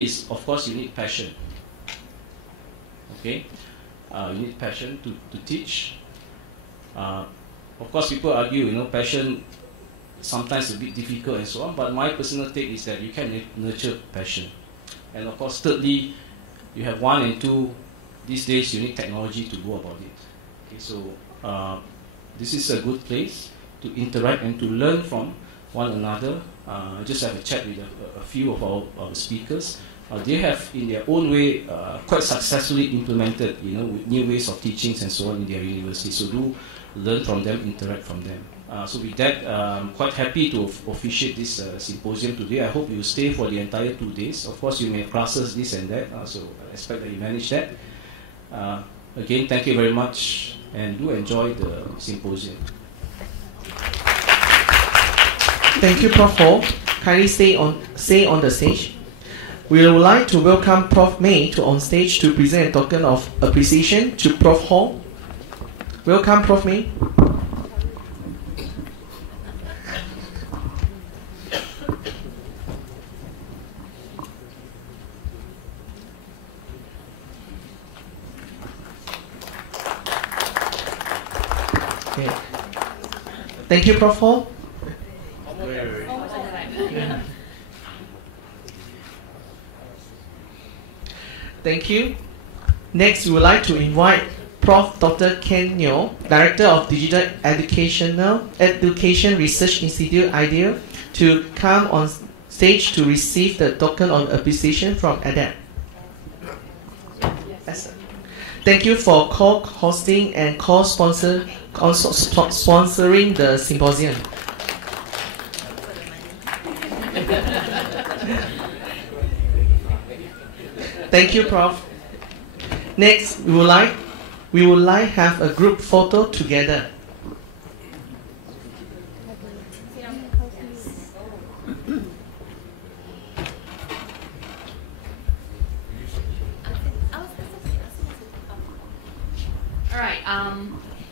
is, of course, you need passion. Okay, you need passion to teach. Of course, people argue, passion sometimes a bit difficult and so on. But my personal take is that you can nurture passion. And of course, thirdly, you have 1 and 2. These days, you need technology to go about it. Okay, so this is a good place to interact and to learn from one another. Just have a chat with a few of our speakers. They have, in their own way, quite successfully implemented, with new ways of teachings and so on in their university. So do learn from them, interact from them. So with that, I'm quite happy to officiate this symposium today. I hope you stay for the entire 2 days. Of course, you may have classes, this and that, so I expect that you manage that. Again, thank you very much, and do enjoy the symposium. Thank you, Prof. Ho. Kindly stay on the stage. We would like to welcome Prof. May on stage to present a token of appreciation to Prof. Ho. Welcome, Prof. May. Okay. Thank you, Prof. Ho. Thank you. Next, we would like to invite Prof. Dr. Ken Nyo, Director of Digital Education Research Institute, IDEA, to come on stage to receive the token of appreciation from ADEP. Yes. Thank you for co-hosting and sponsoring the symposium. Thank you, Prof. Next, we would like have a group photo together. All right.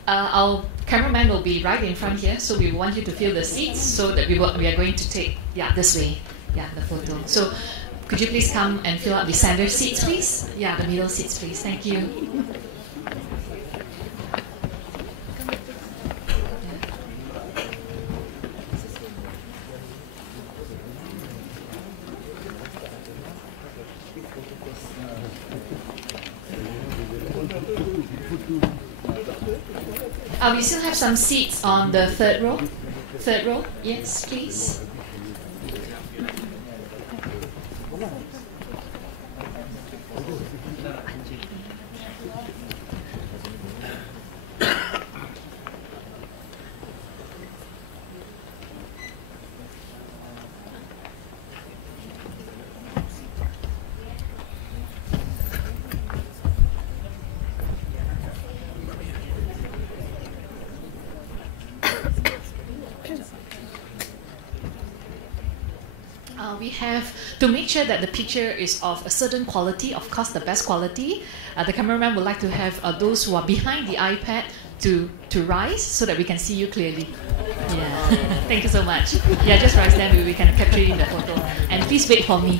Our cameraman will be right in front here, so we want you to fill the seats so that we are going to take this way, the photo. So. Could you please come and fill out the center seats, please? Yeah, the middle seats, please. Thank you. We still have some seats on the third row. Third row, yes, please. We have to make sure that the picture is of a certain quality, of course the best quality. The cameraman would like to have those who are behind the iPad to rise so that we can see you clearly. Yeah, thank you so much. Yeah, just rise then, we can capture you in the photo. And please wait for me.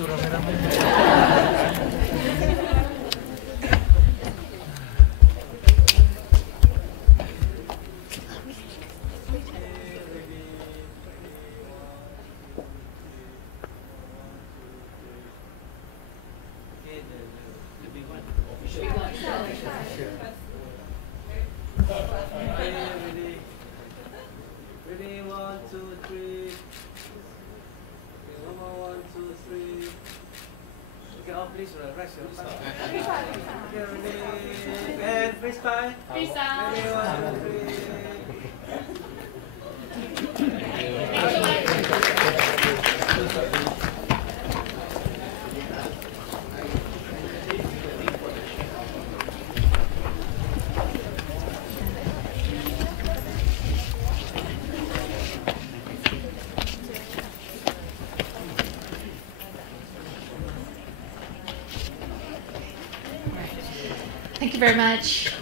Thank you very much.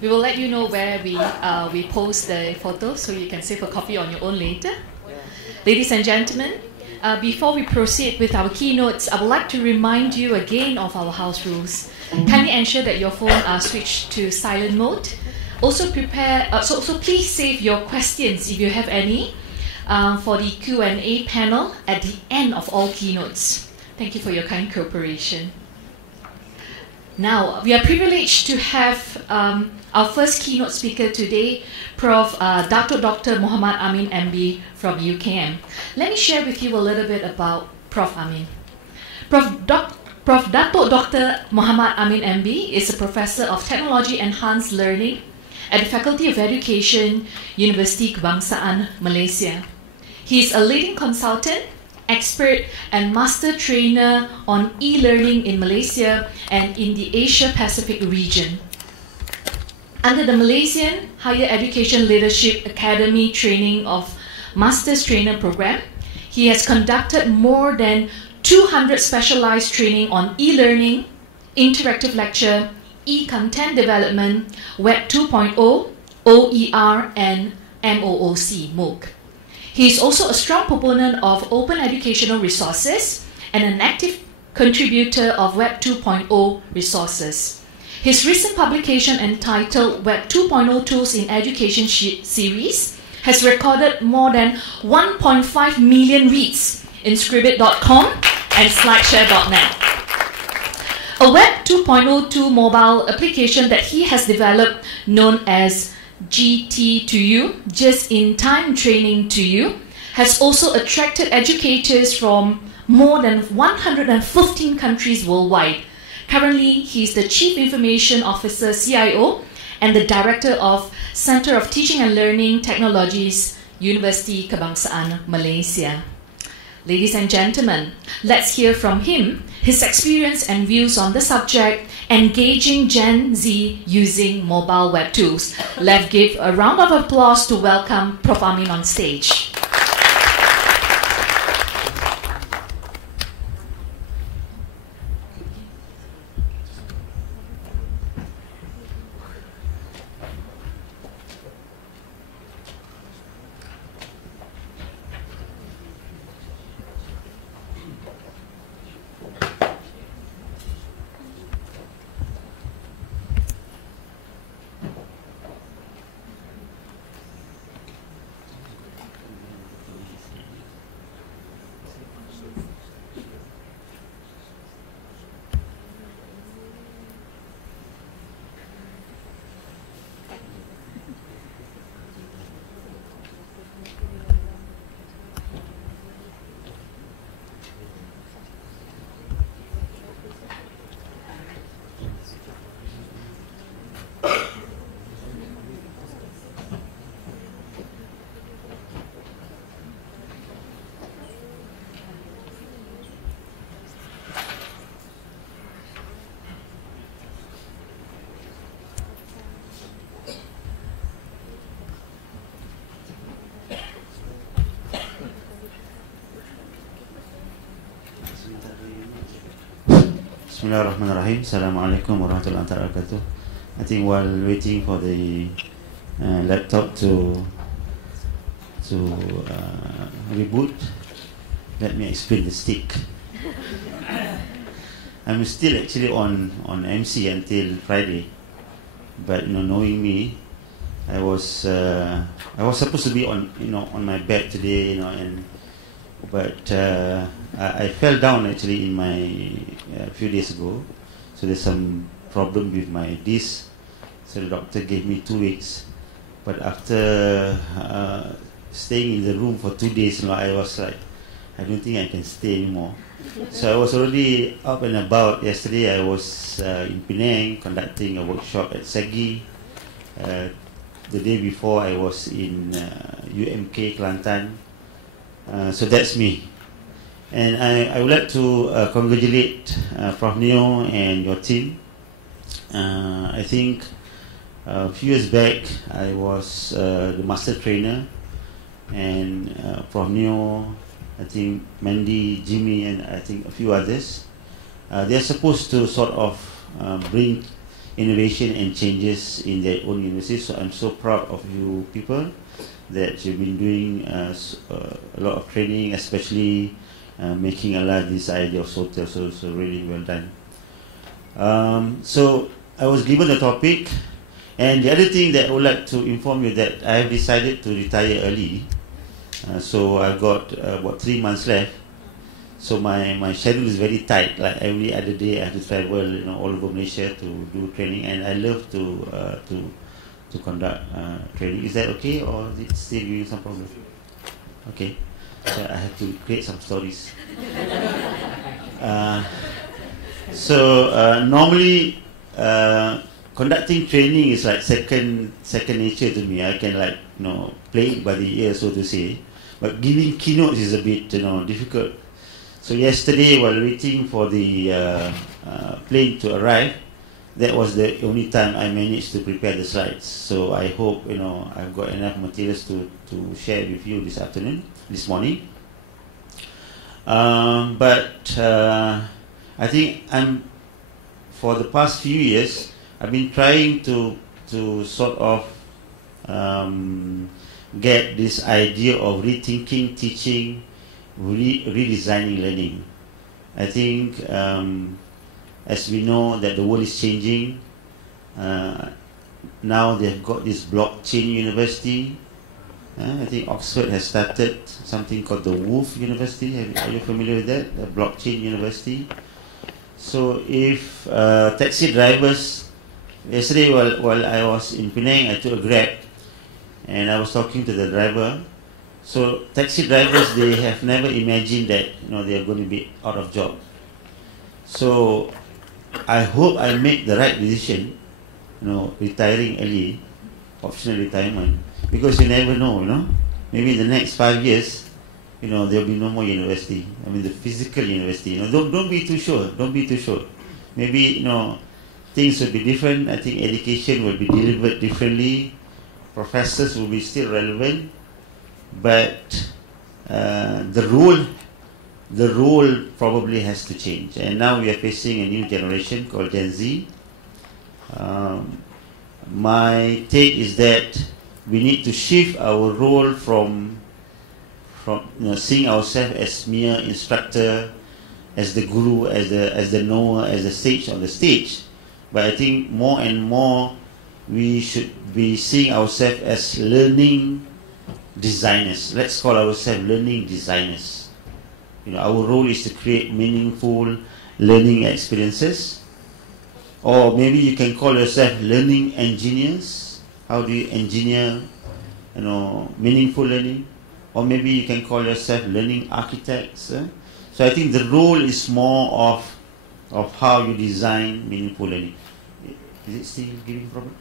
We will let you know where we post the photo so you can save a copy on your own later. Ladies and gentlemen, Before we proceed with our keynotes, I would like to remind you again of our house rules. Kindly ensure that your phone are switched to silent mode. Also please save your questions if you have any for the Q&A panel at the end of all keynotes. Thank you for your kind cooperation. Now, we are privileged to have our first keynote speaker today, Prof. Dr. Muhammad Amin MB from UKM. Let me share with you a little bit about Prof. Amin. Prof. Dr. Muhammad Amin MB is a professor of technology enhanced learning at the Faculty of Education, University Kebangsaan, Malaysia. He is a leading consultant, expert, and master trainer on e-learning in Malaysia and in the Asia-Pacific region. Under the Malaysian Higher Education Leadership Academy Training of Master's Trainer Program, he has conducted more than 200 specialized training on e-learning, interactive lecture, e-content development, Web 2.0, OER, and MOOC. He is also a strong proponent of open educational resources and an active contributor of Web 2.0 resources. His recent publication entitled Web 2.0 Tools in Education series has recorded more than 1.5 million reads in Scribit.com and Slideshare.net. A Web 2.02 mobile application that he has developed known as GT2U, Just in Time Training to You, has also attracted educators from more than 115 countries worldwide. Currently, he is the Chief Information Officer, CIO, and the Director of Center of Teaching and Learning Technologies, University Kebangsaan, Malaysia. Ladies and gentlemen, let's hear from him, his experience and views on the subject, engaging Gen Z using mobile web tools. Let's give a round of applause to welcome Prof. Amin on stage. Bismillahirrahmanirrahim. Assalamualaikum warahmatullahi wabarakatuh. I think while waiting for the laptop to reboot, let me explain the stick. I'm still actually on MC until Friday, but knowing me, I was supposed to be on my bed today, but I fell down actually in my a few days ago, so there's some problem with my disc, so the doctor gave me 2 weeks, but after staying in the room for 2 days, I was like, I don't think I can stay anymore. So I was already up and about. Yesterday I was in Penang conducting a workshop at Segi. The day before I was in UMK Kelantan. So that's me. And I would like to congratulate Prof. Neo and your team. I think a few years back I was the master trainer, and Prof. Neo, I think Mandy, Jimmy, and I think a few others. They are supposed to sort of bring innovation and changes in their own university. So I'm so proud of you people that you've been doing a lot of training, especially making alive this idea of SOTEL. So really well done. So I was given the topic, and the other thing that I would like to inform you that I have decided to retire early. So I've got about 3 months left. So my schedule is very tight. Like every other day, I have to travel, all over Malaysia to do training, and I love to conduct training. Is that okay, or is it still giving some problem? Okay, so I have to create some stories. Normally, conducting training is like second nature to me. I can play it by the ear, so to say. But giving keynotes is a bit difficult. So yesterday, while waiting for the plane to arrive, that was the only time I managed to prepare the slides. So I hope I've got enough materials to share with you this morning. But I think for the past few years, I've been trying to sort of get this idea of rethinking teaching, redesigning learning. I think as we know that the world is changing, now they've got this blockchain university. I think Oxford has started something called the Wolf University. Are you familiar with that? The blockchain university. So if taxi drivers, yesterday while I was in Penang, I took a Grab, and I was talking to the driver. So taxi drivers, they have never imagined that they are going to be out of job. So I hope I make the right decision, retiring early, optional retirement, because you never know, maybe in the next 5 years, there'll be no more university. I mean, the physical university. Don't be too sure. Don't be too sure. Maybe things will be different. I think education will be delivered differently. Professors will be still relevant, but the role probably has to change. And now we are facing a new generation called Gen Z. My take is that we need to shift our role from seeing ourselves as mere instructor, as the guru, as the knower, as the sage on the stage. But I think more and more we should be seeing ourselves as learning designers. Let's call ourselves learning designers. Our role is to create meaningful learning experiences. Or maybe you can call yourself learning engineers. How do you engineer meaningful learning? Or maybe you can call yourself learning architects. So I think the role is more of how you design meaningful learning. Is it still giving problem?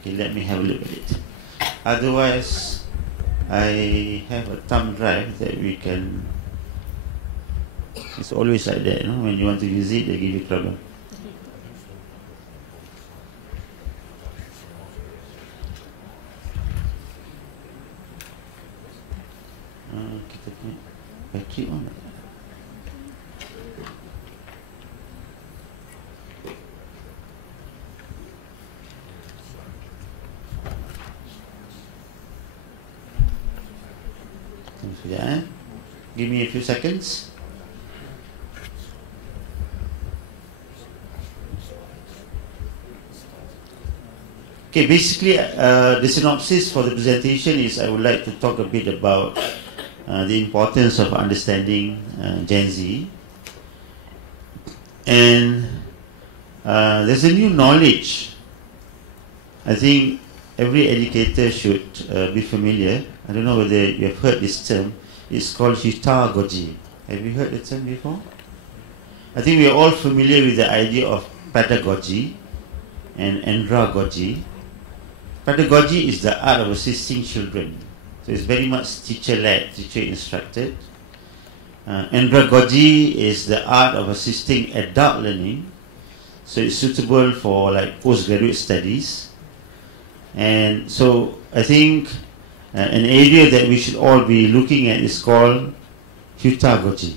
Okay, let me have a look at it. Otherwise, I have a thumb drive that we can. It's always like that, when you want to use it, they give you trouble. Kita punya battery on. Give me a few seconds. Okay, basically the synopsis for the presentation is I would like to talk a bit about the importance of understanding Gen Z. And there's a new knowledge. I think every educator should be familiar. I don't know whether you have heard this term. It's called pedagogy. Have you heard the term before? I think we are all familiar with the idea of pedagogy and andragogy. Pedagogy is the art of assisting children. So it's very much teacher-led, teacher-instructed. Andragogy is the art of assisting adult learning. So it's suitable for postgraduate studies. And so I think an area that we should all be looking at is called pedagogy.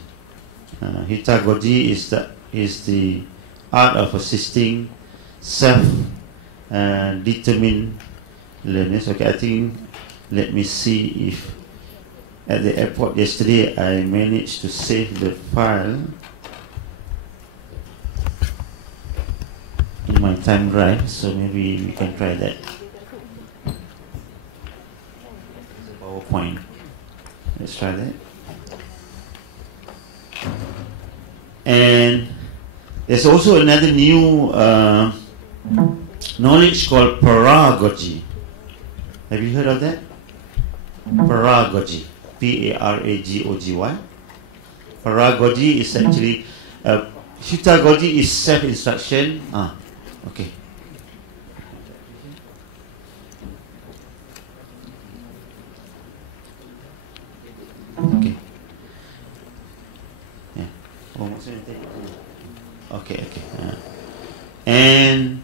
Pedagogy is the art of assisting self-determined learners. Okay, I think, let me see if at the airport yesterday I managed to save the file in my time drive, so maybe we can try that. PowerPoint. Let's try that. And there's also another new knowledge called pedagogy. Have you heard of that? Pedagogy. P-A-R-A-G-O-G-Y. Pedagogy is actually pedagogy is self-instruction. Okay. Okay. Yeah. Okay. And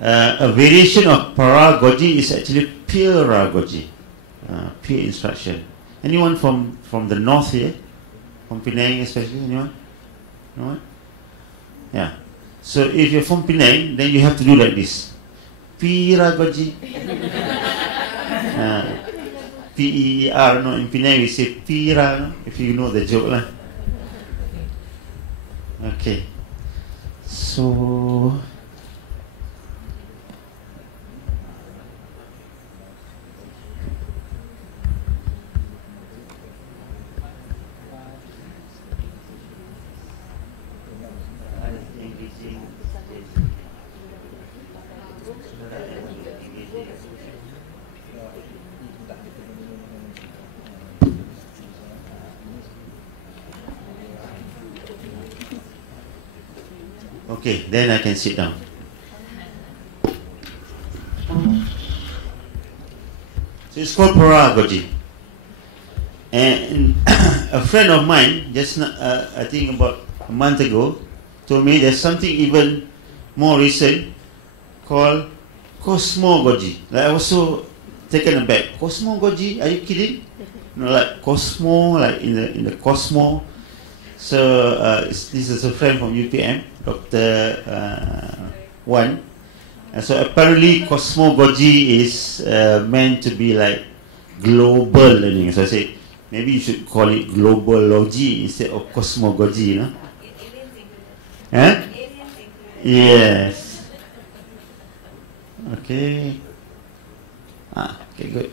a variation of pedagogy is actually pedagogy, peer instruction. Anyone from the north here? From Penang especially? Anyone? No one? Yeah. So if you're from Penang, then you have to do like this. Pedagogy. P-E-E-R, no, in Penang we say pira, no? If you know the joke lah. Okay. So okay, then I can sit down. So it's called pedagogy. And a friend of mine, I think about a month ago, told me there's something even more recent called cosmogogy. Like I was so taken aback. Cosmogogy? Are you kidding? Like Cosmo, like in the Cosmo. So this is a friend from UPM, Dr. Wan. And so apparently cosmogogy is meant to be like global learning. So I said, maybe you should call it globalogy instead of cosmogogy, no? Huh? Yes. Okay. Okay, good.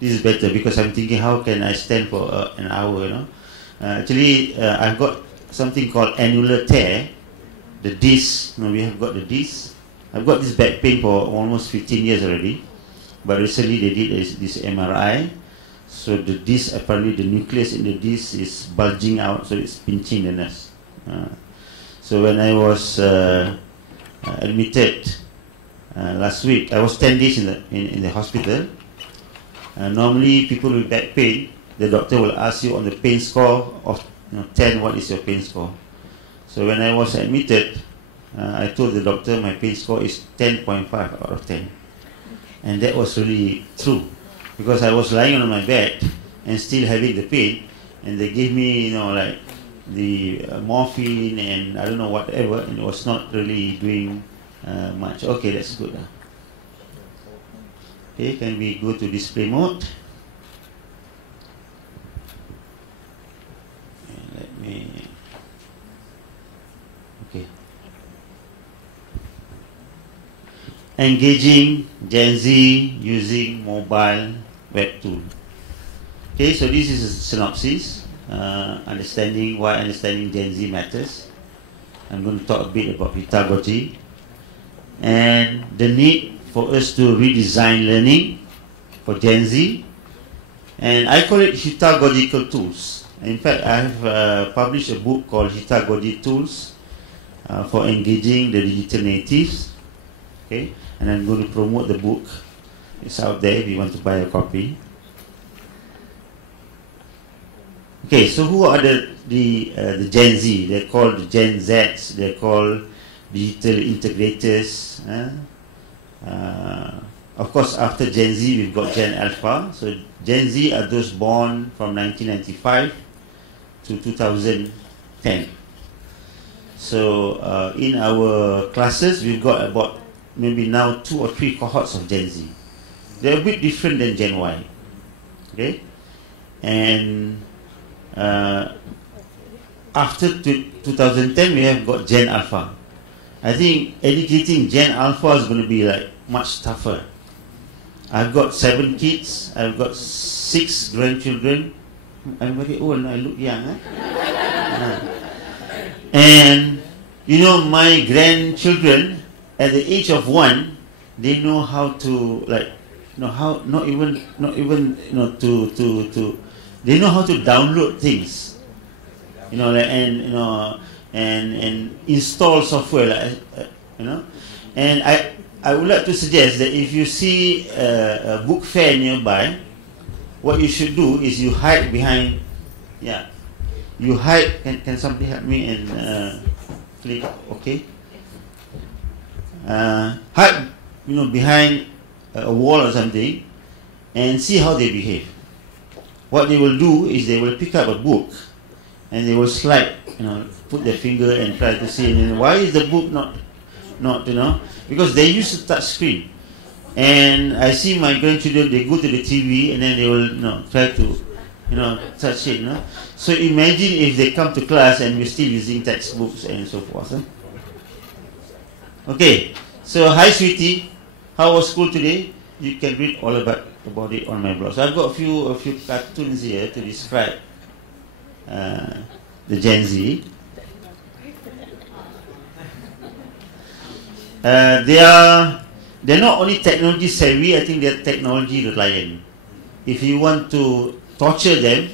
This is better because I'm thinking, how can I stand for an hour, you know? Actually, I've got something called annular tear, the disc. We have got the disc. I've got this back pain for almost 15 years already, but recently they did this MRI. So the disc, apparently the nucleus in the disc is bulging out, so it's pinching the nerves. So when I was admitted last week, I was 10 days in the hospital. Normally, people with back pain, the doctor will ask you on the pain score of 10, what is your pain score? So when I was admitted, I told the doctor my pain score is 10.5 out of 10. And that was really true, because I was lying on my bed and still having the pain, and they gave me, like the morphine and I don't know whatever, and it was not really doing much. Okay, that's good. Okay, can we go to display mode? Let me. Okay. Engaging Gen Z using mobile web tool. Okay, so this is a synopsis. Understanding why understanding Gen Z matters. I'm going to talk a bit about pedagogy and the need for us to redesign learning for Gen Z, and I call it pedagogical tools. In fact, I have published a book called Pedagogy Tools for Engaging the Digital Natives. Okay, and I'm going to promote the book. It's out there if you want to buy a copy. Okay, so who are the Gen Z? They're called Gen Zs. They're called digital integrators. Of course, after Gen Z, we've got Gen Alpha. So Gen Z are those born from 1995 to 2010. So in our classes, we've got about maybe now 2 or 3 cohorts of Gen Z. They're a bit different than Gen Y. Okay? And after 2010, we have got Gen Alpha. I think educating Gen Alpha is going to be like much tougher. I've got 7 kids. I've got 6 grandchildren. I'm very old. I look young. And you know, my grandchildren at the age of 1, they know how to they know how to download things. You know, and install software, And I would like to suggest that if you see a book fair nearby, what you should do is you hide behind, you hide. Can somebody help me and click? Okay. Hide, behind a wall or something, and see how they behave. What they will do is they will pick up a book, and they will slide, put their finger and try to see. And why is the book not, because they use a touch screen. And I see my grandchildren, they go to the TV and then they will, try to, touch it. So imagine if they come to class and we're still using textbooks and so forth. Okay, so hi sweetie, how was school today? You can read all about it on my blog. So I've got a few cartoons here to describe the Gen Z. They're not only technology savvy, I think they're technology reliant. If you want to torture them,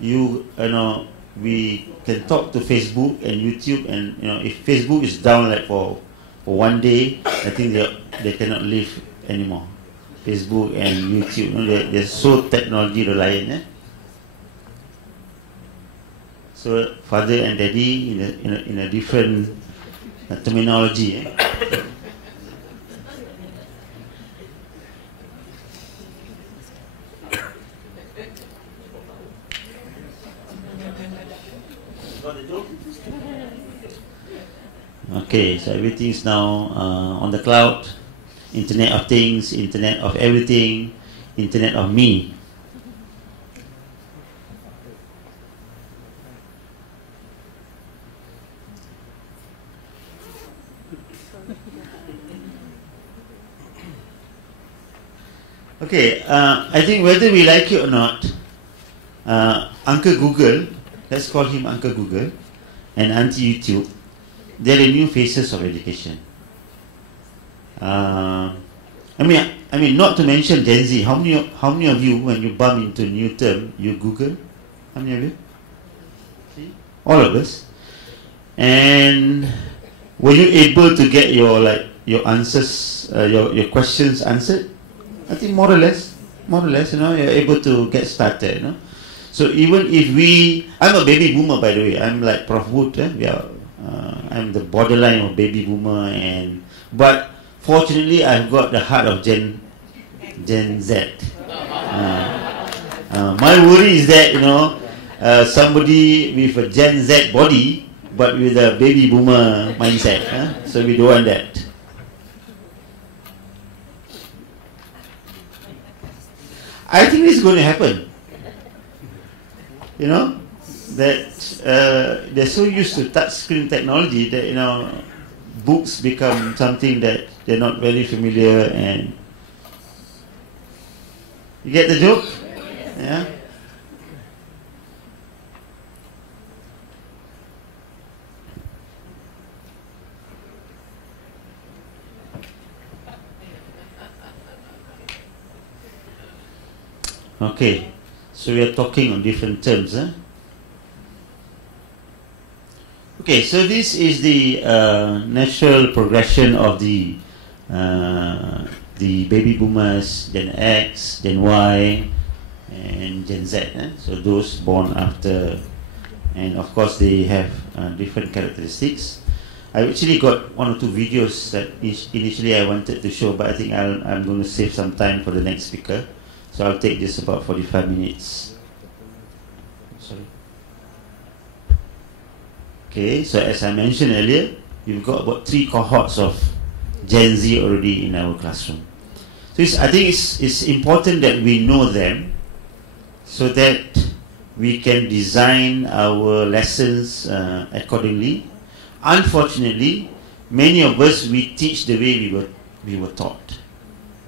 we can talk to Facebook and YouTube, and if Facebook is down like for 1 day, I think they cannot live anymore. Facebook and YouTube, they're so technology reliant. So father and daddy in a different terminology. Okay, so everything is now on the cloud, Internet of Things, Internet of Everything, Internet of Me. Okay, I think whether we like it or not, Uncle Google, let's call him Uncle Google, and Auntie YouTube, they're the new faces of education. I mean, not to mention Gen Z. How many of you, when you bump into a new term, you Google? How many of you? See? All of us. And were you able to get your answers, your questions answered? I think more or less, you're able to get started. So even if I'm a baby boomer, by the way. I'm like Prof. Wood. I'm the borderline of baby boomer, but fortunately I've got the heart of Gen Z. My worry is that somebody with a Gen Z body but with a baby boomer mindset. So we don't want that. I think this is going to happen. That they're so used to touchscreen technology that books become something that they're not very familiar. And you get the joke? Yeah. Okay, so we are talking on different terms. Okay, so this is the natural progression of the baby boomers, Gen X, Gen Y, and Gen Z. So those born after, and of course they have different characteristics. I actually got 1 or 2 videos that initially I wanted to show, but I think I'm going to save some time for the next speaker. So I'll take just about 45 minutes. Sorry. Okay, so as I mentioned earlier, you've got about 3 cohorts of Gen Z already in our classroom. So I think it's important that we know them so that we can design our lessons accordingly. Unfortunately, many of us, we teach the way we were taught.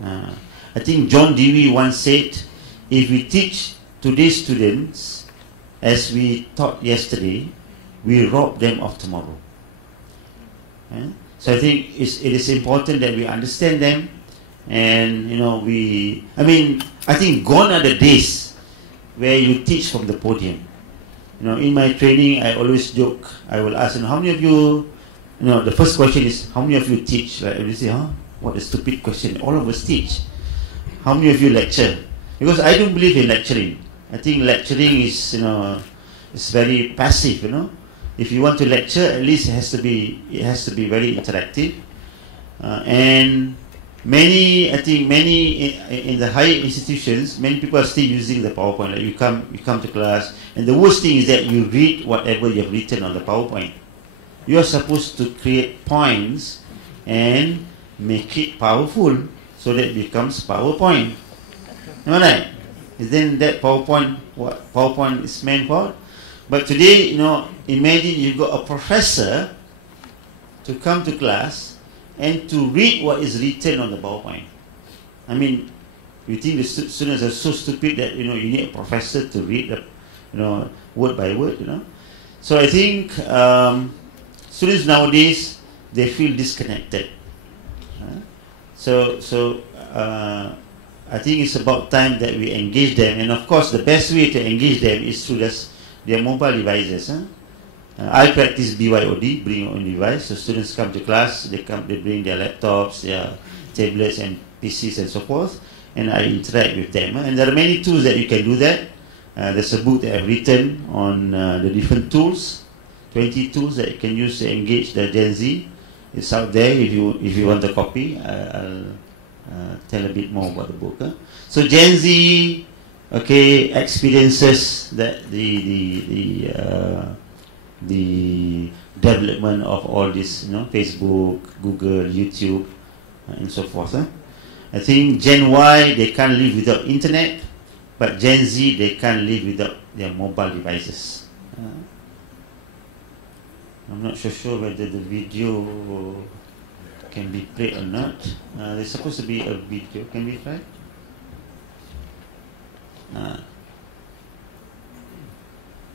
I think John Dewey once said, if we teach today's students as we taught yesterday, we rob them of tomorrow. So I think it is important that we understand them, and I think gone are the days where you teach from the podium. In my training, I always joke. I will ask, how many of you, the first question is, how many of you teach? Like, you say, what a stupid question. All of us teach. How many of you lecture? Because I don't believe in lecturing. I think lecturing is, it's very passive. If you want to lecture, at least it has to be very interactive. And many in the higher institutions, many people are still using the PowerPoint. Like you come to class, and the worst thing is that you read whatever you have written on the PowerPoint. You are supposed to create points and make it powerful so that it becomes PowerPoint. Am I right? Isn't that PowerPoint what PowerPoint is meant for? But today, imagine you've got a professor to come to class and to read what is written on the PowerPoint. I mean, we think the students are so stupid that, you need a professor to read, word by word, So I think students nowadays, they feel disconnected. So I think it's about time that we engage them. And of course, the best way to engage them is through their mobile devices. I practice BYOD, bring your own device. So students come to class, they bring their laptops, their tablets and PCs and so forth, and I interact with them. And there are many tools that you can do that. There's a book that I've written on the different tools, 20 tools that you can use to engage the Gen Z. It's out there if you want a copy. I'll tell a bit more about the book. So Gen Z, experiences that the development of all this, Facebook, Google, YouTube, and so forth. I think Gen Y, they can't live without internet, but Gen Z, they can't live without their mobile devices. I'm not so sure whether the video can be played or not. There's supposed to be a video. Can we try?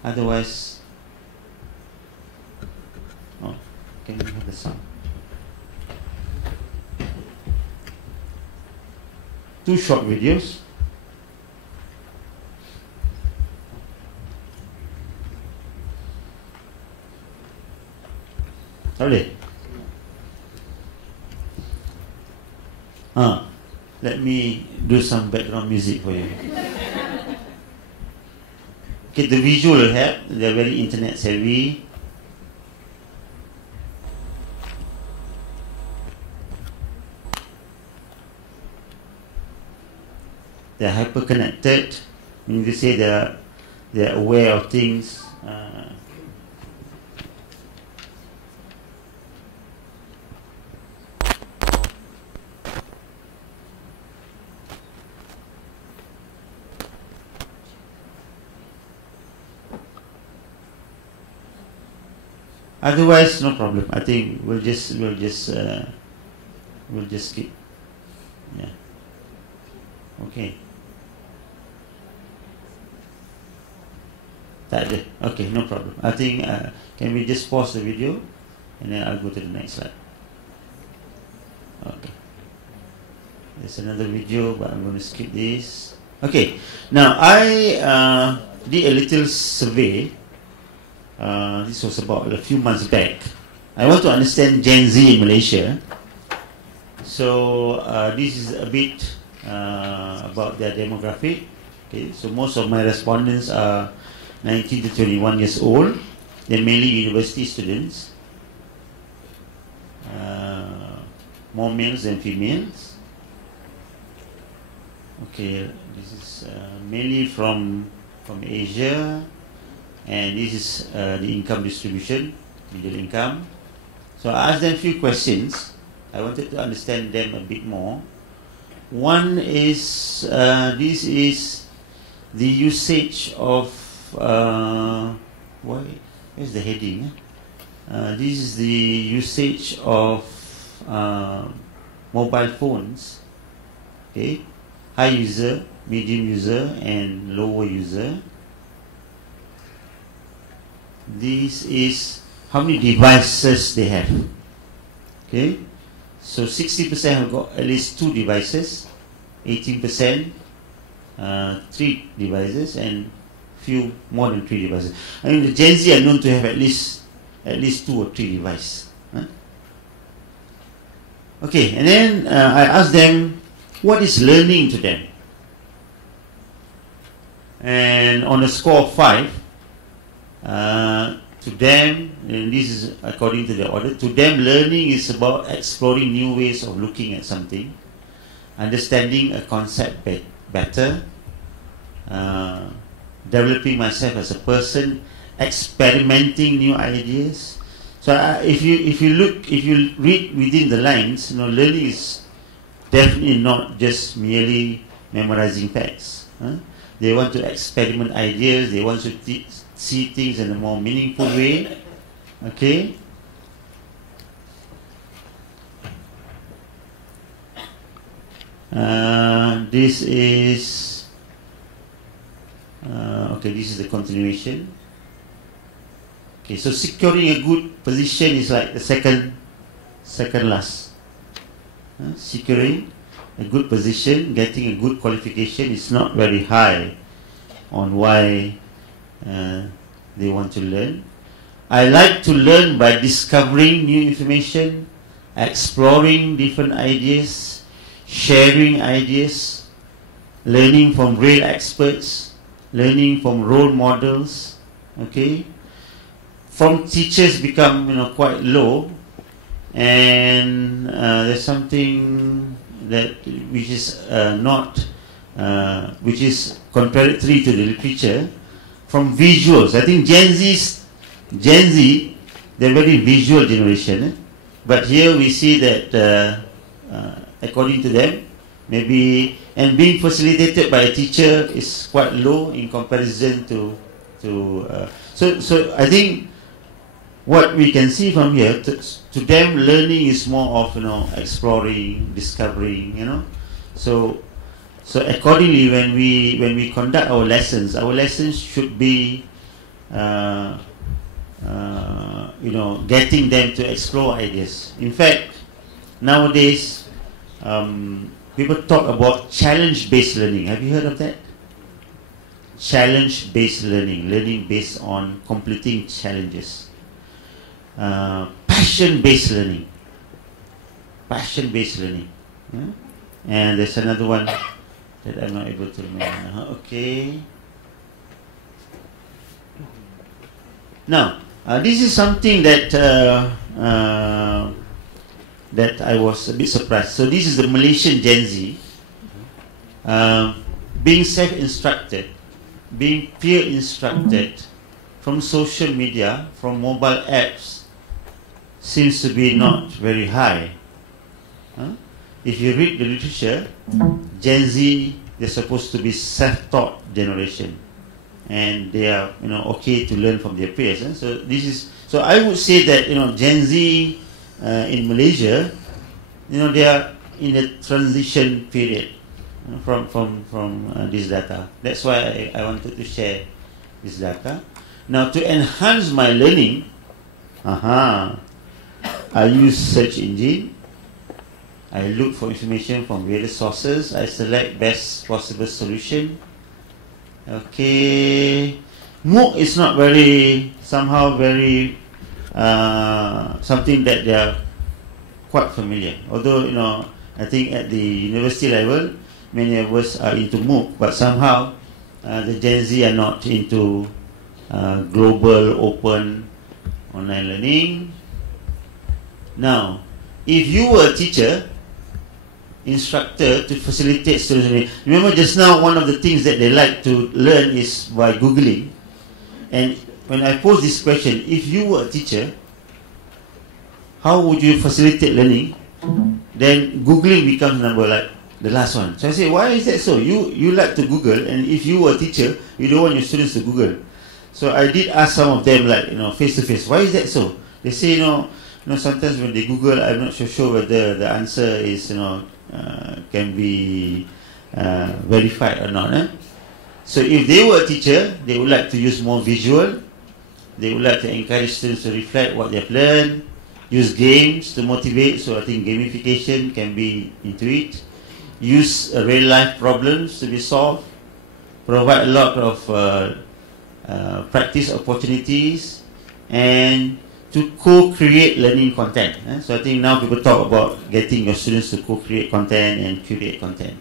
Otherwise, can we have the sound? 2 short videos. Sorry. Let me do some background music for you. Okay, the visual will help. They're very internet savvy. They're hyper connected. Meaning to say they're aware of things. Otherwise, no problem. I think we'll just skip. Yeah. Okay. Tak ada. Okay, no problem. I think can we just pause the video and then I'll go to the next slide. Okay. There's another video, but I'm going to skip this. Okay. Now I did a little survey. This was about a few months back. I want to understand Gen Z in Malaysia. So this is a bit about their demographic. Okay, so most of my respondents are 19 to 21 years old. They're mainly university students. More males than females. Okay, this is mainly from Asia. And this is the income distribution. middle income. So I asked them a few questions. I wanted to understand them a bit more. One is, this is the usage of, where's the heading? This is the usage of mobile phones. Okay, high user, medium user, and lower user. This is how many devices they have. Okay, so 60% have got at least 2 devices, 18% 3 devices, and few more than 3 devices. I mean, the Gen Z are known to have at least 2 or 3 devices. Huh? Okay, and then I asked them, what is learning to them? And on a score of 5, to them, and this is according to the order, to them learning is about exploring new ways of looking at something, understanding a concept better, developing myself as a person, experimenting new ideas. So if you read within the lines, learning is definitely not just merely memorizing facts. They want to experiment ideas. They want to see things in a more meaningful way. Okay. This is This is the continuation. Okay, so securing a good position is like the second last. Securing a good position, getting a good qualification is not very high on why they want to learn. I like to learn by discovering new information, exploring different ideas, sharing ideas, learning from real experts, learning from role models. Okay, from teachers become quite low, and there's something that which is which is contradictory to the literature. From visuals, I think Gen Z, they're very visual generation. But here we see that according to them, maybe, and being facilitated by a teacher is quite low in comparison to so I think what we can see from here, to them learning is more of exploring, discovering, so accordingly when we conduct our lessons should be getting them to explore ideas. In fact, nowadays people talk about challenge-based learning. Have you heard of that? Challenge-based learning based on completing challenges. Passion-based learning. Yeah? And there's another one that I'm not able to remember. Okay. Now, this is something that that I was a bit surprised. So this is the Malaysian Gen Z being self-instructed, being peer-instructed from social media, from mobile apps, seems to be not very high. If you read the literature, Gen Z, they're supposed to be self-taught generation, and they are okay to learn from their peers. So I would say that Gen Z in Malaysia, they are in a transition period from this data. That's why I wanted to share this data. Now, to enhance my learning, I use search engine. I look for information from various sources. I select best possible solution. Okay, MOOC is not somehow very something that they are quite familiar. Although I think at the university level, many of us are into MOOC, but somehow the Gen Z are not into global, open, online learning. Now, if you were a teacher, instructor to facilitate students learning, remember just now one of the things that they like to learn is by Googling. And when I pose this question, if you were a teacher, how would you facilitate learning? Then Googling becomes number like the last one. So I say, why is that so? You like to Google, and if you were a teacher, you don't want your students to Google. So I did ask some of them, like, face to face, why is that so? They say, sometimes when they Google, I'm not so sure whether the answer is, can be verified or not. So if they were a teacher, they would like to use more visual. They would like to encourage students to reflect what they've learned, use games to motivate. So I think gamification can be into it. Use real life problems to be solved. Provide a lot of practice opportunities, and to co-create learning content. So I think now people talk about getting your students to co-create content and curate content.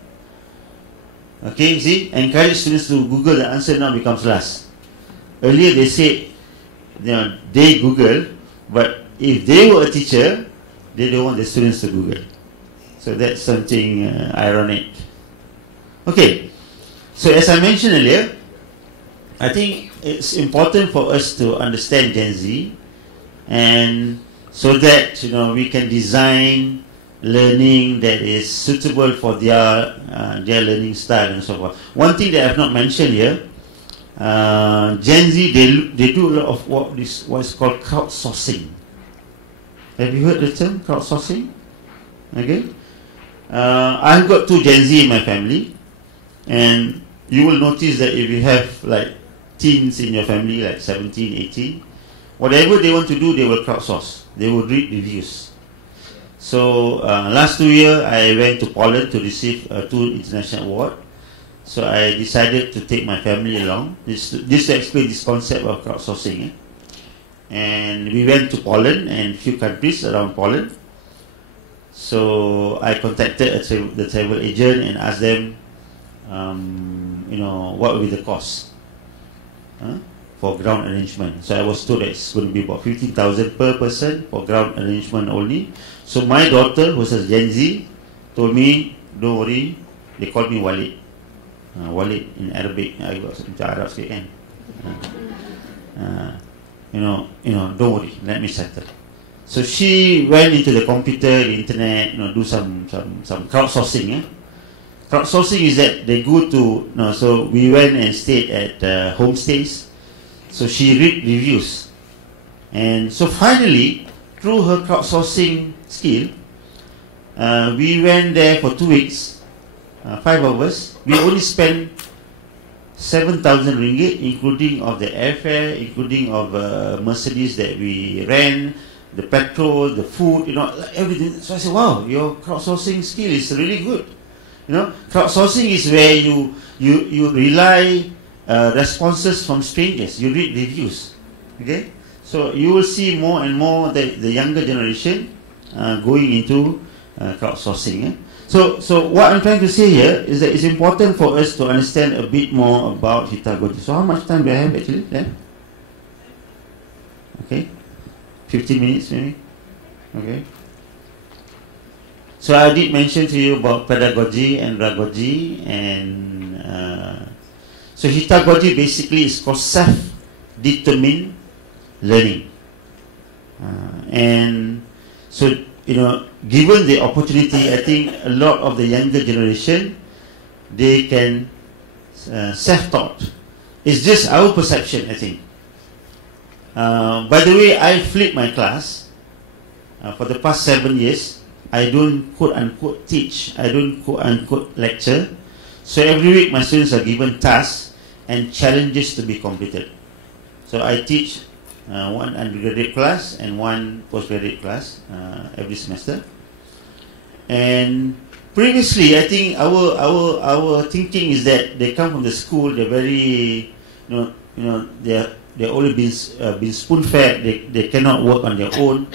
Okay, see, encourage students to Google, the answer now becomes last. Earlier they said, they Google, but if they were a teacher, they don't want the students to Google. So that's something ironic. Okay, so as I mentioned earlier, I think it's important for us to understand Gen Z, and so that we can design learning that is suitable for their learning style and so forth. One thing that I've not mentioned here, Gen Z, they do a lot of what is called crowdsourcing. Have you heard the term crowdsourcing? Okay, I've got 2 Gen Z in my family, and you will notice that if you have like teens in your family, like 17, 18, whatever they want to do, they will crowdsource. They will read reviews. So last 2 years, I went to Poland to receive 2 international awards. So I decided to take my family along. This to explain this concept of crowdsourcing. And we went to Poland and a few countries around Poland. So I contacted the travel agent and asked them, what will be the cost for ground arrangement. So I was told that it's going to be about 15,000 per person for ground arrangement only. So my daughter, who's a Gen Z, told me, don't worry, they call me Walid. Walid in Arabic, I got some Arab sikit kan. Don't worry, let me settle. So she went into the computer, the internet, do some crowdsourcing. Crowdsourcing is that they go to, so we went and stayed at homestays. So she read reviews. And so finally, through her crowdsourcing skill, we went there for 2 weeks, 5 of us. We only spent 7,000 ringgit, including of the airfare, including of Mercedes that we ran, the petrol, the food, everything. So I said, wow, your crowdsourcing skill is really good. Crowdsourcing is where you rely responses from strangers. You read reviews. Okay, so you will see more and more the younger generation going into crowdsourcing. So what I'm trying to say here is that it's important for us to understand a bit more about Hitagoji. So how much time do I have actually then? Okay, 15 minutes maybe. Okay. So I did mention to you about pedagogy and ragogy, and so Hitagogy basically is for self-determined learning, and so given the opportunity, I think a lot of the younger generation, they can self-taught. It's just our perception, I think. By the way, I flipped my class for the past 7 years. I don't quote-unquote teach. I don't quote-unquote lecture. So every week my students are given tasks and challenges to be completed. So I teach one undergraduate class and one postgraduate class every semester. And previously, I think our thinking is that they come from the school. They're very, they're only been spoon-fed. They cannot work on their own.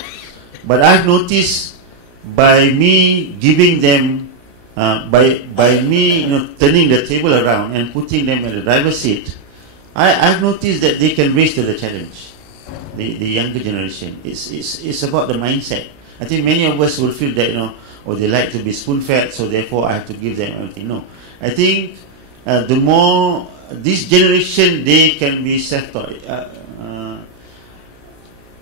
But I've noticed, by me giving them, by me turning the table around and putting them in the driver's seat, I've noticed that they can raise to the challenge. The younger generation. It's about the mindset. I think many of us will feel that they like to be spoon-fed, so therefore I have to give them everything. No, I think the more this generation, they can be self-taught.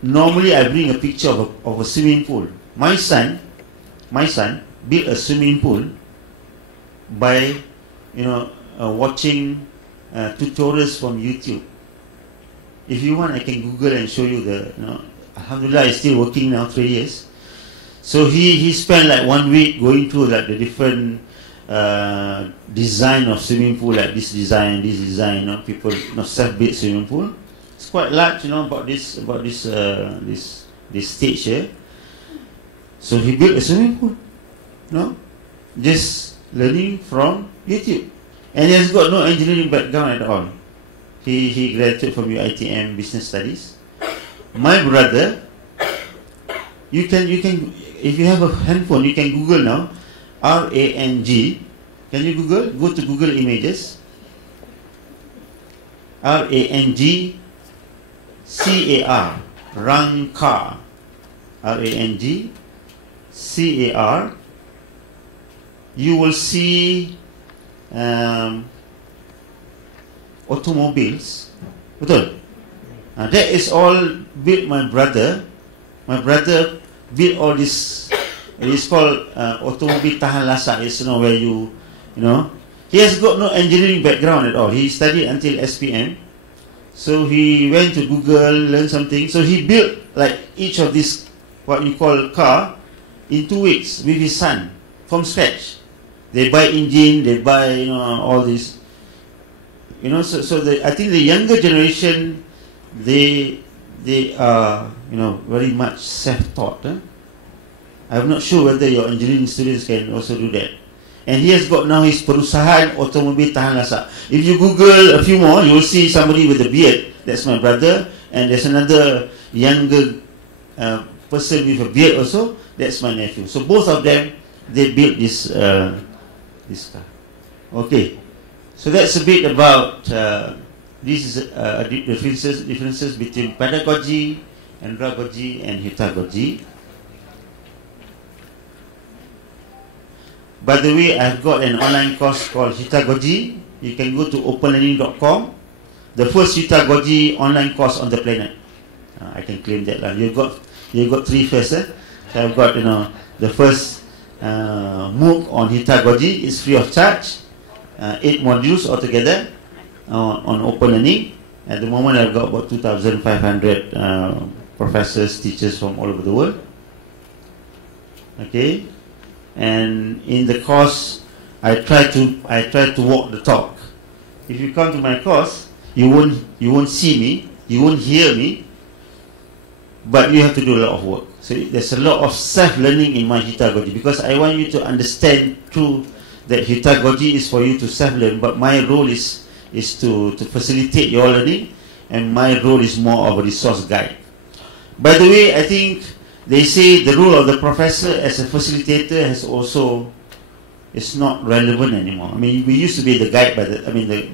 normally I bring a picture of a swimming pool. My son built a swimming pool by, watching tutorials from YouTube. If you want, I can Google and show you the, Alhamdulillah, he's still working now, 3 years. So he spent like 1 week going through like the different design of swimming pool, like this design, people, self-built swimming pool. It's quite large, about this stage here. So he built a swimming pool, just learning from YouTube, and he has got no engineering background at all. He graduated from UiTM Business Studies. My brother, you can if you have a handphone, you can Google now, RANG. Can you Google? Go to Google Images. RANGCAR, Rangcar, RANGCAR. You will see automobiles. Betul? That is all built my brother. My brother built all this. It is called automobile tahan lasak. It's where he has got no engineering background at all. He studied until SPM. So he went to Google, learned something. So he built like each of these, what you call car, in 2 weeks with his son from scratch. They buy engine, they buy all this. So I think the younger generation, they are very much self-taught. I'm not sure whether your engineering students can also do that. And he has got now his perusahaan automobile tahan lasak. If you Google a few more, you will see somebody with a beard. That's my brother. And there's another younger person with a beard also. That's my nephew. So both of them, they built this car. Okay. So that's a bit about this is differences between pedagogy, andragogy, and heutagogy. By the way, I've got an online course called Heutagogy. You can go to openlearning.com. The first Heutagogy online course on the planet. I can claim that. You got 3 first. So I've got the first MOOC on Heutagogy is free of charge. 8 modules altogether on open learning. At the moment, I've got about 2,500 professors, teachers from all over the world. Okay. And in the course, I try to walk the talk. If you come to my course, you won't see me, you won't hear me, but you have to do a lot of work. So there's a lot of self-learning in my heutagogy, because I want you to understand through that heutagogy is for you to self-learn, but my role is to facilitate your learning, and my role is more of a resource guide. By the way, I think they say the role of the professor as a facilitator is not relevant anymore. I mean, we used to be the guide by the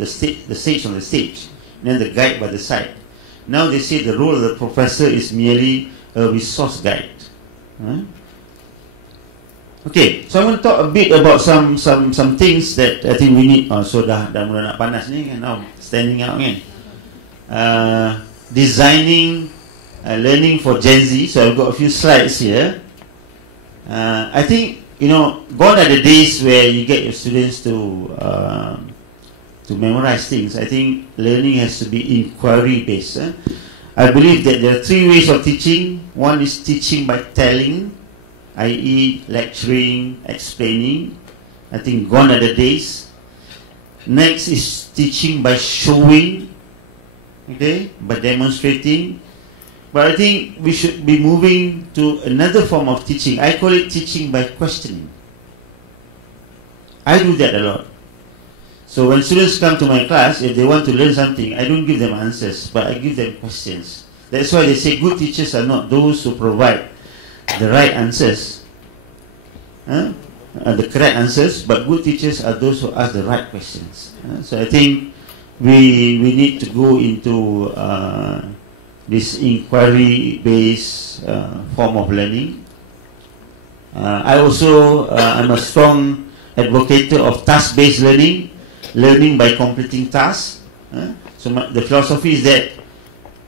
sage on the stage, and then the guide by the side. Now they say the role of the professor is merely a resource guide. Okay, so I want to talk a bit about some things that I think we need. So dah mula nak panas ni kan, now standing out kan. Designing learning for Gen Z. So I've got a few slides here. I think gone are the days where you get your students to memorize things. I think learning has to be inquiry based. I believe that there are 3 ways of teaching. One is teaching by telling, i.e. lecturing, explaining. I think gone are the days. Next is teaching by showing, okay, by demonstrating. But I think we should be moving to another form of teaching. I call it teaching by questioning. I do that a lot. So when students come to my class, if they want to learn something, I don't give them answers, but I give them questions. That's why they say good teachers are not those who provide the right answers, the correct answers, but good teachers are those who ask the right questions. So I think we need to go into this inquiry-based form of learning. I'm a strong advocate of task-based learning by completing tasks. So the philosophy is that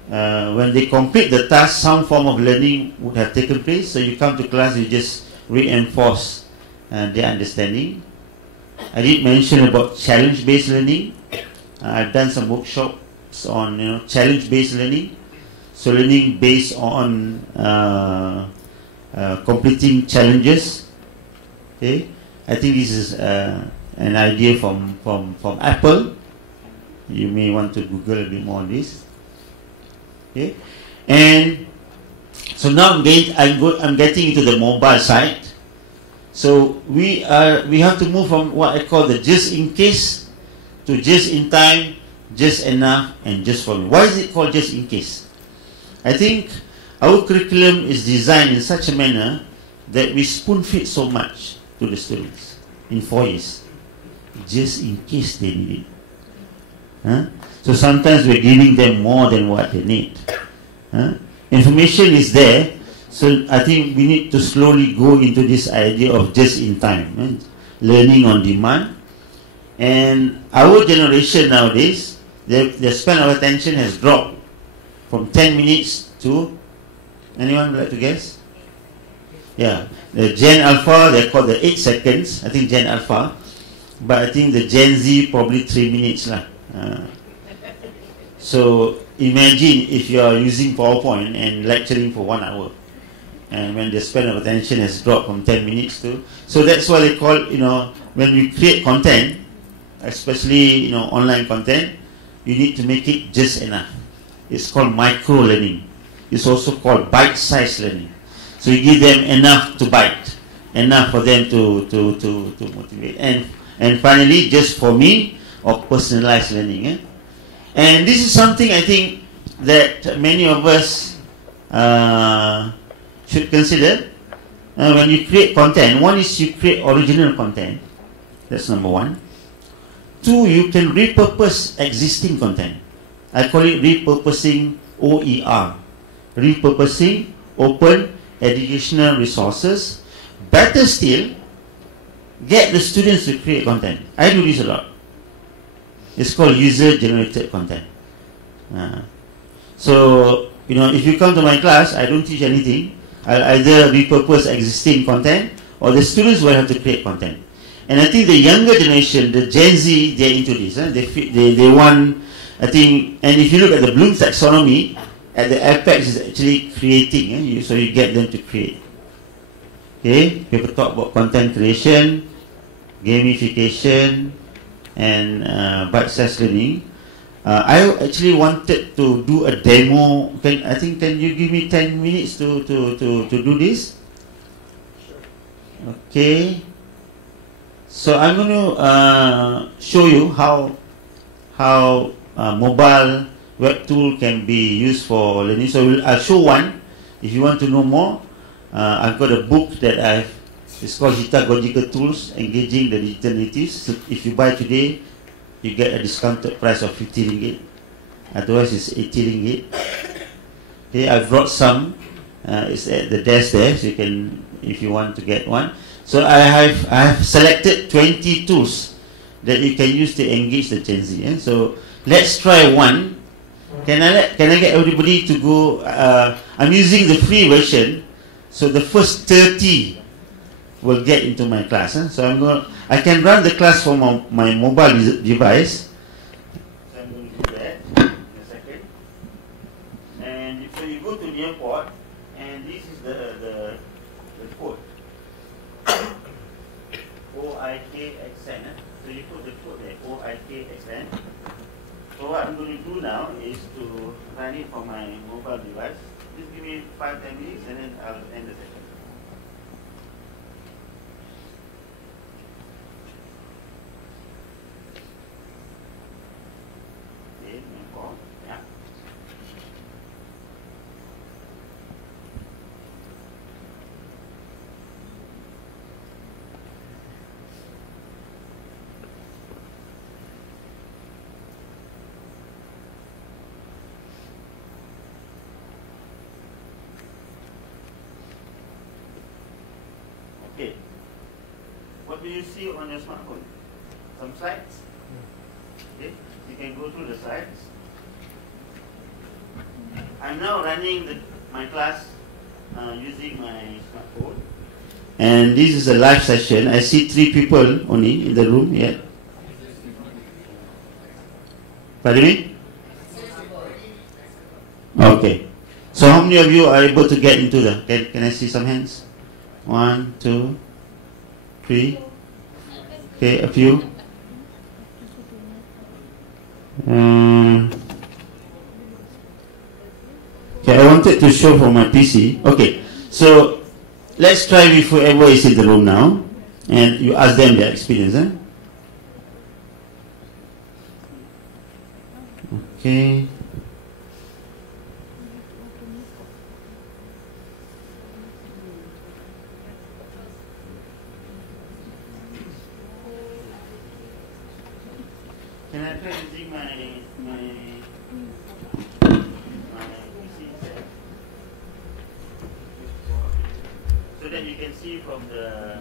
when they complete the task, some form of learning would have taken place. So you come to class, you just reinforce their understanding. I did mention about challenge-based learning. I've done some workshops on challenge-based learning. So learning based on completing challenges. Okay, I think this is an idea from Apple. You may want to Google a bit more on this. Okay, and so now I'm getting into the mobile side. So we have to move from what I call the just in case to just in time, just enough, and just for me. Why is it called just in case? I think our curriculum is designed in such a manner that we spoon feed so much to the students in 4 years, just in case they need it. So sometimes we're giving them more than what they need. Information is there, so I think we need to slowly go into this idea of just in time, learning on demand. And our generation nowadays, the span of attention has dropped from 10 minutes to, anyone would like to guess? Yeah, the Gen Alpha, they're called the 8 seconds, I think Gen Alpha, but I think the Gen Z probably 3 minutes lah. So imagine if you are using PowerPoint and lecturing for 1 hour, and when the span of attention has dropped from 10 minutes to, so that's why they call, when we create content, especially online content, you need to make it just enough. It's called micro learning. It's also called bite-sized learning. So you give them enough to bite, enough for them to motivate, and finally, just for me, or personalized learning. And this is something I think that many of us should consider when you create content. One is you create original content. That's number one. 2, you can repurpose existing content. I call it repurposing, OER. Repurposing open educational resources. Better still, get the students to create content. I do this a lot. It's called user-generated content. So, if you come to my class, I don't teach anything. I'll either repurpose existing content or the students will have to create content. And I think the younger generation, the Gen Z, they're into this. They want, I think, and if you look at the Bloom taxonomy, at the apex is actually creating. So you get them to create. Okay, people talk about content creation, gamification, and bite-sized learning. I actually wanted to do a demo. Can you give me 10 minutes to do this? Sure. Okay. So I'm going to show you how mobile web tool can be used for learning. So I'll show one. If you want to know more, I've got a book that it's called Pedagogical Tools Engaging the Digital Natives. So if you buy today, you get a discounted price of 50 ringgit. Otherwise, it's 80 ringgit. Okay, I've brought some. It's at the desk there, so you can, if you want to get one. So I have selected 20 tools that you can use to engage the Gen Z. So let's try one. Can I get everybody to go? I'm using the free version, so the first 30 will get into my class. So I can run the class from my mobile device. So I'm going to do that in a second. And so you go to Nearport, and this is the code. OIKXN. So you put the code there, OIKXN. So what I'm going to do now is to run it from my mobile device. Just give me 5-10 minutes, and then I'll end the session. Okay. What do you see on your smartphone? Some slides? Okay. You can go through the slides. I'm now running my class using my smartphone. And this is a live session. I see 3 people only in the room yet. Pardon me? Okay. So how many of you are able to get into the... Can I see some hands? 1, 2, 3. Okay, a few. Okay, I wanted to show from my PC. Okay, so let's try with whoever is in the room now, and you ask them their experience. Okay. Can I try using my PC set? So that you can see from the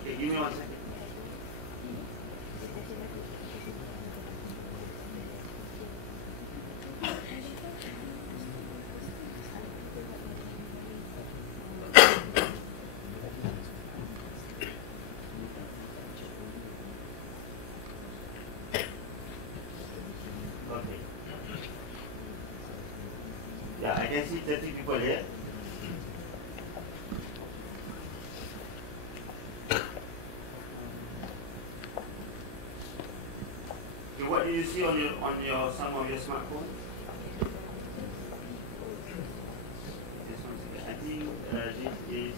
okay, give me 1 second. Okay. Yeah, I can see 30 people here. Okay, what do you see on your some of your smartphones? Just 1 second. I think this is.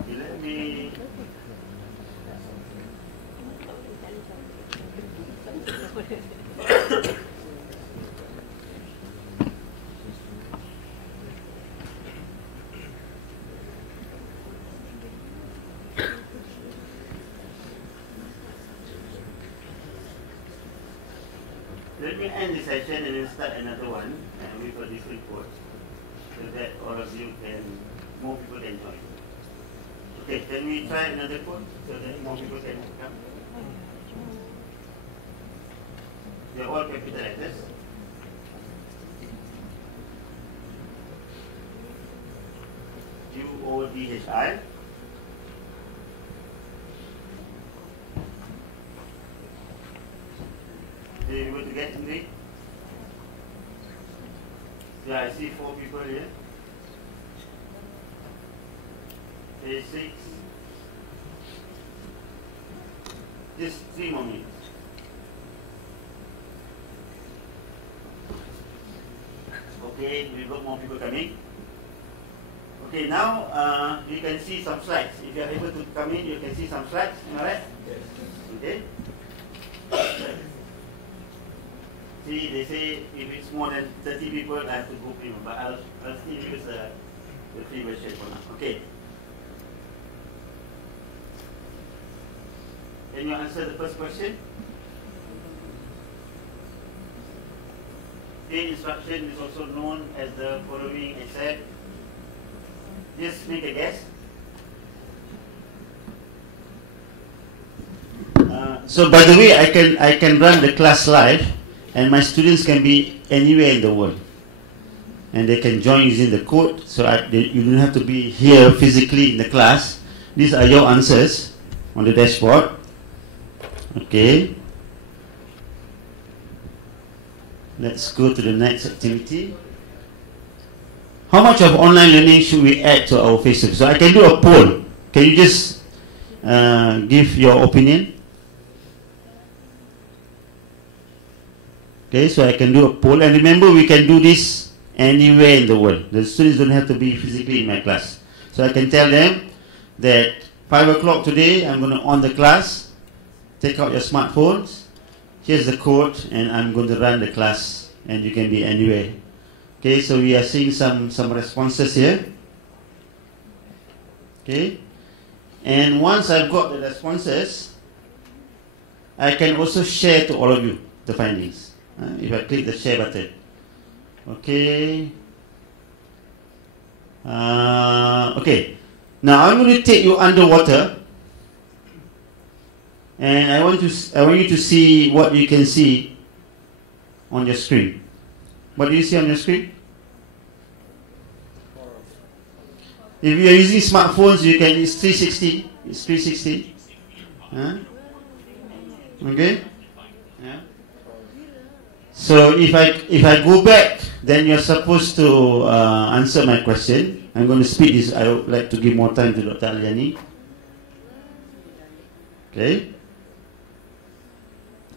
Okay, let me. Let me end this session and then start another one with a different code so that all of you more people can join. Okay, can we try another code so that more people can come? They're all capital letters. UODHI. Are you able to get into it? Yeah, I see 4 people here. There's 6. Just 3 more minutes. Okay, we've got more people coming. Okay, now you can see some slides. If you are able to come in, you can see some slides. Am I right? Yes. Okay. See, they say if it's more than 30 people, I have to go premium, but I'll still use the free version for now. Okay. Can you answer the first question? The instruction is also known as the following except. Just make a guess. So by the way, I can run the class live, and my students can be anywhere in the world, and they can join using the code. So you don't have to be here physically in the class. These are your answers on the dashboard. Okay. Let's go to the next activity. How much of online learning should we add to our Facebook? So I can do a poll. Can you just give your opinion? Okay, so I can do a poll. And remember, we can do this anywhere in the world. The students don't have to be physically in my class. So I can tell them that 5 o'clock today, I'm going to on the class. Take out your smartphones. Here's the code, and I'm going to run the class, and you can be anywhere. Okay, so we are seeing some responses here. Okay, and once I've got the responses, I can also share to all of you the findings. If I click the share button. Okay. Okay. Now I'm going to take you underwater, and I want you to see what you can see on your screen. What do you see on your screen? If you are using smartphones, you can. It's 360. It's 360. Okay. Yeah. So if I go back, then you're supposed to answer my question. I'm going to speed this. I would like to give more time to Dr. Aliani. Okay.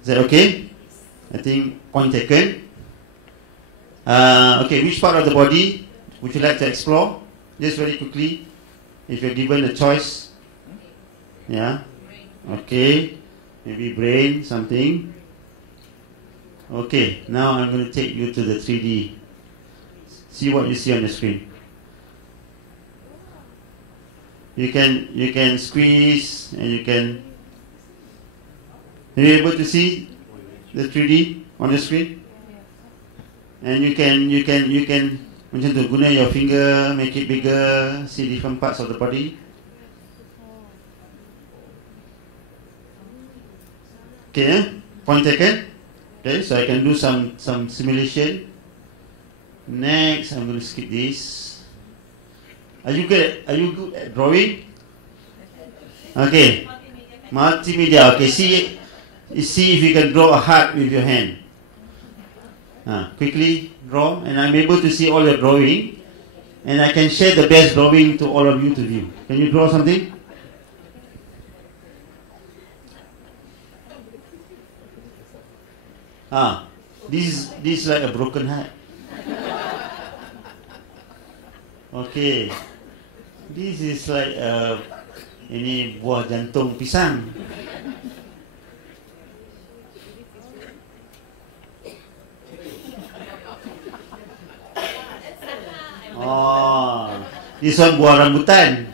Is that okay? I think point taken. Okay, which part of the body would you like to explore? Just very quickly, if you're given a choice. Yeah. Okay. Maybe brain, something. Okay, now I'm going to take you to the 3D. See what you see on the screen. You can squeeze, and you can. Are you able to see the 3D on the screen? And you can macam tu, guna your finger, make it bigger, see different parts of the body. Okay, point taken. Okay, so I can do some simulation. Next, I'm going to skip this. Are you good at drawing? Okay, multimedia. Okay, see if you can draw a heart with your hand. Quickly draw, and I'm able to see all your drawing, and I can share the best drawing to all of you to view. Can you draw something? This is like a broken heart. Okay, this is like ini buah jantung pisang. Oh, this one buah rambutan.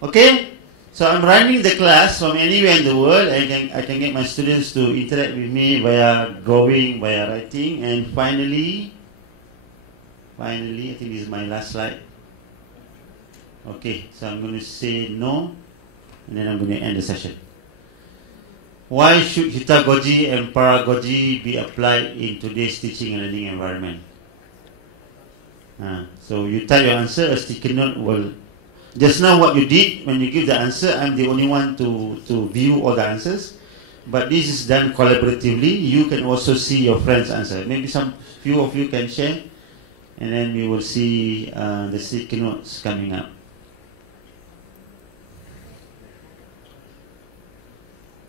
Okay, so I'm running the class from anywhere in the world. I can get my students to interact with me via drawing, via writing, and finally, I think this is my last slide. Okay, so I'm going to say no, and then I'm going to end the session. Why should pedagogy and pedagogy be applied in today's teaching and learning environment? So you type your answer, a sticky note will. Just now what you did, when you give the answer, I'm the only one to view all the answers. But this is done collaboratively. You can also see your friend's answer. Maybe some few of you can share, and then we will see the sticky notes coming up.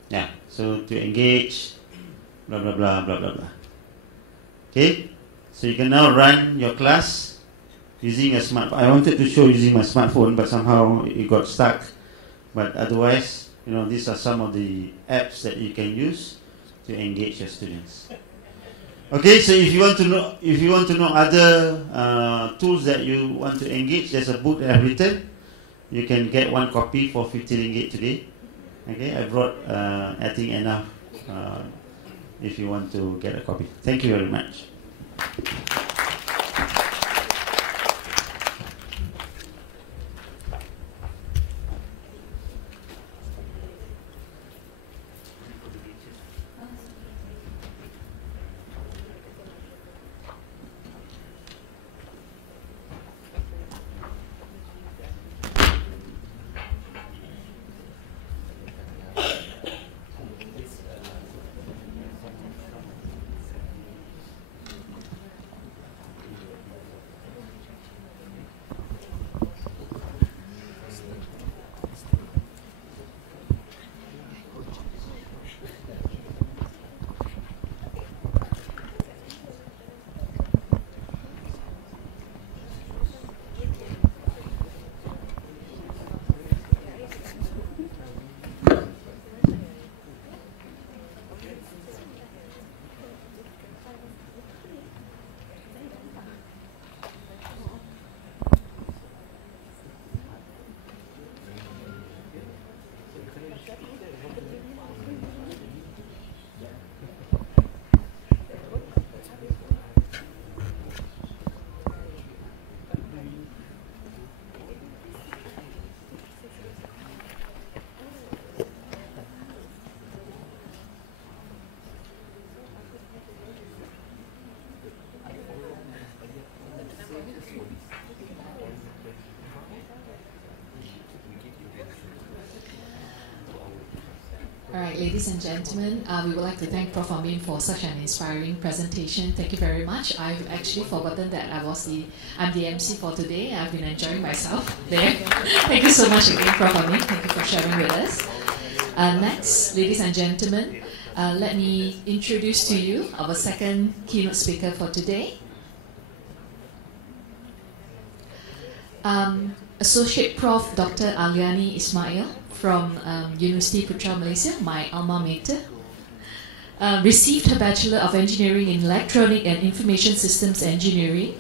Yeah, so to engage, blah, blah, blah, blah, blah, blah. Okay, so you can now run your class using a smartphone. I wanted to show using my smartphone, but somehow it got stuck. But otherwise, these are some of the apps that you can use to engage your students. Okay, so if you want to know other tools that you want to engage, there's a book that I've written. You can get one copy for 50 ringgit today. Okay, I brought I think enough if you want to get a copy. Thank you very much. All right, ladies and gentlemen, we would like to thank Prof. Amin for such an inspiring presentation. Thank you very much. I've actually forgotten that I'm the MC for today. I've been enjoying myself there. Thank you so much again, Prof. Amin. Thank you for sharing with us. Next, ladies and gentlemen, let me introduce to you our second keynote speaker for today. Associate Prof. Dr. Aliani Ismail from University Putra Malaysia, my alma mater, received her Bachelor of Engineering in Electronic and Information Systems Engineering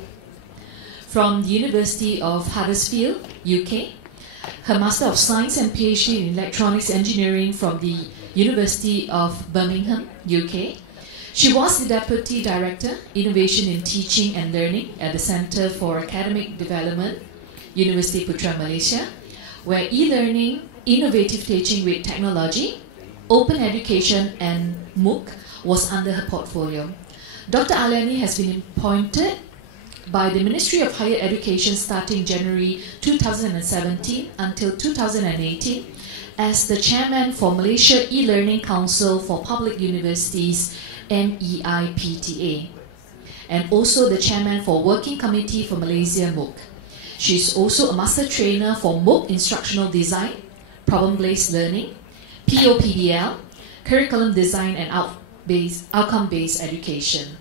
from the University of Huddersfield, UK, her Master of Science and PhD in Electronics Engineering from the University of Birmingham, UK. She was the Deputy Director, Innovation in Teaching and Learning at the Centre for Academic Development, University Putra Malaysia, where e-learning, innovative teaching with technology, open education and MOOC was under her portfolio. Dr. Aliani has been appointed by the Ministry of Higher Education starting January 2017 until 2018 as the Chairman for Malaysia E-Learning Council for Public Universities, MEIPTA, and also the Chairman for Working Committee for Malaysia MOOC. She is also a Master Trainer for MOOC Instructional Design, Problem-Based Learning, POPDL, Curriculum Design and Outcome-Based Education.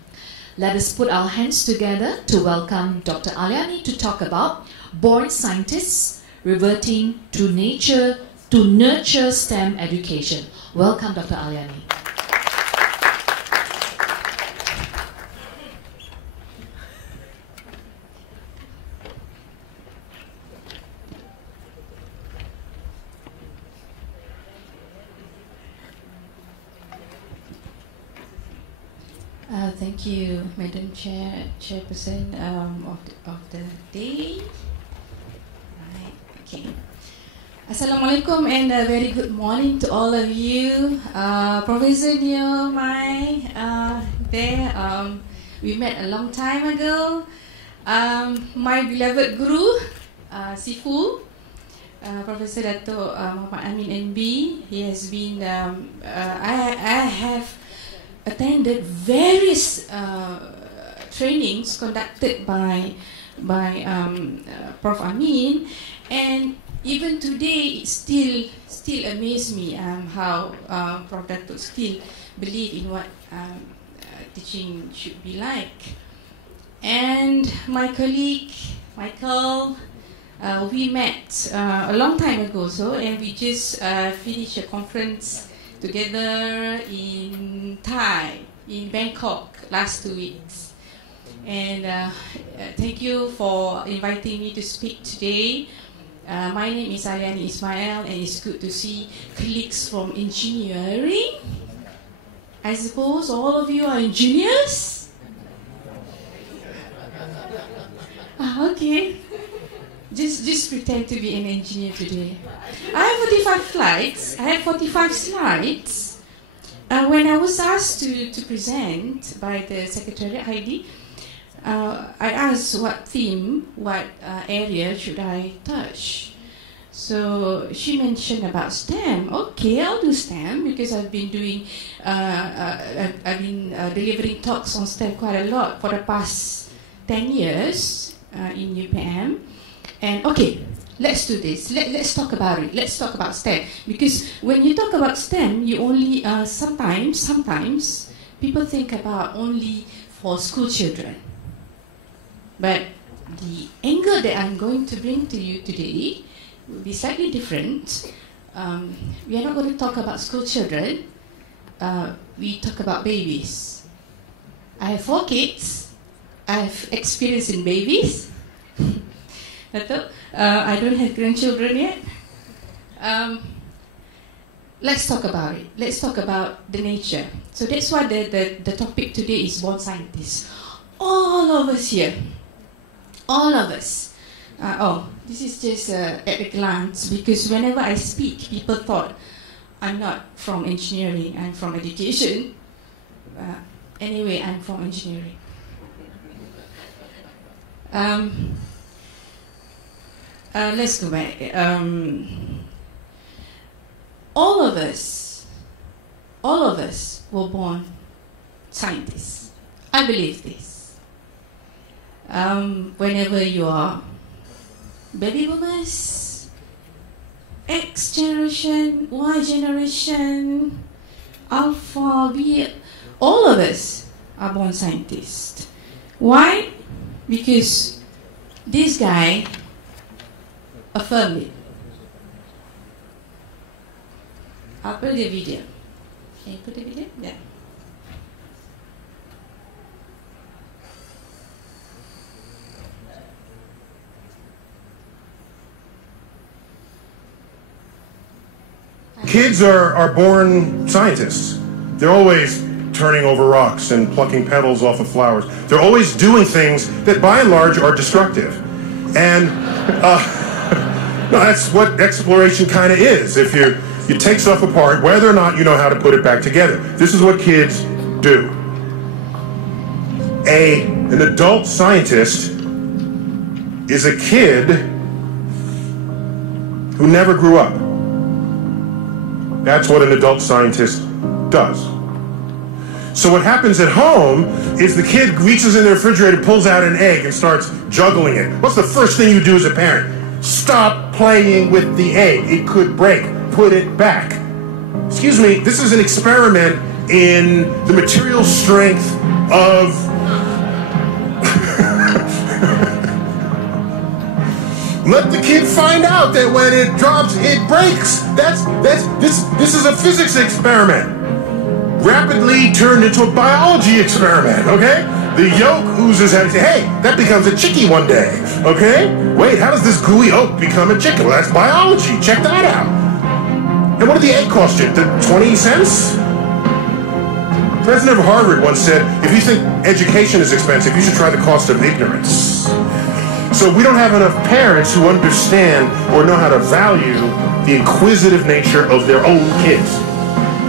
Let us put our hands together to welcome Dr. Aliani to talk about Born Scientists Reverting to Nature to Nurture STEM Education. Welcome, Dr. Aliani. Thank you, Madam Chairperson of the day. Right, okay. Assalamualaikum and a very good morning to all of you. Professor Neo, we met a long time ago. My beloved guru, Sifu, Professor Dato Muhammad Amin NB, he has been, I have attended various trainings conducted by Prof. Amin, and even today it still amazes me how Prof. Dato still believe in what teaching should be like. And my colleague Michael, we met a long time ago, and we just finished a conference together in Thai, in Bangkok, last 2 weeks. And thank you for inviting me to speak today. My name is Aliani Ismail, and it's good to see colleagues from engineering. I suppose all of you are engineers? Okay. Just pretend to be an engineer today. I have 45 slides. When I was asked to present by the Secretariat Heidi, I asked what theme, what area should I touch. So she mentioned about STEM. Okay, I'll do STEM because I've been doing, delivering talks on STEM quite a lot for the past 10 years in UPM. And okay, let's do this. Let's talk about it. Let's talk about STEM. Because when you talk about STEM, you only sometimes people think about only for school children. But the angle that I'm going to bring to you today will be slightly different. We are not going to talk about school children. We talk about babies. I have 4 kids. I have experience in babies. I don't have grandchildren yet. let's talk about it. Let's talk about the nature. So that's why the topic today is born scientists. All of us here, all of us. This is just at a glance, because whenever I speak, people thought I'm not from engineering, I'm from education. Anyway, I'm from engineering. Let's go back. All of us were born scientists. I believe this. Whenever you are baby boomers, X generation, Y generation, Alpha, B, all of us are born scientists. Why? Because this guy affirmed it. I'll put the video. Can you put the video? Yeah. Kids are born scientists. They're always turning over rocks and plucking petals off of flowers. They're always doing things that by and large are destructive. And no, that's what exploration kind of is. If you take stuff apart, whether or not you know how to put it back together. This is what kids do. An adult scientist is a kid who never grew up. That's what an adult scientist does. So what happens at home is the kid reaches in the refrigerator, pulls out an egg, and starts juggling it. What's the first thing you do as a parent? Stop playing with the egg. It could break. Put it back. Excuse me, this is an experiment in the material strength of let the kid find out that when it drops, it breaks. This is a physics experiment. Rapidly turned into a biology experiment, okay? The yolk oozes out and say, hey, that becomes a chickie one day, okay? Wait, how does this gooey yolk become a chicken? Well, that's biology. Check that out. And what did the egg cost you? 20 cents? The president of Harvard once said, if you think education is expensive, you should try the cost of ignorance. So we don't have enough parents who understand or know how to value the inquisitive nature of their own kids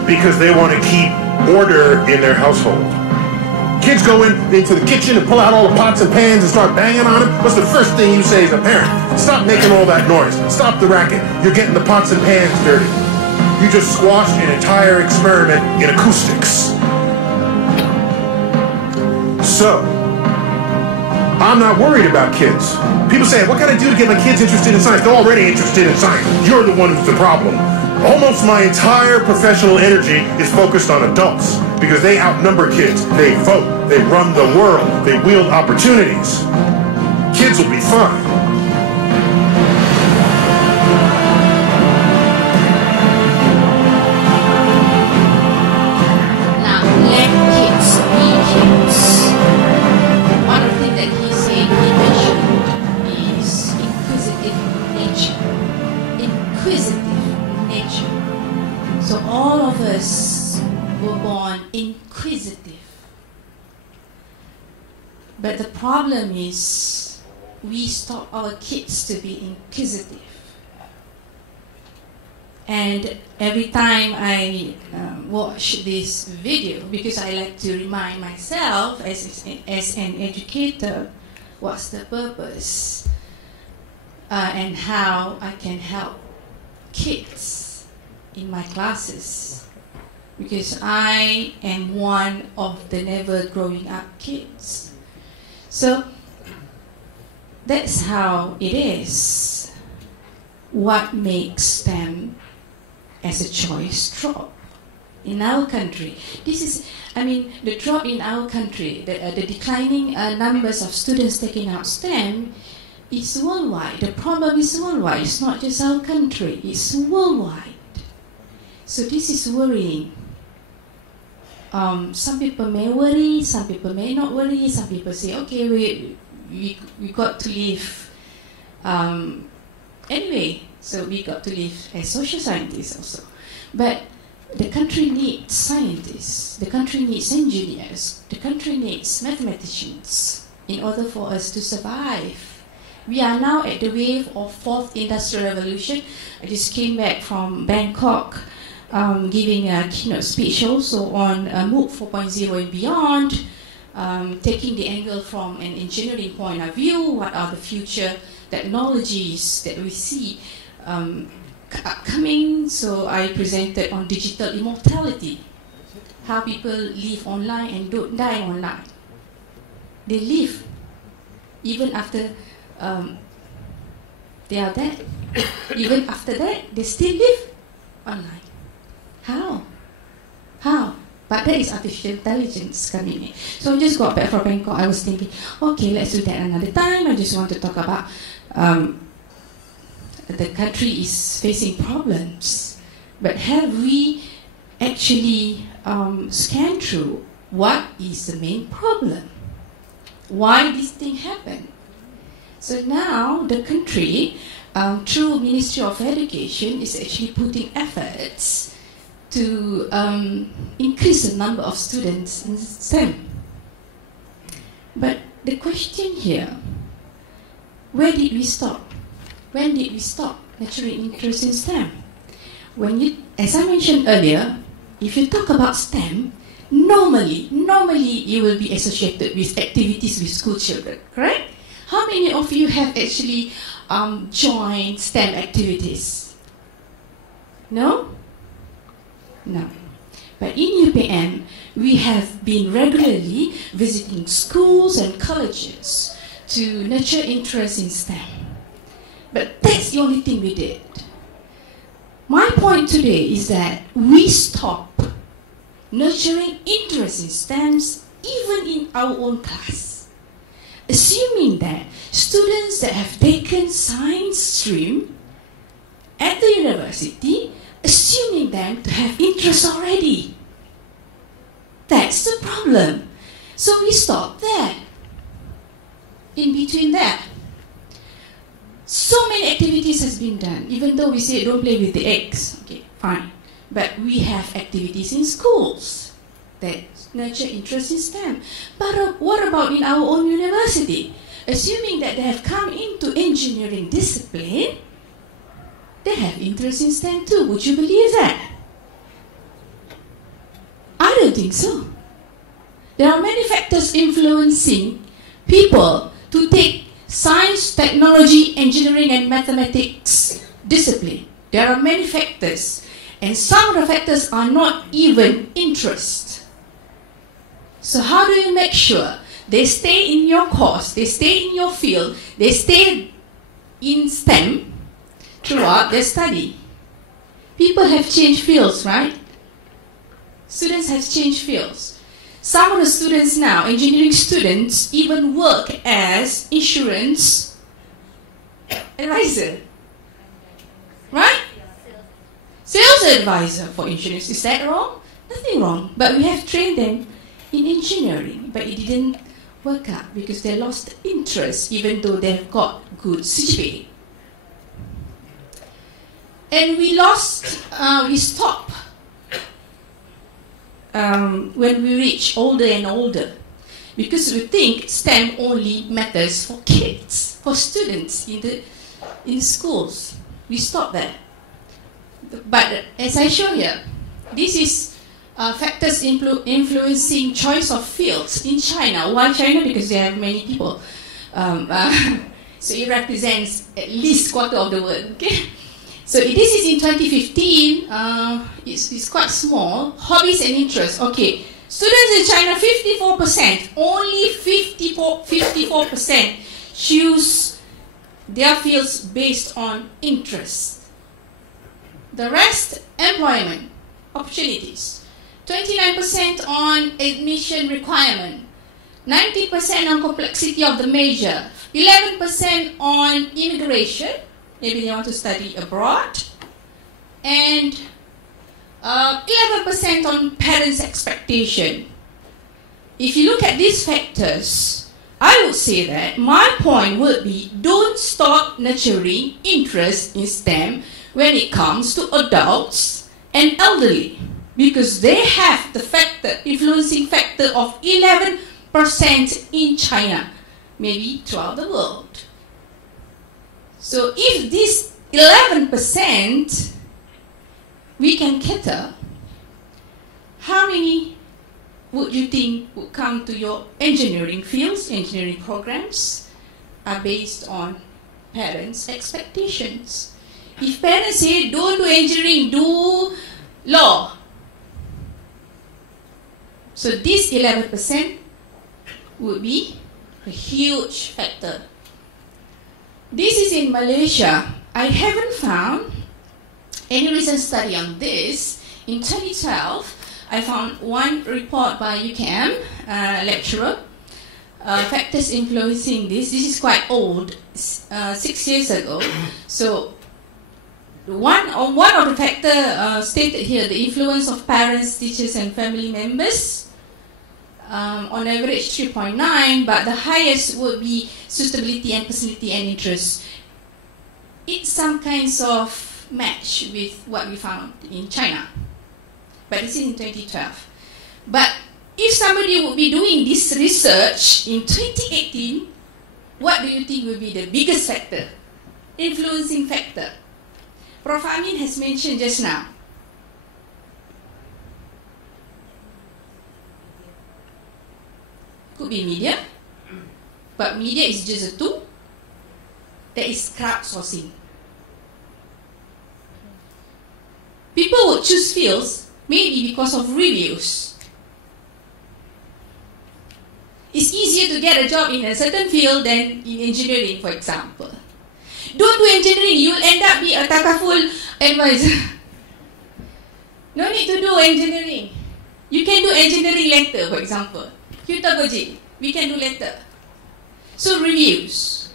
because they want to keep order in their household. Kids go into the kitchen and pull out all the pots and pans and start banging on them. What's the first thing you say as a parent? Stop making all that noise. Stop the racket. You're getting the pots and pans dirty. You just squashed an entire experiment in acoustics. So, I'm not worried about kids. People say, what can I do to get my kids interested in science? They're already interested in science. You're the one who's the problem. Almost my entire professional energy is focused on adults because they outnumber kids. They vote. They run the world. They wield opportunities. Kids will be fine. Now, let kids be kids. One of the things that he mentioned is inquisitive nature. Inquisitive nature. So all of us were born inquisitive. But the problem is we stop our kids to be inquisitive. And every time I watch this video, because I like to remind myself as an educator, what's the purpose and how I can help kids in my classes. Because I am one of the never growing up kids. So that's how it is. What makes them as a choice drop in our country? This is, the drop in our country, the declining numbers of students taking out STEM is worldwide. The problem is worldwide. It's not just our country. It's worldwide. So this is worrying. Some people may worry, some people may not worry. Some people say, okay, we got to live anyway. So we got to live as social scientists also. But the country needs scientists, the country needs engineers, the country needs mathematicians in order for us to survive. We are now at the wave of 4th Industrial Revolution. I just came back from Bangkok, giving a keynote speech also on MOOC 4.0 and beyond, taking the angle from an engineering point of view. What are the future technologies that we see upcoming? So I presented on digital immortality, how people live online and don't die online. They live even after they are dead. Even after that, they still live online. How? How? But there is artificial intelligence coming in. So I just got back from Bangkok. I was thinking, okay, let's do that another time. I just want to talk about the country is facing problems. But have we actually scanned through what is the main problem? Why this thing happened? So now the country, through Ministry of Education, is actually putting efforts to increase the number of students in STEM. But the question here, where did we stop? When did we stop nurturing interest in STEM? When you, as I mentioned earlier, if you talk about STEM, normally you will be associated with activities with school children, correct? How many of you have actually joined STEM activities? No? No. But in UPM, we have been regularly visiting schools and colleges to nurture interest in STEM. But that's the only thing we did. My point today is that we stop nurturing interest in STEMs even in our own class, assuming that students that have taken science stream at the university, assuming them to have interest already. That's the problem. So we stop there. In between that, so many activities has been done, even though we say don't play with the eggs. Okay, fine. But we have activities in schools that nurture interest in STEM. But what about in our own university? Assuming that they have come into engineering discipline, they have interest in STEM too. Would you believe that? I don't think so. There are many factors influencing people to take science, technology, engineering, and mathematics discipline. There are many factors, and some of the factors are not even interest. So how do you make sure they stay in your course, they stay in your field, they stay in STEM throughout their study? People have changed fields, right? Students have changed fields. Some of the students now, engineering students, even work as insurance advisor. Right? Sales advisor for insurance. Is that wrong? Nothing wrong. But we have trained them in engineering, but it didn't work out because they lost interest even though they've got good CGPA. And we stopped when we reach older and older, because we think STEM only matters for kids, for students in schools. We stop there. But as I show here, this is factors influencing choice of fields in China. Why China? Because they have many people. So it represents at least quarter of the world. Okay. So this is in 2015, it's quite small. Hobbies and interests. Okay, students in China, 54%, only 54% choose their fields based on interest. The rest, employment, opportunities. 29% on admission requirement. 90% on complexity of the major. 11% on immigration. Maybe they want to study abroad. And 11% on parents' expectation. If you look at these factors, I would say that my point would be, don't stop nurturing interest in STEM when it comes to adults and elderly, because they have the influencing factor of 11% in China, maybe throughout the world. So if this 11% we can cater, how many would you think would come to your engineering fields? Engineering programs are based on parents' expectations. If parents say, don't do engineering, do law. So this 11% would be a huge factor. This is in Malaysia. I haven't found any recent study on this. In 2012, I found one report by UCAM lecturer, factors influencing this. This is quite old, 6 years ago. So one of the factors stated here, the influence of parents, teachers, and family members. On average 3.9, but the highest would be suitability and personality and interest. It's some kinds of match with what we found in China. But this is in 2012. But if somebody would be doing this research in 2018, what do you think would be the biggest factor? Influencing factor. Prof. Amin has mentioned just now. Could be media, but media is just a tool. That is crowdsourcing. People would choose fields maybe because of reviews. It's easier to get a job in a certain field than in engineering, for example. Don't do engineering, you will end up being a takaful advisor. No need to do engineering. You can do engineering later, for example. We can do later. So reviews.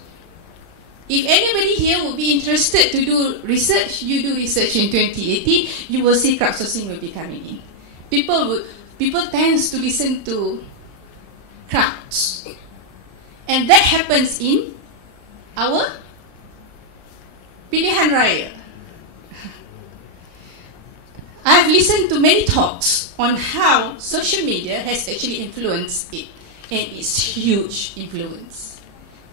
If anybody here would be interested to do research, you do research in 2018, you will see crowdsourcing will be coming in. People tends to listen to crowds. And that happens in our Pilihan Raya. I've listened to many talks on how social media has actually influenced it, and it's huge influence.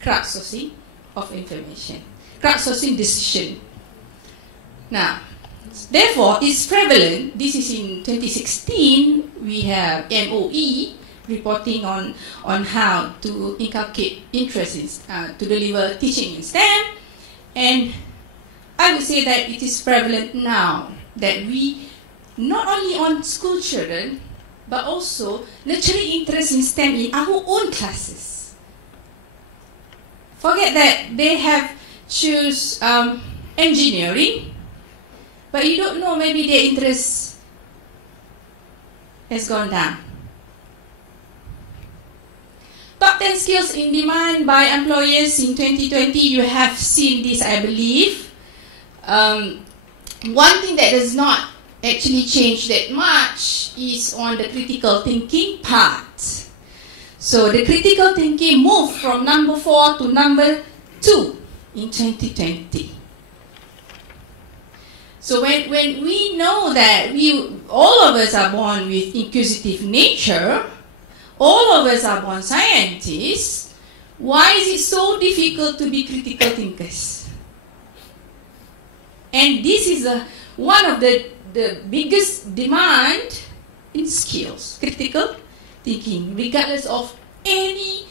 Crowdsourcing of information, crowdsourcing decision. Now, therefore, it's prevalent. This is in 2016. We have MOE reporting on how to inculcate interest in, to deliver teaching in STEM, and I would say that it is prevalent now that we not only on school children, but also nurturing interest in STEM in our own classes. Forget that they have choose engineering, but you don't know, maybe their interest has gone down. Top 10 skills in demand by employers in 2020, you have seen this, I believe. One thing that does not actually change that much is on the critical thinking part. So the critical thinking moved from number 4 to number 2 in 2020. So when we know that all of us are born with inquisitive nature, all of us are born scientists, why is it so difficult to be critical thinkers? And this is one of the biggest demand in skills, critical thinking, regardless of any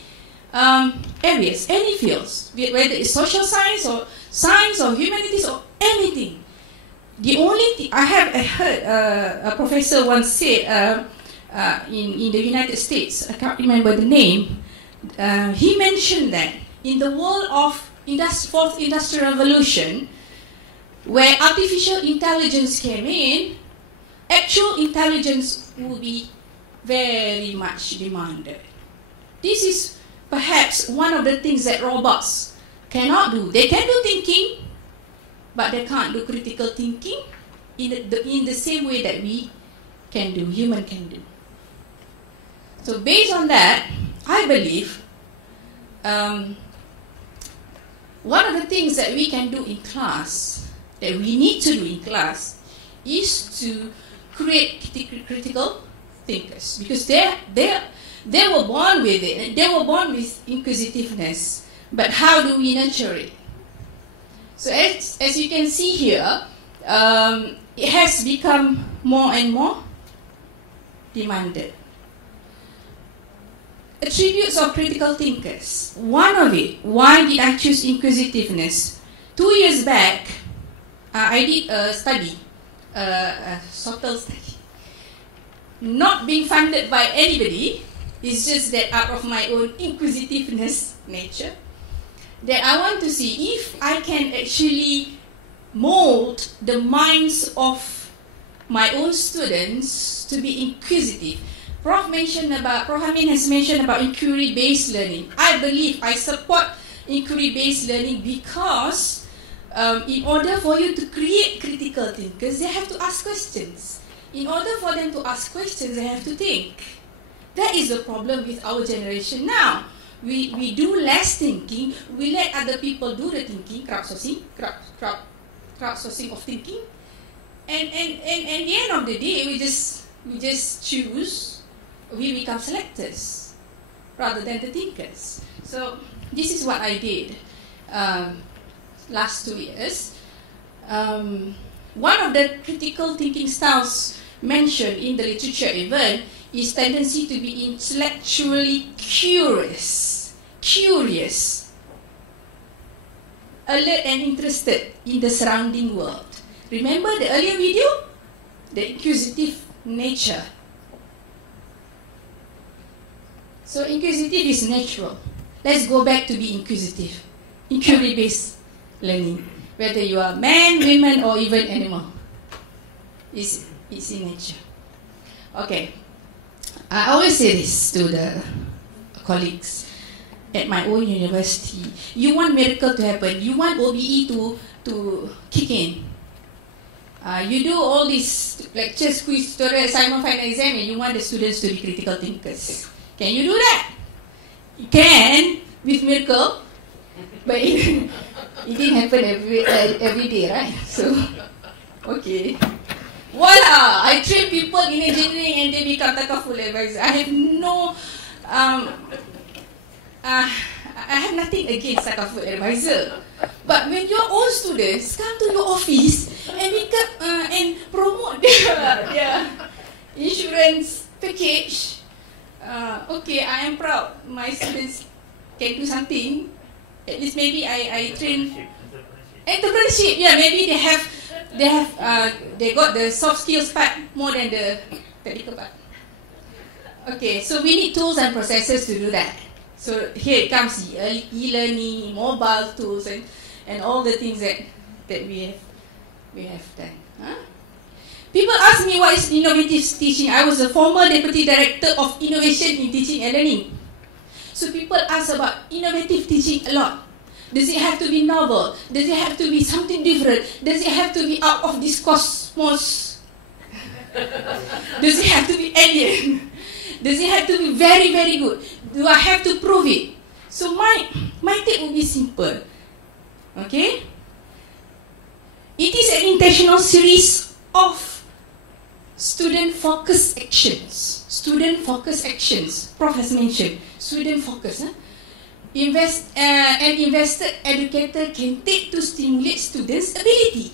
areas, any fields, whether it's social science or humanities or anything. The only thing I heard a professor once said in the United States, I can't remember the name, he mentioned that in the world of fourth industrial revolution, where artificial intelligence came in, actual intelligence will be very much demanded. This is perhaps one of the things that robots cannot do. They can do thinking, but they can't do critical thinking in the same way that we can do, human can do. So based on that, I believe one of the things that we can do in class, that we need to do in class, is to create critical thinkers, because they were born with it. They were born with inquisitiveness. But how do we nurture it? So as you can see here, it has become more and more demanded. Attributes of critical thinkers. One of it, why did I choose inquisitiveness? 2 years back, I did a study, a subtle study, not being funded by anybody. It's just that out of my own inquisitiveness nature, that I want to see if I can actually mold the minds of my own students to be inquisitive. Prof Amin has mentioned about inquiry-based learning. I believe, I support inquiry-based learning because in order for you to create critical thinkers, they have to ask questions. In order for them to ask questions, they have to think. That is the problem with our generation now. We do less thinking, we let other people do the thinking, crowdsourcing of thinking, and at the end of the day, we just choose, we become selectors rather than the thinkers. So this is what I did last 2 years. One of the critical thinking styles mentioned in the literature even is tendency to be intellectually curious, alert and interested in the surrounding world. Remember the earlier video? The inquisitive nature. So inquisitive is natural. Let's go back to be inquisitive. Inquiry-based learning. Whether you are man, woman, or even animal. It's in nature. Okay. I always say this to the colleagues at my own university. You want miracle to happen. You want OBE to kick in. You do all these lectures, quiz, tutorial, assignment, final exam, and you want the students to be critical thinkers. Can you do that? You can with miracle, but it didn't happen every day, right? So, okay. Voila! I train people in engineering and they become takaful advisor. I have no, I have nothing against takaful advisor. But when your own students come to your office and and promote their insurance package, okay, I am proud. My students can do something. At least maybe I train entrepreneurship. Yeah, maybe they got the soft skills part more than the technical part. Okay, so we need tools and processes to do that. So here it comes e-learning, mobile tools, and all the things that we have done. Huh? People ask me what is innovative teaching. I was a former deputy director of innovation in teaching and learning. So people ask about innovative teaching a lot. Does it have to be novel? Does it have to be something different? Does it have to be out of this cosmos? Does it have to be alien? Does it have to be very, very good? Do I have to prove it? So my take will be simple. Okay? It is an intentional series of student-focused actions. Student-focused actions. Prof has mentioned student-focused. An invested educator can take to stimulate students' ability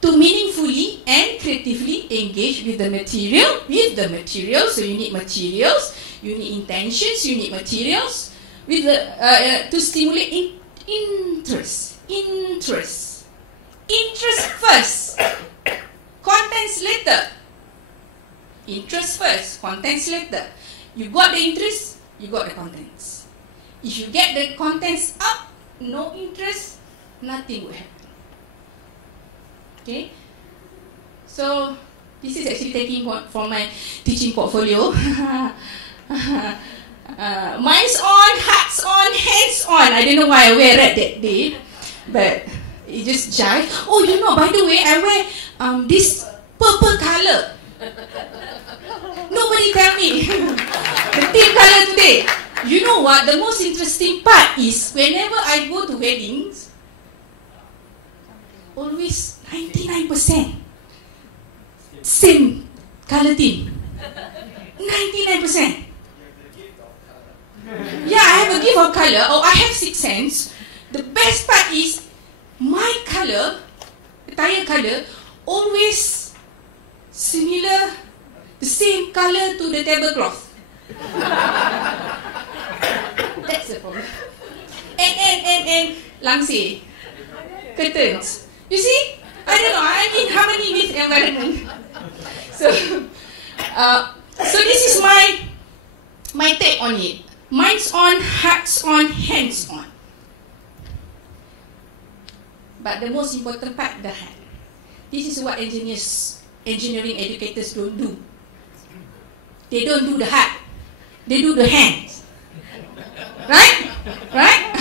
to meaningfully and creatively engage with the material. So you need materials, you need intentions, you need materials with to stimulate interest first, contents later. Interest first, contents later. You got the interest, you got the contents. If you get the contents up, no interest, nothing will happen. Okay? So, this is actually taking from my teaching portfolio. Minds on, hearts on, hands on. I don't know why I wear red that day, but it just jive. Oh, you know, by the way, I wear this purple color. Nobody tell me. The team color today. You know what? The most interesting part is whenever I go to weddings, always 99% same color theme. 99%. Yeah, I have a gift of color. Oh, I have 6 sense. The best part is my color, the tire color, always similar, the same color to the tablecloth. That's the problem. And langsir, curtains. You see? I don't know. I'm in harmony with the environment. So this is my take on it. Minds on, hearts on, hands on. But the most important part, the hand. This is what engineering educators don't do. They don't do the heart. They do the hands. Right? Right?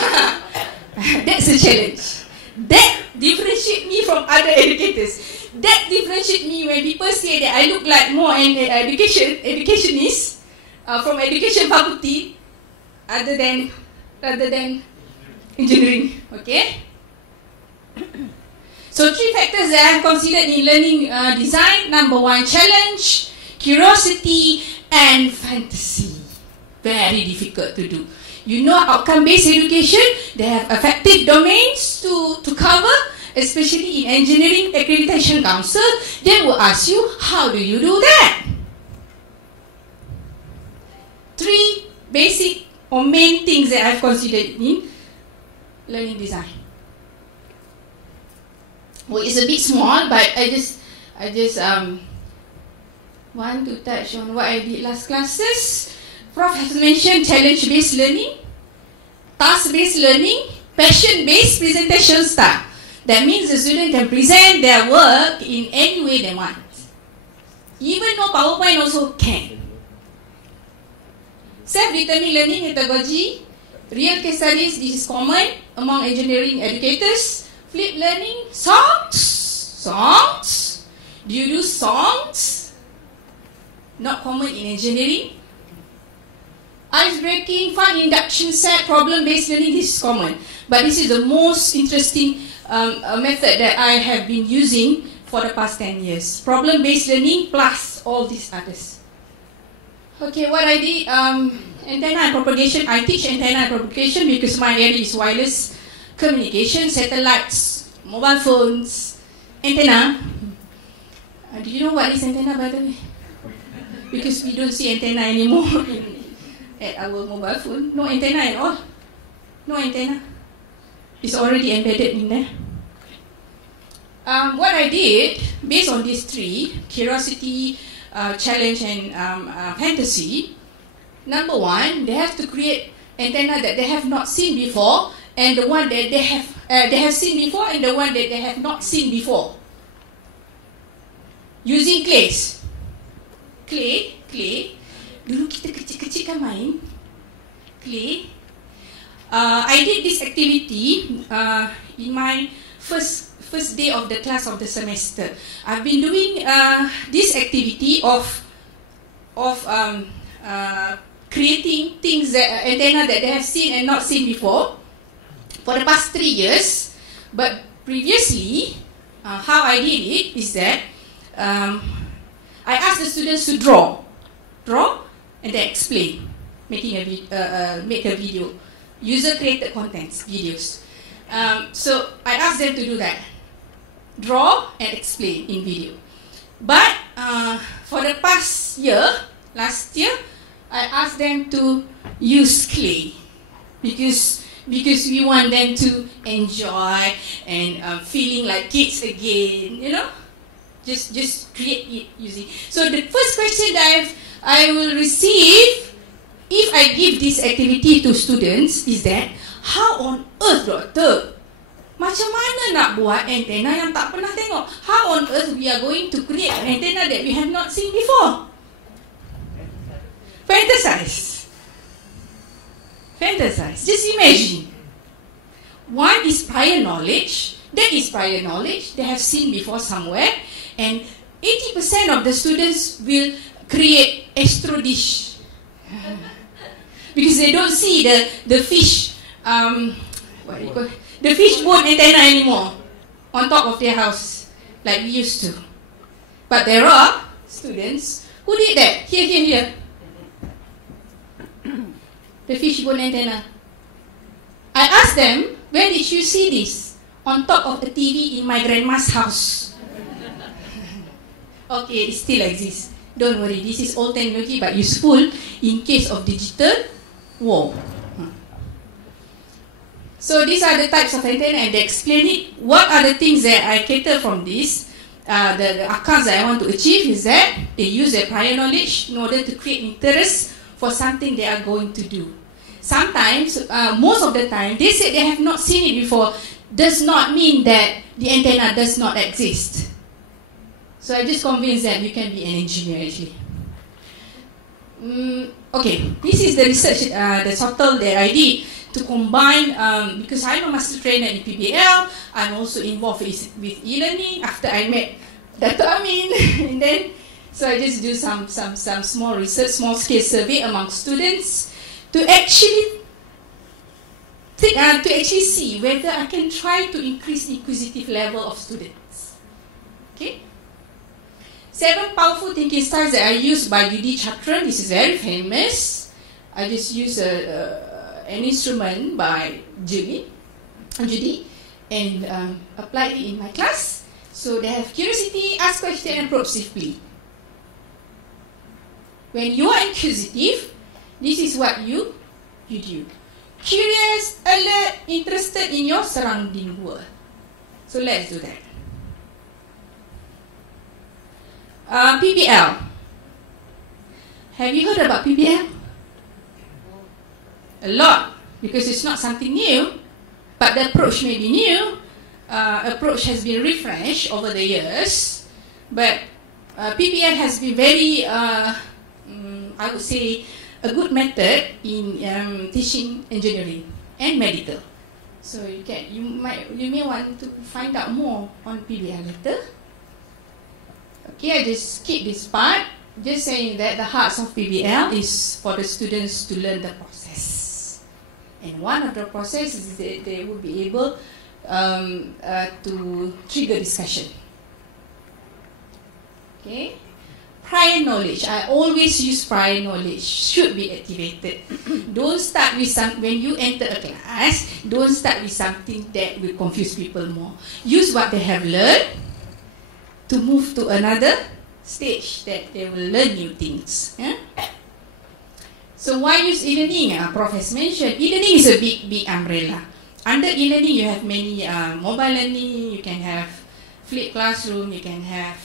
That's a challenge. That differentiates me from other educators. That differentiates me when people say that I look like more an educationist from education faculty rather than engineering. Okay? So 3 factors that I have considered in learning design. Number 1, challenge, curiosity, and fantasy. Very difficult to do. You know, outcome-based education, they have effective domains to cover, especially in Engineering Accreditation Council. They will ask you, how do you do that? 3 basic or main things that I've considered in learning design. Well, it's a bit small, but I just want to touch on what I did last classes. Prof has mentioned challenge-based learning, task-based learning, passion-based presentation style. That means the student can present their work in any way they want. Even though PowerPoint also can. Self-determined learning methodology, real case studies, this is common among engineering educators. Flip learning, songs. Do you do songs? Not common in engineering. Ice-breaking, fun induction set, problem-based learning, this is common. But this is the most interesting method that I have been using for the past 10 years. Problem-based learning plus all these others. Okay, what I did, antenna and propagation. I teach antenna and propagation because my area is wireless communication, satellites, mobile phones, antenna. Do you know what is antenna, by the way? Because we don't see antenna anymore at our mobile phone. No antenna at all. No antenna. It's already embedded in there. What I did, based on these 3, curiosity, challenge, and fantasy, number 1, they have to create antenna that they have not seen before, and the one that they have seen before, and the one that they have not seen before. Using clays. Clay. Dulu kita kecil-kecil kan main clay. I did this activity in my first day of the class of the semester. I've been doing this activity of creating things that antenna that they have seen and not seen before for the past 3 years. But previously, how I did it is that I asked the students to draw, and then explain, make a video, user-created contents, videos. So I asked them to do that, draw and explain in video. But for the past year, last year, I asked them to use clay because we want them to enjoy and feeling like kids again, you know. Just create it using. So the first question that I will receive if I give this activity to students is that, how on earth, Doctor? Macam mana nak buat antenna yang tak pernah tengok? How on earth we are going to create an antenna that we have not seen before? Fantasize. Just imagine. One is prior knowledge. That is prior knowledge they have seen before somewhere. And 80% of the students will create astro dish because they don't see the fish the fish bone antenna anymore on top of their house. like we used to. But there are students who did that. Here. The fishbone antenna. I asked them, where did you see this? On top of the TV in my grandma's house. Okay, it still exists. Don't worry, this is old technology but useful in case of digital war. So these are the types of antenna, and they explain it. What are the things that I cater from this? The outcomes that I want to achieve is that they use their prior knowledge in order to create interest for something they are going to do. Sometimes, most of the time, they say they have not seen it before. Does not mean that the antenna does not exist. So I just convinced that you can be an engineer actually. Okay, this is the research, the total that I did to combine, because I'm a master trainer in PBL, I'm also involved with e-learning after I met Dr. Amin. And then, so I just do some small research, small scale survey among students to actually see whether I can try to increase the inquisitive level of students. Okay? 7 powerful thinking styles that are used by Judy Chatran. This is very famous. I just use an instrument by Judy, and applied it in my class. So they have curiosity, ask questions, and probe swiftly. When you are inquisitive, this is what you do. Curious, alert, interested in your surrounding world. So let's do that. PBL. Have you heard about PBL? A lot, because it's not something new, but the approach may be new. Approach has been refreshed over the years, but PBL has been very, I would say, a good method in teaching engineering and medical. So you may want to find out more on PBL later. Okay, I just skip this part, just saying that the heart of PBL is for the students to learn the process. And one of the processes is that they will be able to trigger discussion. Okay, prior knowledge. I always use prior knowledge, should be activated. Don't start with when you enter a class, don't start with something that will confuse people more. Use what they have learned to move to another stage that they will learn new things. Yeah? So why use e-learning? Prof has mentioned, e-learning is a big umbrella. Under e-learning, you have many mobile learning, you can have flipped classroom, you can have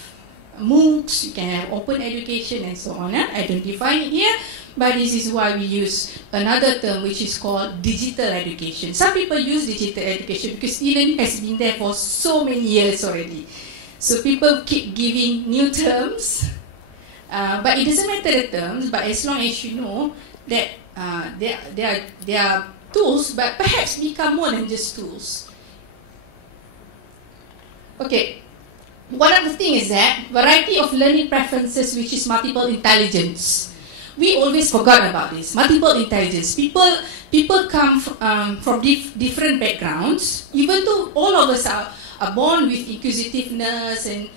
MOOCs, you can have open education and so on. I don't define it here, but this is why we use another term which is called digital education. Some people use digital education because e-learning has been there for so many years already. So people keep giving new terms, but it doesn't matter the terms, but as long as you know that they are tools, but perhaps become more than just tools. Okay, one of the things is that variety of learning preferences, which is multiple intelligence. We always forgot about this, multiple intelligence. People come from different backgrounds, even though all of us are born with inquisitiveness and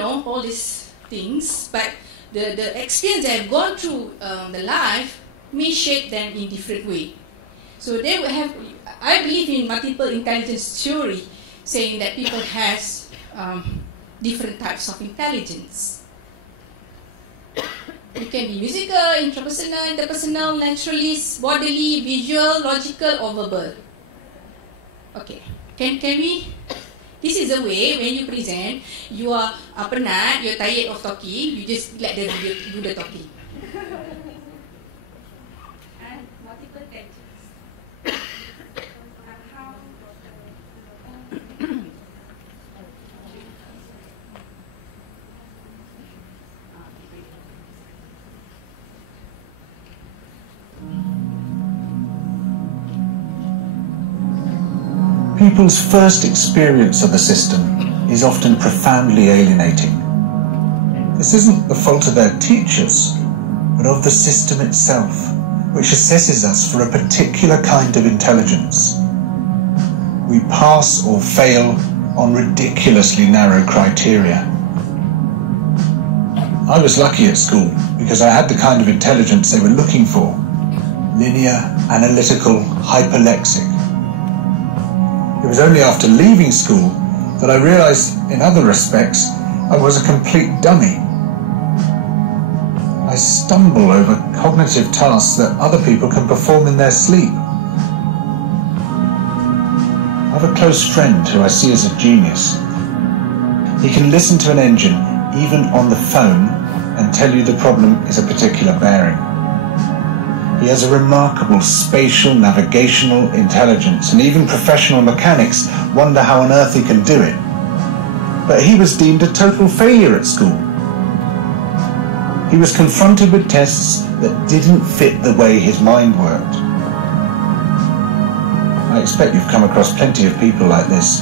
all these things, but the experience they have gone through the life may shape them in different way. So they will have, I believe in multiple intelligence theory, saying that people has different types of intelligence. You can be musical, intrapersonal, interpersonal, naturalist, bodily, visual, logical, or verbal. Okay, can we? This is the way when you present, you are penat, you're tired of talking, you just let them do the talking. And multiple tensions. People's first experience of the system is often profoundly alienating. This isn't the fault of their teachers, but of the system itself, which assesses us for a particular kind of intelligence. We pass or fail on ridiculously narrow criteria. I was lucky at school because I had the kind of intelligence they were looking for: linear, analytical, hyperlexic. It was only after leaving school that I realized, in other respects, I was a complete dummy. I stumble over cognitive tasks that other people can perform in their sleep. I have a close friend who I see as a genius. He can listen to an engine, even on the phone, and tell you the problem is a particular bearing. He has a remarkable spatial navigational intelligence, and even professional mechanics wonder how on earth he can do it. But he was deemed a total failure at school. He was confronted with tests that didn't fit the way his mind worked. I expect you've come across plenty of people like this.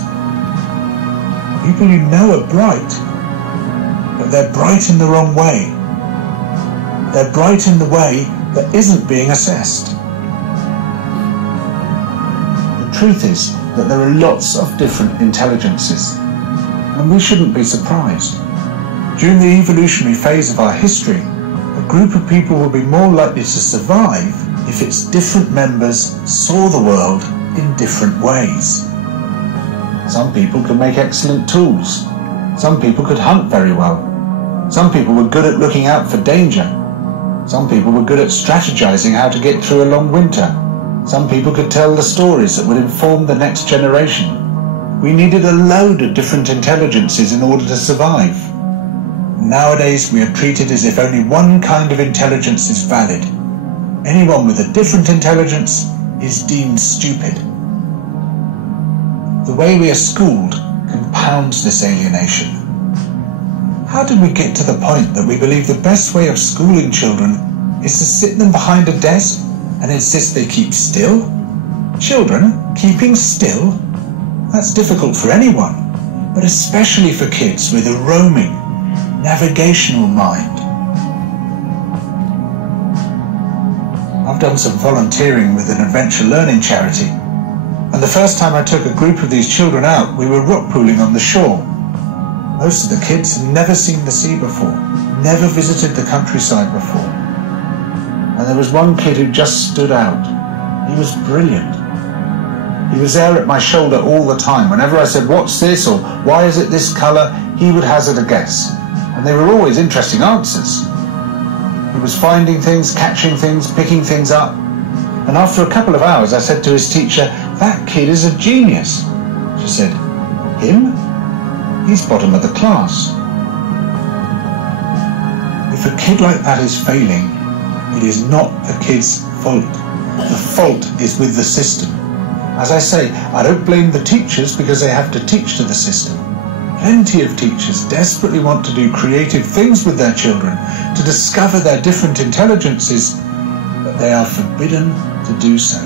People you know are bright, but they're bright in the wrong way. They're bright in the way that isn't being assessed. The truth is that there are lots of different intelligences, and we shouldn't be surprised. During the evolutionary phase of our history, a group of people will be more likely to survive if its different members saw the world in different ways. Some people could make excellent tools. Some people could hunt very well. Some people were good at looking out for danger. Some people were good at strategizing how to get through a long winter. Some people could tell the stories that would inform the next generation. We needed a load of different intelligences in order to survive. Nowadays, we are treated as if only one kind of intelligence is valid. Anyone with a different intelligence is deemed stupid. The way we are schooled compounds this alienation. How did we get to the point that we believe the best way of schooling children is to sit them behind a desk and insist they keep still? Children keeping still? That's difficult for anyone, but especially for kids with a roaming, navigational mind. I've done some volunteering with an adventure learning charity, and the first time I took a group of these children out, we were rock pooling on the shore. Most of the kids had never seen the sea before, never visited the countryside before. And there was one kid who just stood out. He was brilliant. He was there at my shoulder all the time. Whenever I said, "What's this?" or "Why is it this colour?" he would hazard a guess. And they were always interesting answers. He was finding things, catching things, picking things up. And after a couple of hours, I said to his teacher, "That kid is a genius." She said, "Him? He's bottom of the class." If a kid like that is failing, it is not the kid's fault. The fault is with the system. As I say, I don't blame the teachers because they have to teach to the system. Plenty of teachers desperately want to do creative things with their children, to discover their different intelligences, but they are forbidden to do so.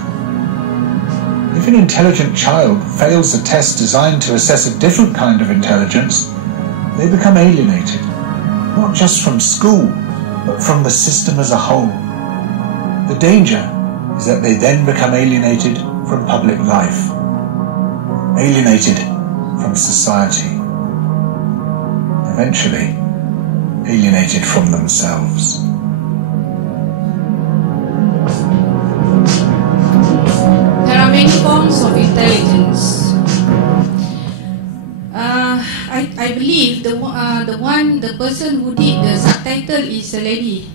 If an intelligent child fails a test designed to assess a different kind of intelligence, they become alienated, not just from school, but from the system as a whole. The danger is that they then become alienated from public life, alienated from society, eventually alienated from themselves. There are many forms of intelligence. I believe the person who did the subtitle is a lady.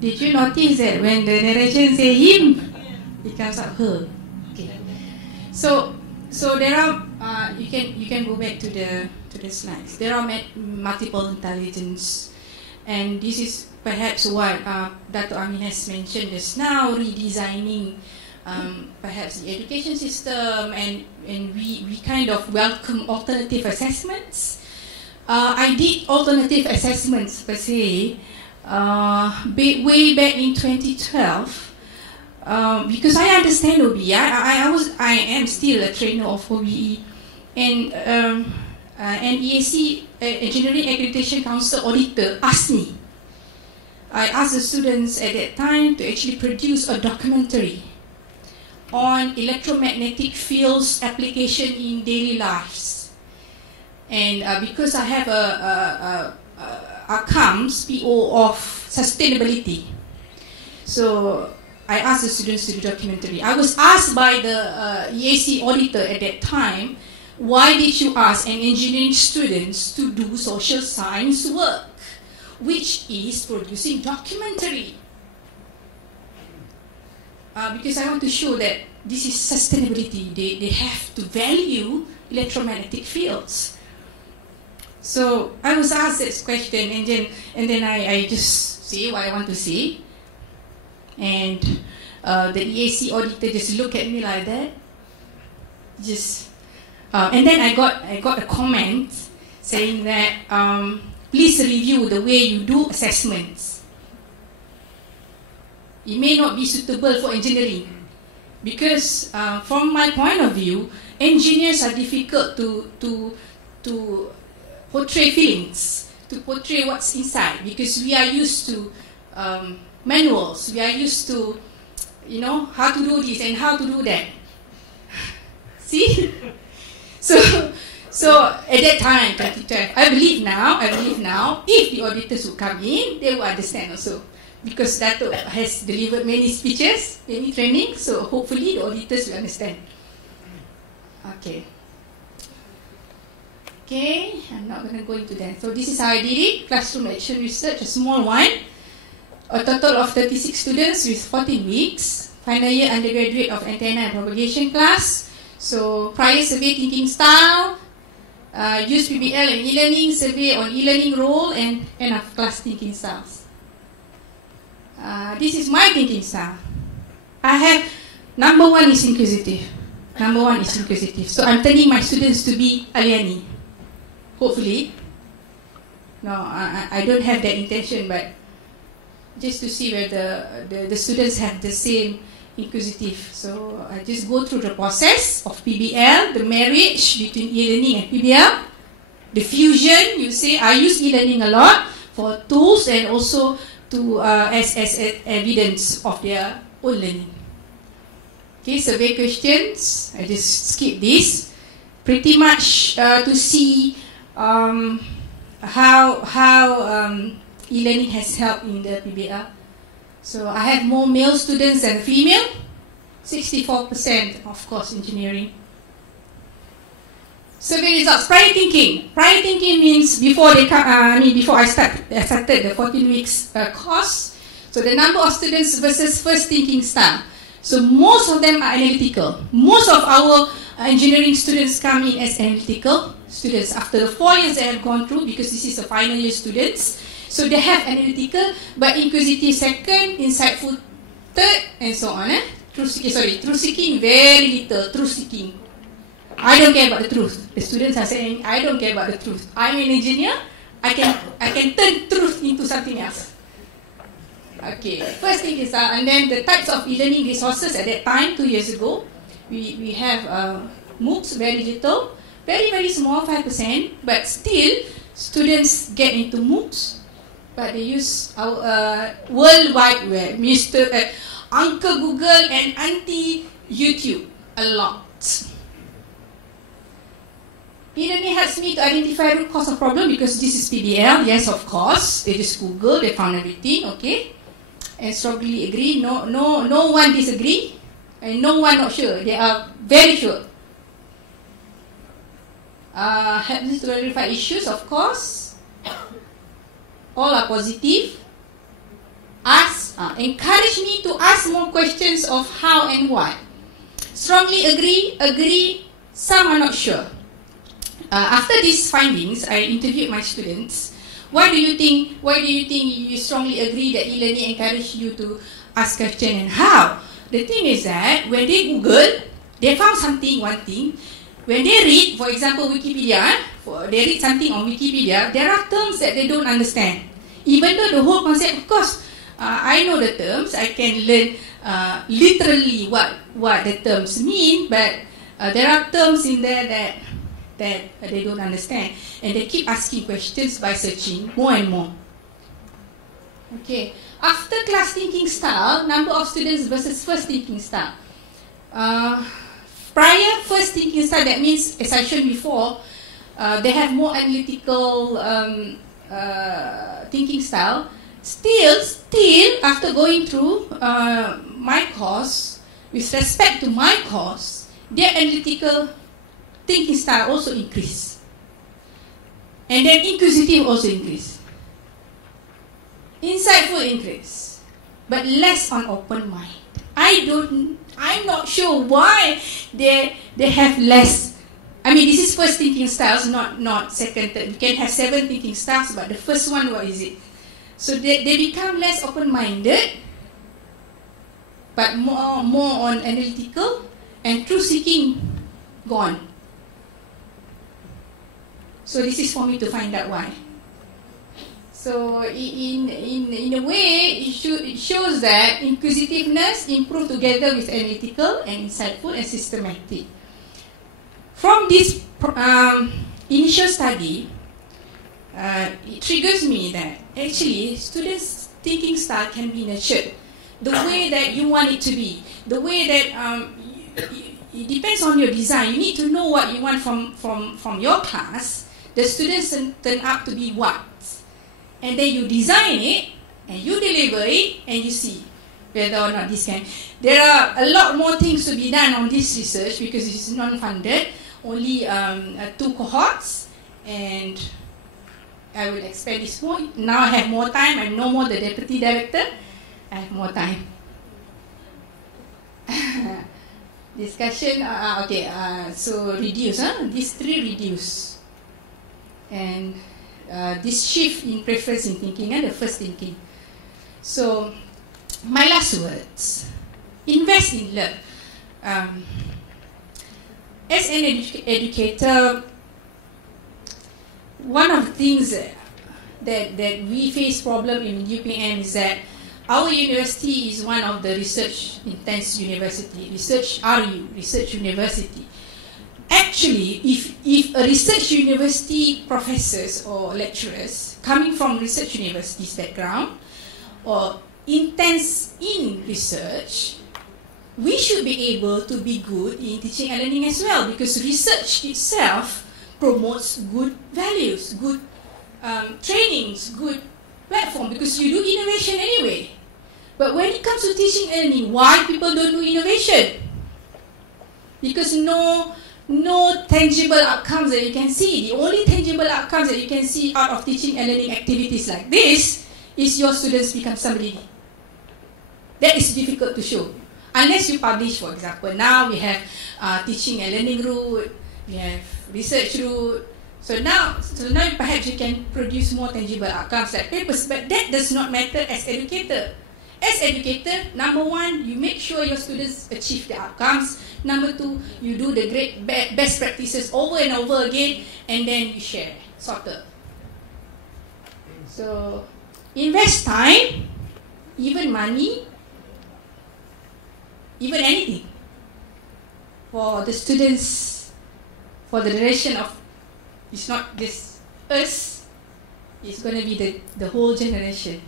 Did you notice that when the narration say him, it comes up her? Okay. So there are you can go back to the slides. There are multiple intelligence, and this is perhaps what Dr. Amin has mentioned just now, redesigning perhaps the education system, and we kind of welcome alternative assessments. I did alternative assessments per se way back in 2012 because I understand OBE. I am still a trainer of OBE, and EAC Engineering Accreditation Council auditor asked me. I asked the students at that time to actually produce a documentary on electromagnetic fields application in daily lives. And because I have a outcomes PO of sustainability, so I asked the students to do documentary. I was asked by the EAC auditor at that time, why did you ask an engineering students to do social science work, which is producing documentary? Because I want to show that this is sustainability. They have to value electromagnetic fields. So I was asked this question, and then I just say what I want to say, and the EAC auditor just looked at me like that. And then I got a comment saying that please review the way you do assessments. It may not be suitable for engineering, because from my point of view, engineers are difficult to portray feelings, to portray what's inside, because we are used to manuals, we are used to, you know, how to do this and how to do that. See? So at that time, 2012, I believe now, if the auditors would come in, they will understand also. Because Dato has delivered many speeches, many trainings, so hopefully the auditors will understand. Okay, I'm not going to go into that. So this is how I did it. Classroom action research, a small one. A total of 36 students with 14 weeks. Final year undergraduate of antenna and propagation class. So prior survey thinking style, use PBL and e-learning, survey on e-learning role, and end of class thinking styles. This is my thinking style. I have, number one is inquisitive. So I'm turning my students to be Aliani. Hopefully. No, I don't have that intention, but just to see whether the students have the same inquisitive. So I just go through the process of PBL, the marriage between e-learning and PBL, the fusion. You say I use e-learning a lot for tools and also to as evidence of their own learning. Okay, survey questions. I just skip this. Pretty much to see how e-learning has helped in the PBL. So I have more male students than female. 64%, of course, engineering. Survey results. Prior thinking. Prior thinking means before they come. Before I started the 14 weeks course. So the number of students versus first thinking style. So most of them are analytical. Most of our engineering students come in as analytical students after the 4 years they have gone through, because this is the final year students. So they have analytical, but inquisitive second, insightful third, and so on. Truth seeking, very little. Truth seeking. I don't care about the truth. The students are saying, I don't care about the truth. I'm an engineer. I can turn truth into something else. Okay, first thing is and then the types of e-learning resources at that time, 2 years ago, we have MOOCs, very little, very small, 5%, but still students get into MOOCs, but they use our World Wide Web, Uncle Google and Auntie YouTube a lot. E-learning helps me to identify root cause of problem, because this is PBL. Yes, of course. They just Google, they found everything, okay? And strongly agree. No one disagree, and no one not sure. They are very sure. Help me to verify issues, of course. All are positive. Encourage me to ask more questions of how and why. Strongly agree. Some are not sure. After these findings, I interviewed my students. Why do you think you strongly agree that e-learning encouraged you to ask questions, and how? The thing is that when they Google, they found something, one thing. When they read, for example, Wikipedia, they read something on Wikipedia, there are terms that they don't understand. Even though the whole concept, of course, I know the terms, I can learn literally what the terms mean, but there are terms in there that they don't understand, and they keep asking questions by searching more and more. Okay, after class thinking style, number of students versus first thinking style. Prior first thinking style, that means, as I showed before, they have more analytical thinking style. Still, after going through my course, with respect to my course, their analytical thinking style also increased. And then inquisitive also increased. Insightful increase, but less on open mind. I'm not sure why they have less. I mean, this is first thinking styles, not second, third. You can have 7 thinking styles, but the first one, what is it? So they become less open-minded, but more on analytical, and truth seeking gone. So this is for me to find out why. So in a way, it shows that inquisitiveness improves together with analytical and insightful and systematic. From this initial study, it triggers me that actually students' thinking style can be nurtured. The way that you want it to be, the way that it depends on your design. You need to know what you want from your class. The students turn up to be what? And then you design it, and you deliver it, and you see whether or not this can. There are a lot more things to be done on this research because it is non-funded, only 2 cohorts, and I will expand this more. Now I have more time, I'm no more the deputy director, I have more time. Discussion, okay, so reduce, these 3 reduce. And this shift in preference in thinking and the first thinking. So, my last words, invest in love. As an educator, one of the things that we face problem in UPM is that our university is one of the research intense university, research university. Actually, if a research university professors or lecturers coming from research universities background or intense in research, we should be able to be good in teaching and learning as well, because research itself promotes good values, good trainings, good platform, because you do innovation anyway. But when it comes to teaching and learning, why people don't do innovation? Because no tangible outcomes that you can see. The only tangible outcomes that you can see out of teaching and learning activities like this is your students become somebody. That is difficult to show. Unless you publish, for example. Now we have teaching and learning route, we have research route. So now perhaps you can produce more tangible outcomes like papers, but that does not matter as educator. As educator, number 1, you make sure your students achieve the outcomes. Number 2, you do the great best practices over and over again, and then you share, sorted. So, invest time, even money, even anything, for the students, for the duration of, it's not just us, it's going to be the whole generation.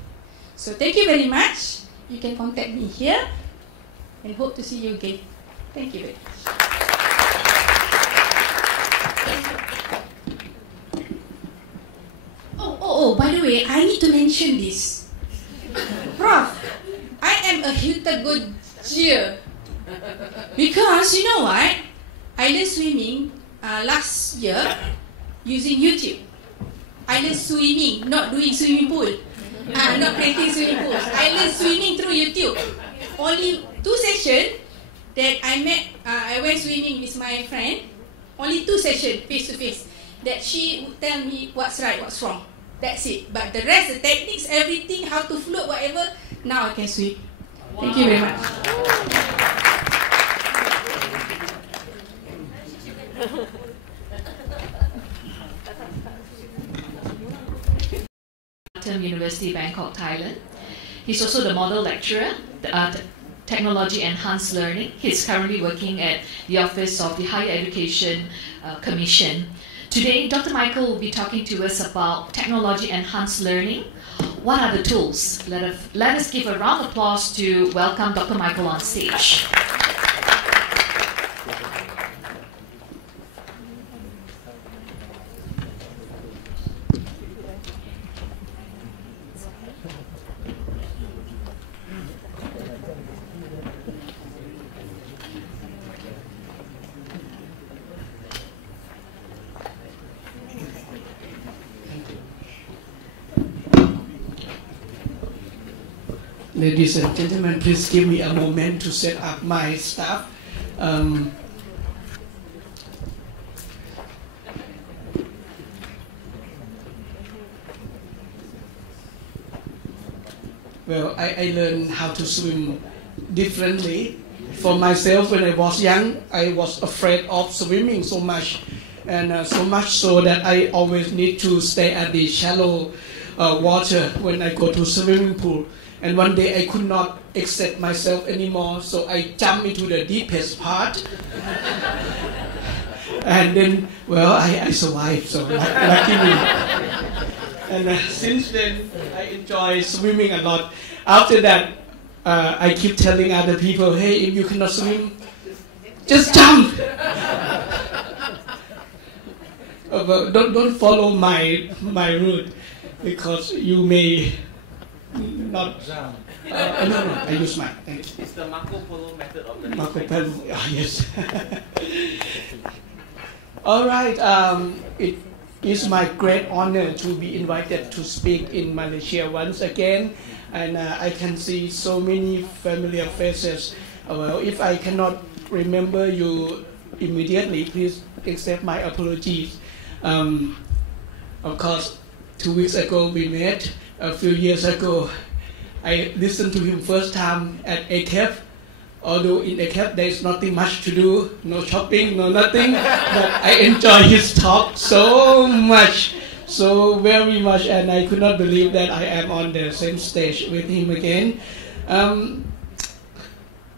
So thank you very much. You can contact me here and hope to see you again. Thank you very much. Oh, by the way, I need to mention this. Prof, I am a Hutagogia. Because, you know what? I learned swimming last year using YouTube. I learned swimming, not doing swimming pool. Not creating swimming pools. I learned swimming through YouTube. Only 2 sessions that I went swimming with my friend. Only 2 sessions, face to face. That she would tell me what's right, what's wrong. That's it. But the rest, the techniques, everything, how to float, whatever, now I can swim. Wow. Thank you very much. University, Bangkok, Thailand. He's also the model lecturer, Technology Enhanced Learning. He's currently working at the Office of the Higher Education Commission. Today, Dr. Michael will be talking to us about Technology Enhanced Learning. What are the tools? Let us give a round of applause to welcome Dr. Michael on stage. Ladies and gentlemen, please give me a moment to set up my stuff. Well, I learned how to swim differently. For myself, when I was young, I was afraid of swimming so much. And so much so that I always need to stay at the shallow water when I go to swimming pool. And one day I could not accept myself anymore, so I jumped into the deepest part. And then, well, I survived, so lucky me. And since then, I enjoy swimming a lot. After that, I keep telling other people, hey, if you cannot swim, just jump. But don't follow my route, because you may not. No, I use mine. Thank you. It's the Marco Polo method of the Marco Polo. Yes. All right. It is my great honor to be invited to speak in Malaysia once again, and I can see so many familiar faces. Well, if I cannot remember you immediately, please accept my apologies. Of course, 2 weeks ago we met. A few years ago, I listened to him first time at ACAP. Although in ACAP there is nothing much to do, no shopping, no nothing, but I enjoy his talk so much, so very much, and I could not believe that I am on the same stage with him again.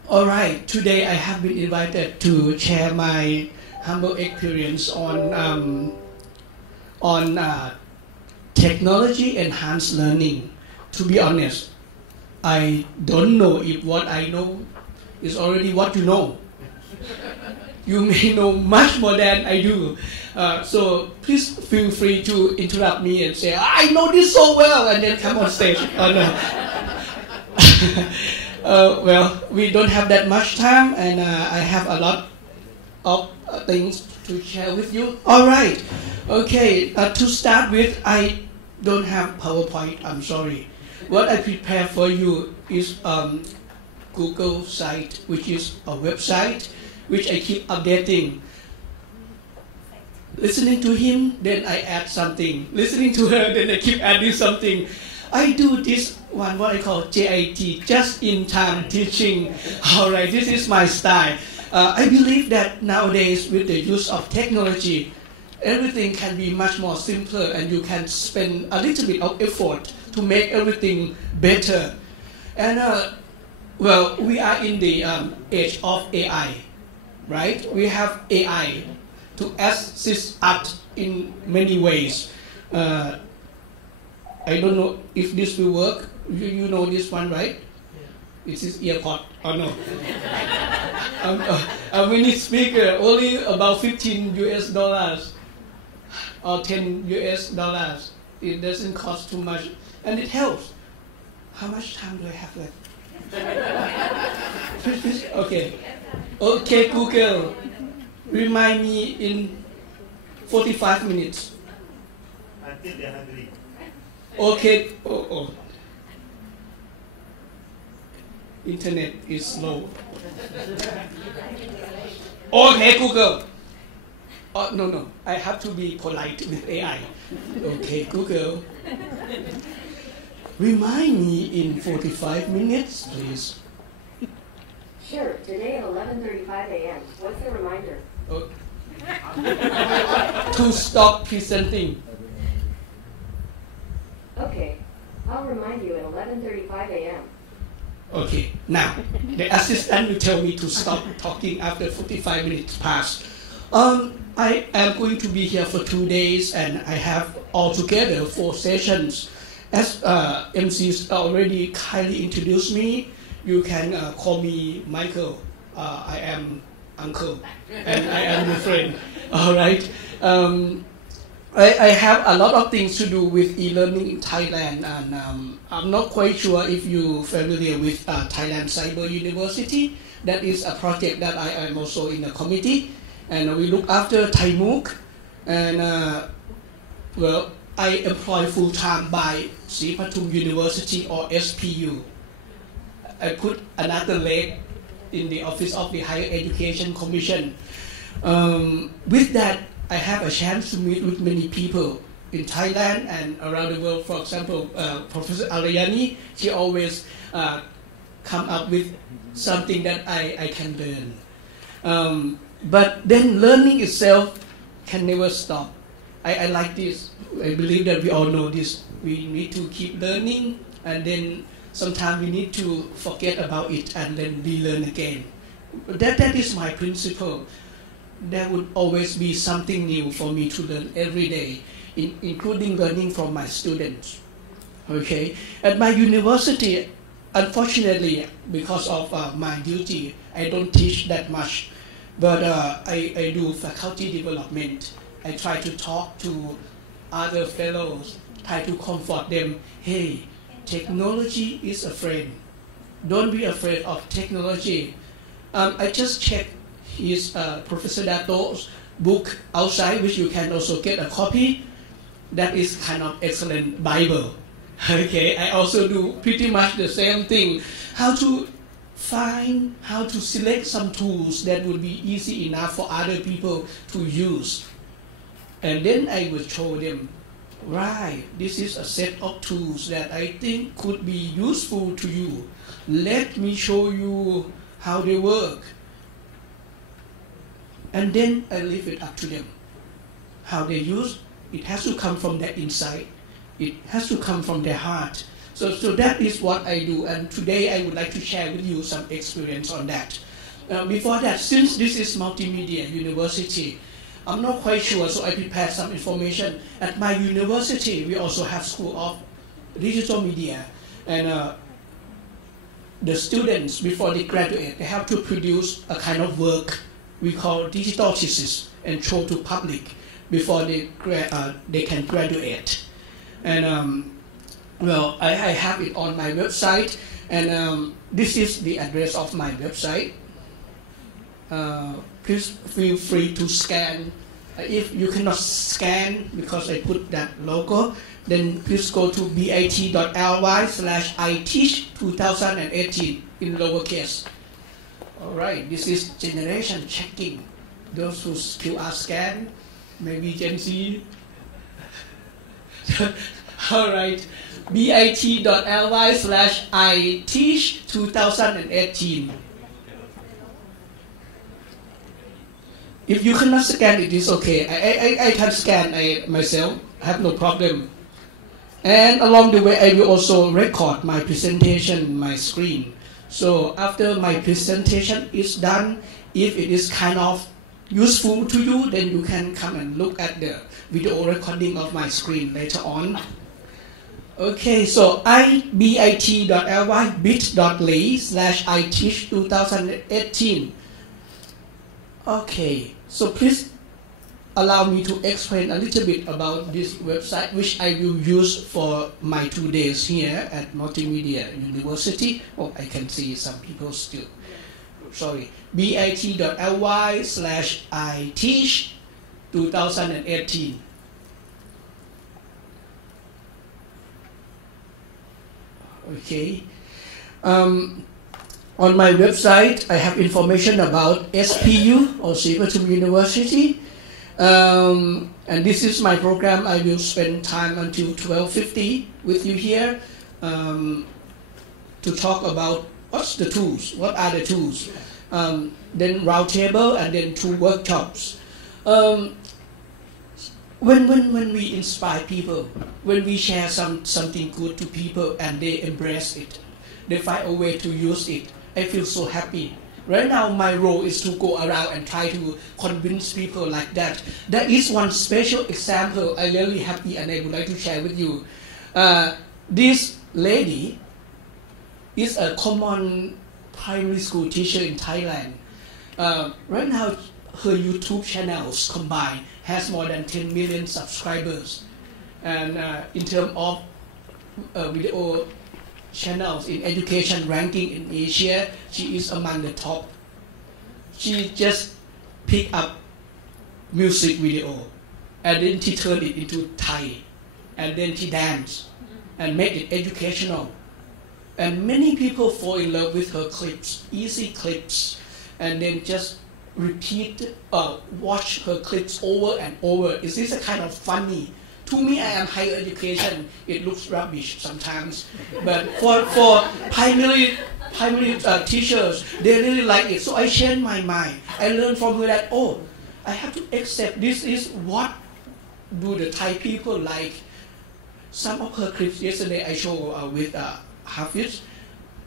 All right, today I have been invited to share my humble experience on technology enhanced learning. To be honest, I don't know if what I know is already what you know. You may know much more than I do. So please feel free to interrupt me and say, I know this so well, and then come on stage. Oh, no. Well, we don't have that much time, and I have a lot of things to share with you. All right. Okay, to start with, I don't have PowerPoint, I'm sorry. What I prepare for you is Google site, which is a website, which I keep updating. Listening to him, then I add something. Listening to her, then I keep adding something. I do this one, what I call JIT, just in time teaching. All right, this is my style. I believe that nowadays with the use of technology, everything can be much more simpler, and you can spend a little bit of effort to make everything better. And well, we are in the age of AI, right? We have AI to assist us in many ways. I don't know if this will work. You know this one, right? This is earpod. Oh no. When it speaker, only about $15 or $10. It doesn't cost too much, and it helps. How much time do I have left? Okay. Okay, Google, remind me in 45 minutes. Until they're hungry. Okay. Oh. Internet is slow. Okay, Google. Oh, no. I have to be polite with AI. Okay, Google. Remind me in 45 minutes, please. Sure. Today at 11:35 a.m. What's the reminder? Oh. To stop presenting. Okay. I'll remind you at 11:35 a.m. Okay, now, the assistant will tell me to stop talking after 45 minutes past. I am going to be here for 2 days, and I have altogether 4 sessions. As MCs already kindly introduced me, you can call me Michael. I am uncle, and I am your friend. All right. I have a lot of things to do with e-learning in Thailand, and I'm not quite sure if you're familiar with Thailand Cyber University. That is a project that I am also in a committee, and we look after Thai MOOC, and well, I employ full-time by Sri Patum University or SPU. I put another leg in the office of the Higher Education Commission. With that, I have a chance to meet with many people in Thailand and around the world. For example, Professor Alayani, she always come up with something that I can learn. But then learning itself can never stop. I like this. I believe that we all know this. We need to keep learning, and then sometimes we need to forget about it and then relearn again. That is my principle. There would always be something new for me to learn every day, including learning from my students. Okay, at my university, unfortunately, because of my duty, I don't teach that much, but I do faculty development. I try to talk to other fellows, try to comfort them. Hey, technology is a friend. Don't be afraid of technology. I just checked his Professor Dato's book outside, which you can also get a copy. That is kind of excellent Bible. Okay, I also do pretty much the same thing. How to select some tools that would be easy enough for other people to use. And then I will show them, right, this is a set of tools that I think could be useful to you. Let me show you how they work. And then I leave it up to them. How they use, it has to come from their inside. It has to come from their heart. So that is what I do. And today I would like to share with you some experience on that. Before that, since this is multimedia university, I'm not quite sure, so I prepared some information. At my university, we also have School of Digital Media. And the students, before they graduate, they have to produce a kind of work we call digital thesis and show to public before they can graduate. And well, I have it on my website, and this is the address of my website. Please feel free to scan. If you cannot scan because I put that logo, then please go to bit.ly/iteach2018 in lowercase. All right, this is generation checking. Those who QR scan, maybe Gen Z. All right, bit.ly/iteach2018. If you cannot scan it, is okay. I can scan myself, I have no problem. And along the way, I will also record my presentation, my screen. So after my presentation is done, if it is kind of useful to you, then you can come and look at the video recording of my screen later on. Okay, so bit.ly, bit.ly/iteach2018. Okay, so please allow me to explain a little bit about this website, which I will use for my 2 days here at Multimedia University. Oh, I can see some people still. Sorry, bit.ly/iteach2018. Okay. On my website, I have information about SPU, or Symposium University. And this is my program. I will spend time until 12:50 with you here to talk about what's the tools, what are the tools. Then roundtable, and then 2 workshops. When we inspire people, when we share something good to people and they embrace it, they find a way to use it, I feel so happy. Right now, my role is to go around and try to convince people like that. That is one special example I'm really happy and I would like to share with you. This lady is a common primary school teacher in Thailand. Right now, her YouTube channels combined has more than 10 million subscribers. And in terms of video channels in education ranking in Asia, she is among the top. She just picked up music video and then she turned it into Thai, and then she danced and made it educational. And many people fall in love with her clips, easy clips, and then just watch her clips over and over. Is this a kind of funny? To me, I am higher education. It looks rubbish sometimes, but for primary teachers, they really like it. So I changed my mind. I learned from her that I have to accept this is what do the Thai people like. Some of her clips yesterday I showed with Hafiz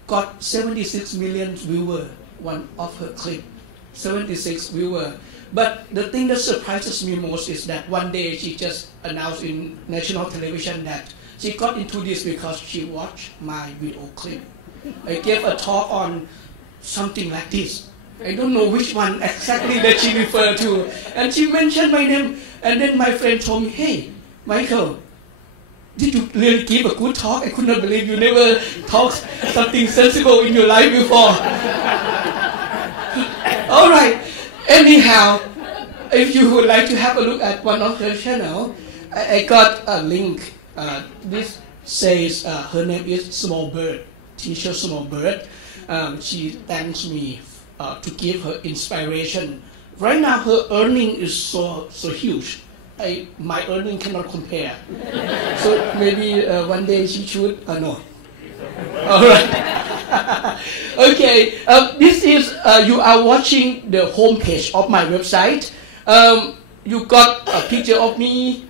got 76 million viewers. One of her clip, 76 viewers. But the thing that surprises me most is that one day she just announced in national television that she got into this because she watched my video clip. I gave a talk on something like this. I don't know which one exactly that she referred to. And she mentioned my name. And then my friend told me, hey, Michael, did you really give a good talk? I could not believe you never talked something sensible in your life before. All right. Anyhow, if you would like to have a look at one of her channel, I got a link. This says her name is Small Bird, Teacher Small Bird. She thanks me to give her inspiration. Right now, her earning is so huge. My earning cannot compare. So maybe one day she should. No. All right. Okay. This is you are watching the homepage of my website. You got a picture of me,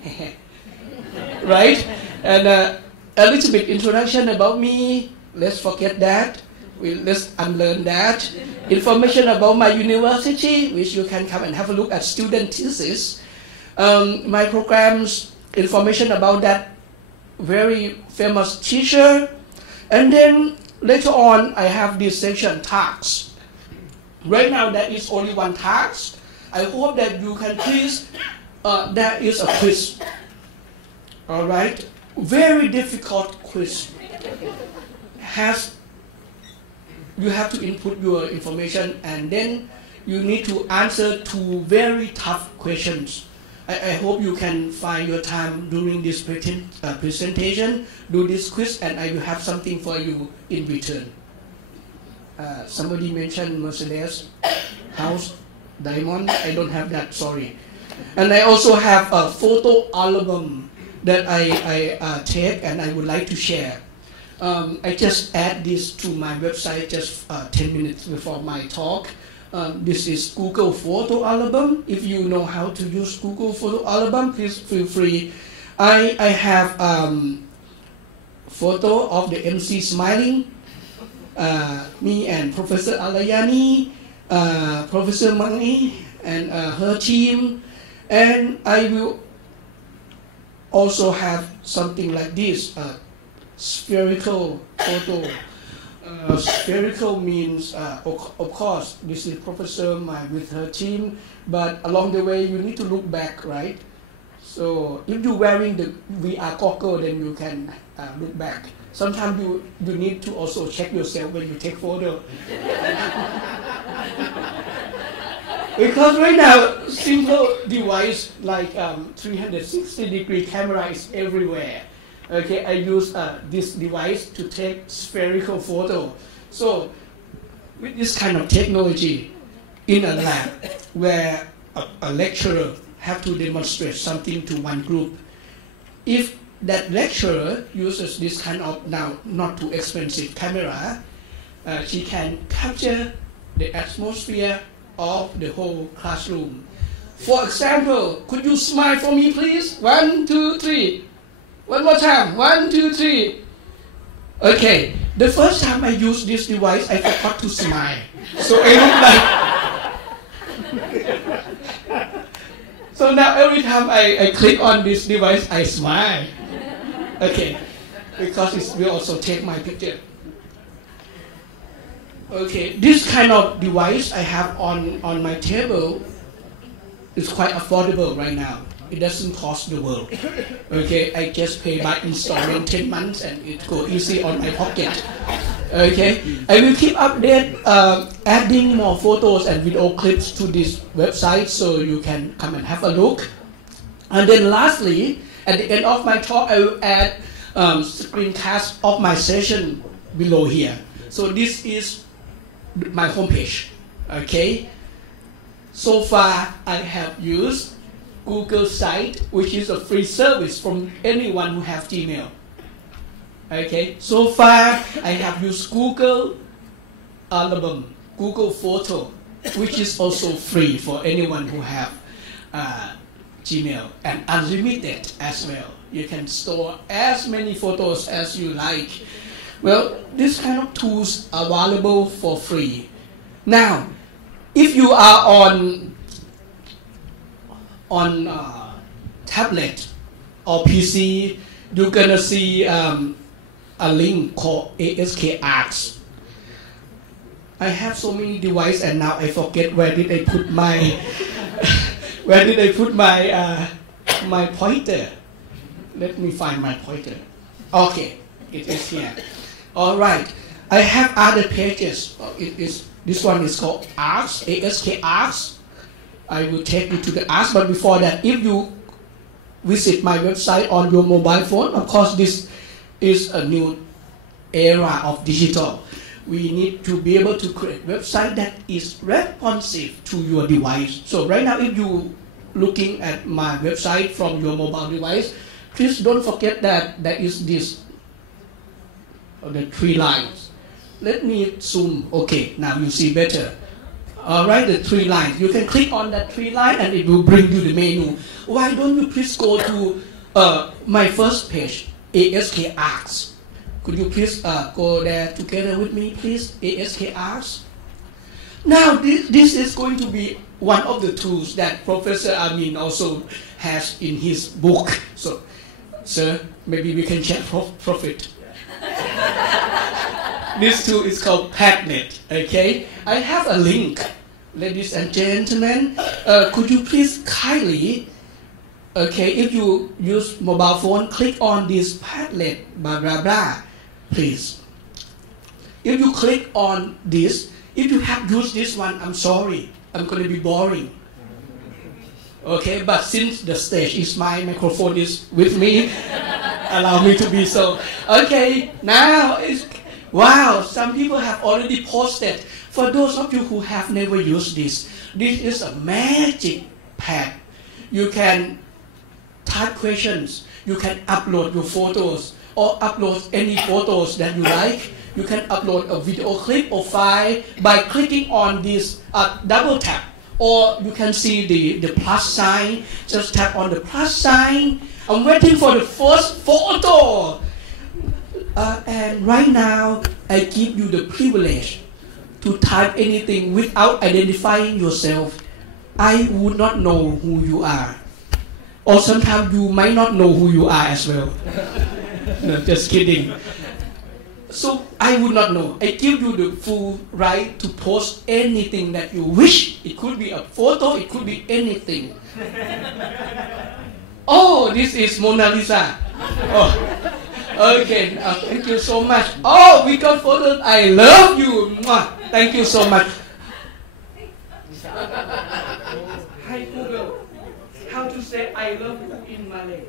right? And a little bit introduction about me. Let's forget that. Let's unlearn that. Information about my university, which you can come and have a look at student thesis. My programs, information about that very famous teacher. And then later on, I have this section, tasks. Right now, there is only one task. I hope that you can please, there is a quiz. All right? Very difficult quiz. You have to input your information and then you need to answer 2 very tough questions. I hope you can find your time during this presentation, do this quiz, and I will have something for you in return. Somebody mentioned Mercedes, house, diamond. I don't have that, sorry. And I also have a photo album that I take and I would like to share. I just add this to my website just 10 minutes before my talk. This is Google Photo Album. If you know how to use Google Photo Album, please feel free. I have photo of the MC smiling, me and Professor Alayani, Professor Mangi, and her team. And I will also have something like this, spherical photo. Spherical means, of course, this is Professor with her team, but along the way you need to look back, right? So if you're wearing the VR goggle, then you can look back. Sometimes you need to also check yourself when you take photo. Because right now, simple device like 360-degree camera is everywhere. Okay, I use this device to take spherical photo. So, with this kind of technology in a lab where a lecturer have to demonstrate something to one group, if that lecturer uses this kind of now not too expensive camera, she can capture the atmosphere of the whole classroom. For example, could you smile for me, please? 1, 2, 3. One more time. 1, 2, 3. Okay. The first time I used this device, I forgot to smile. So I look like... So now every time I click on this device, I smile. Okay. Because it will also take my picture. Okay. This kind of device I have on my table is quite affordable right now. It doesn't cost the world. Okay, I just pay by installment 10 months and it go easy on my pocket. Okay, I will keep update, adding more photos and video clips to this website so you can come and have a look. And then lastly, at the end of my talk, I will add screencast of my session below here. So this is my homepage. Okay. So far, I have used Google site, which is a free service from anyone who have Gmail. Okay. So far, I have used Google Album, Google Photo, which is also free for anyone who have Gmail, and unlimited as well. You can store as many photos as you like. Well, this kind of tools are available for free. Now, if you are on tablet or PC, you're gonna see a link called ASK Arts. I have so many devices, and now I forget where did I put my my pointer. Let me find my pointer. Okay, it is here. All right, I have other pages. This one is called Arts, ASK Arts. I will take you to the Arts, but before that, if you visit my website on your mobile phone, of course this is a new era of digital. We need to be able to create a website that is responsive to your device. So right now, if you looking at my website from your mobile device, please don't forget that there is this, the 3 lines. Let me zoom. Okay, now you see better. All right, the 3 lines. You can click on that 3 line and it will bring you the menu. Why don't you please go to my first page, ASK Arts. Could you please go there together with me, please? ASK Arts. Now, this is going to be one of the tools that Professor Amin also has in his book. So, sir, maybe we can check profit. This tool is called Padlet. Okay, I have a link, ladies and gentlemen. Could you please kindly, okay, if you use mobile phone, click on this Padlet, blah blah blah, please. If you click on this, if you have used this one, I'm sorry, I'm going to be boring. Okay, but since the stage is my microphone is with me, allow me to be so. Okay, now it's, wow, some people have already posted. For those of you who have never used this is a magic pad. You can type questions, you can upload your photos, or upload any photos that you like. You can upload a video clip or file by clicking on this double tap. Or you can see the plus sign. Just tap on the plus sign. I'm waiting for the first photo. And right now, I give you the privilege to type anything without identifying yourself. I would not know who you are. Or sometimes you might not know who you are as well. No, just kidding. So I would not know. I give you the full right to post anything that you wish. It could be a photo, it could be anything. Oh, this is Mona Lisa. Oh, okay, thank you so much. Oh, we got photos. I love you. Thank you so much. Hi Google, how to say I love you in Malay?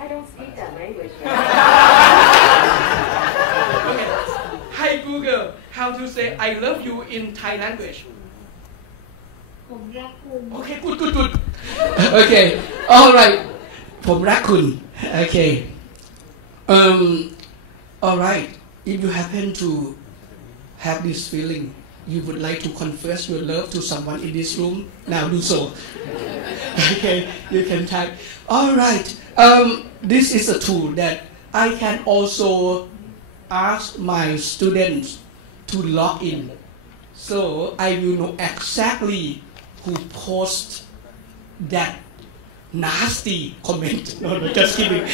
I don't speak that language. Okay. Hi Google, how to say I love you in Thai language? Okay, good. Okay, all right. ผมรักคุณ Okay. All right. If you happen to have this feeling, you would like to confess your love to someone in this room, now do so. Okay, you can type. All right. This is a tool that I can also ask my students to log in. So I will know exactly who posts that nasty comment. No, just kidding.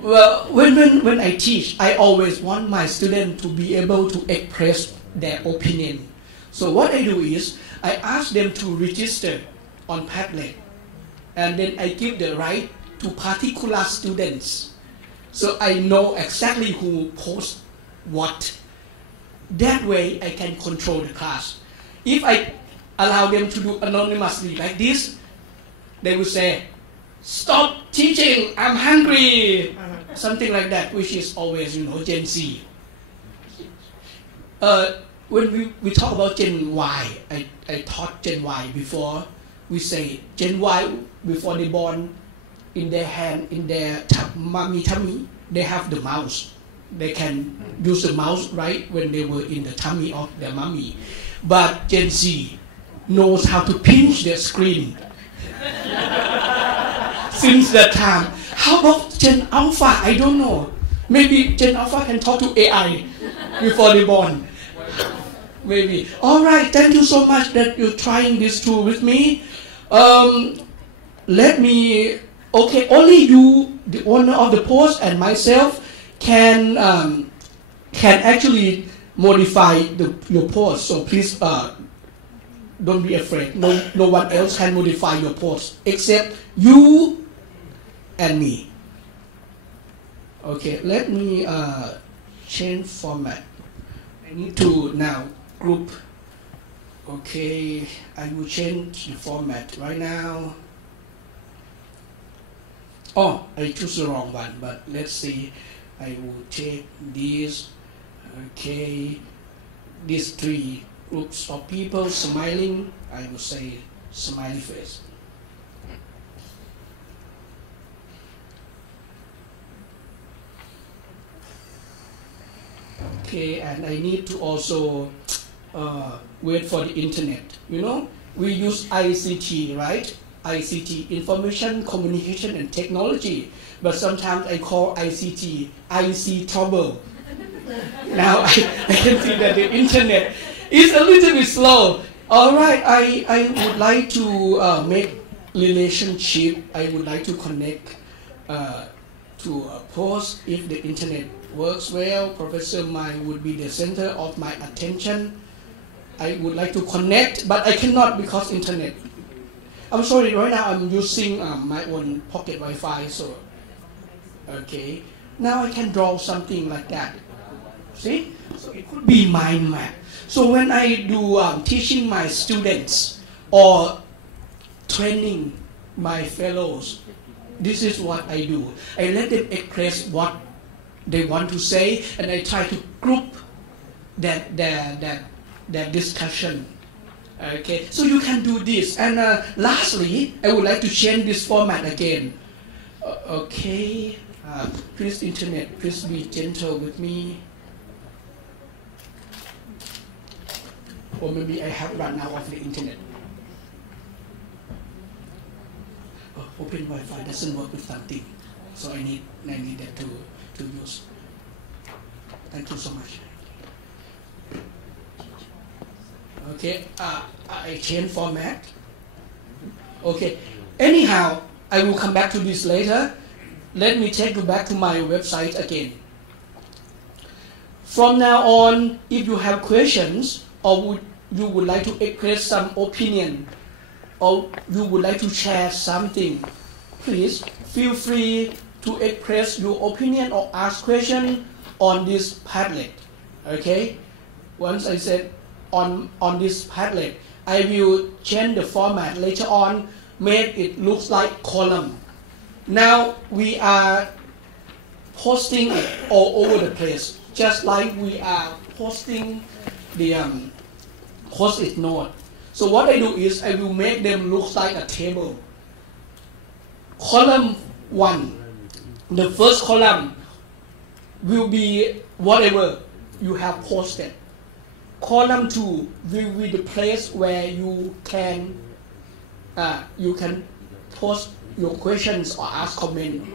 Well, when I teach, I always want my students to be able to express their opinion. So what I do is, I ask them to register on Padlet. And then I give the right to particular students. So I know exactly who posts what. That way I can control the class. If I allow them to do anonymously like this, they will say, stop teaching, I'm hungry. Something like that, which is always, Gen Z. when we talk about Gen Y, I taught Gen Y before. We say Gen Y, before they born, in their hand, in their mommy tummy, they have the mouse. They can use the mouse right when they were in the tummy of their mommy. But Gen Z knows how to pinch their screen since that time. How about Gen Alpha? I don't know. Maybe Gen Alpha can talk to AI before they born. Maybe. All right, thank you so much that you're trying this tool with me. Let me, okay, only you, the owner of the post, and myself can actually modify your post. So please don't be afraid. No one else can modify your post except you and me. Okay, let me change format. I need to now group. Okay, I will change the format right now. Oh, I choose the wrong one, but let's see. I will take these. Okay, these three groups of people smiling. I will say smiley face. Okay, and I need to also wait for the internet. You know, we use ICT, right? ICT, Information, Communication and Technology. But sometimes I call ICT, IC trouble. Now I can see that the internet is a little bit slow. All right, I would like to make relationship. I would like to connect to a post. If the internet works well, Professor Mai would be the center of my attention. I would like to connect, but I cannot because internet. I'm sorry, right now I'm using my own pocket Wi-Fi, so, okay. Now I can draw something like that. See? So it could be mind map. So when I do teaching my students or training my fellows, this is what I do. I let them express what they want to say, and I try to group that discussion. Okay, so you can do this. And lastly, I would like to change this format again. Okay, please internet, please be gentle with me. Or maybe I have run out of the internet. Open Wi-Fi doesn't work with something, so I need that to use. Thank you so much. Okay, I change format. Okay, anyhow, I will come back to this later. Let me take you back to my website again. From now on, if you have questions or you would like to express some opinion or you would like to share something, please feel free to express your opinion or ask questions on this Padlet. Okay, once I said on this Padlet, I will change the format later on, make it look like column. Now we are posting it all over the place, just like we are posting the post-it note. So what I do is I will make them look like a table. Column 1, the first column will be whatever you have posted. Column 2 will be the place where you can post your questions or ask comments.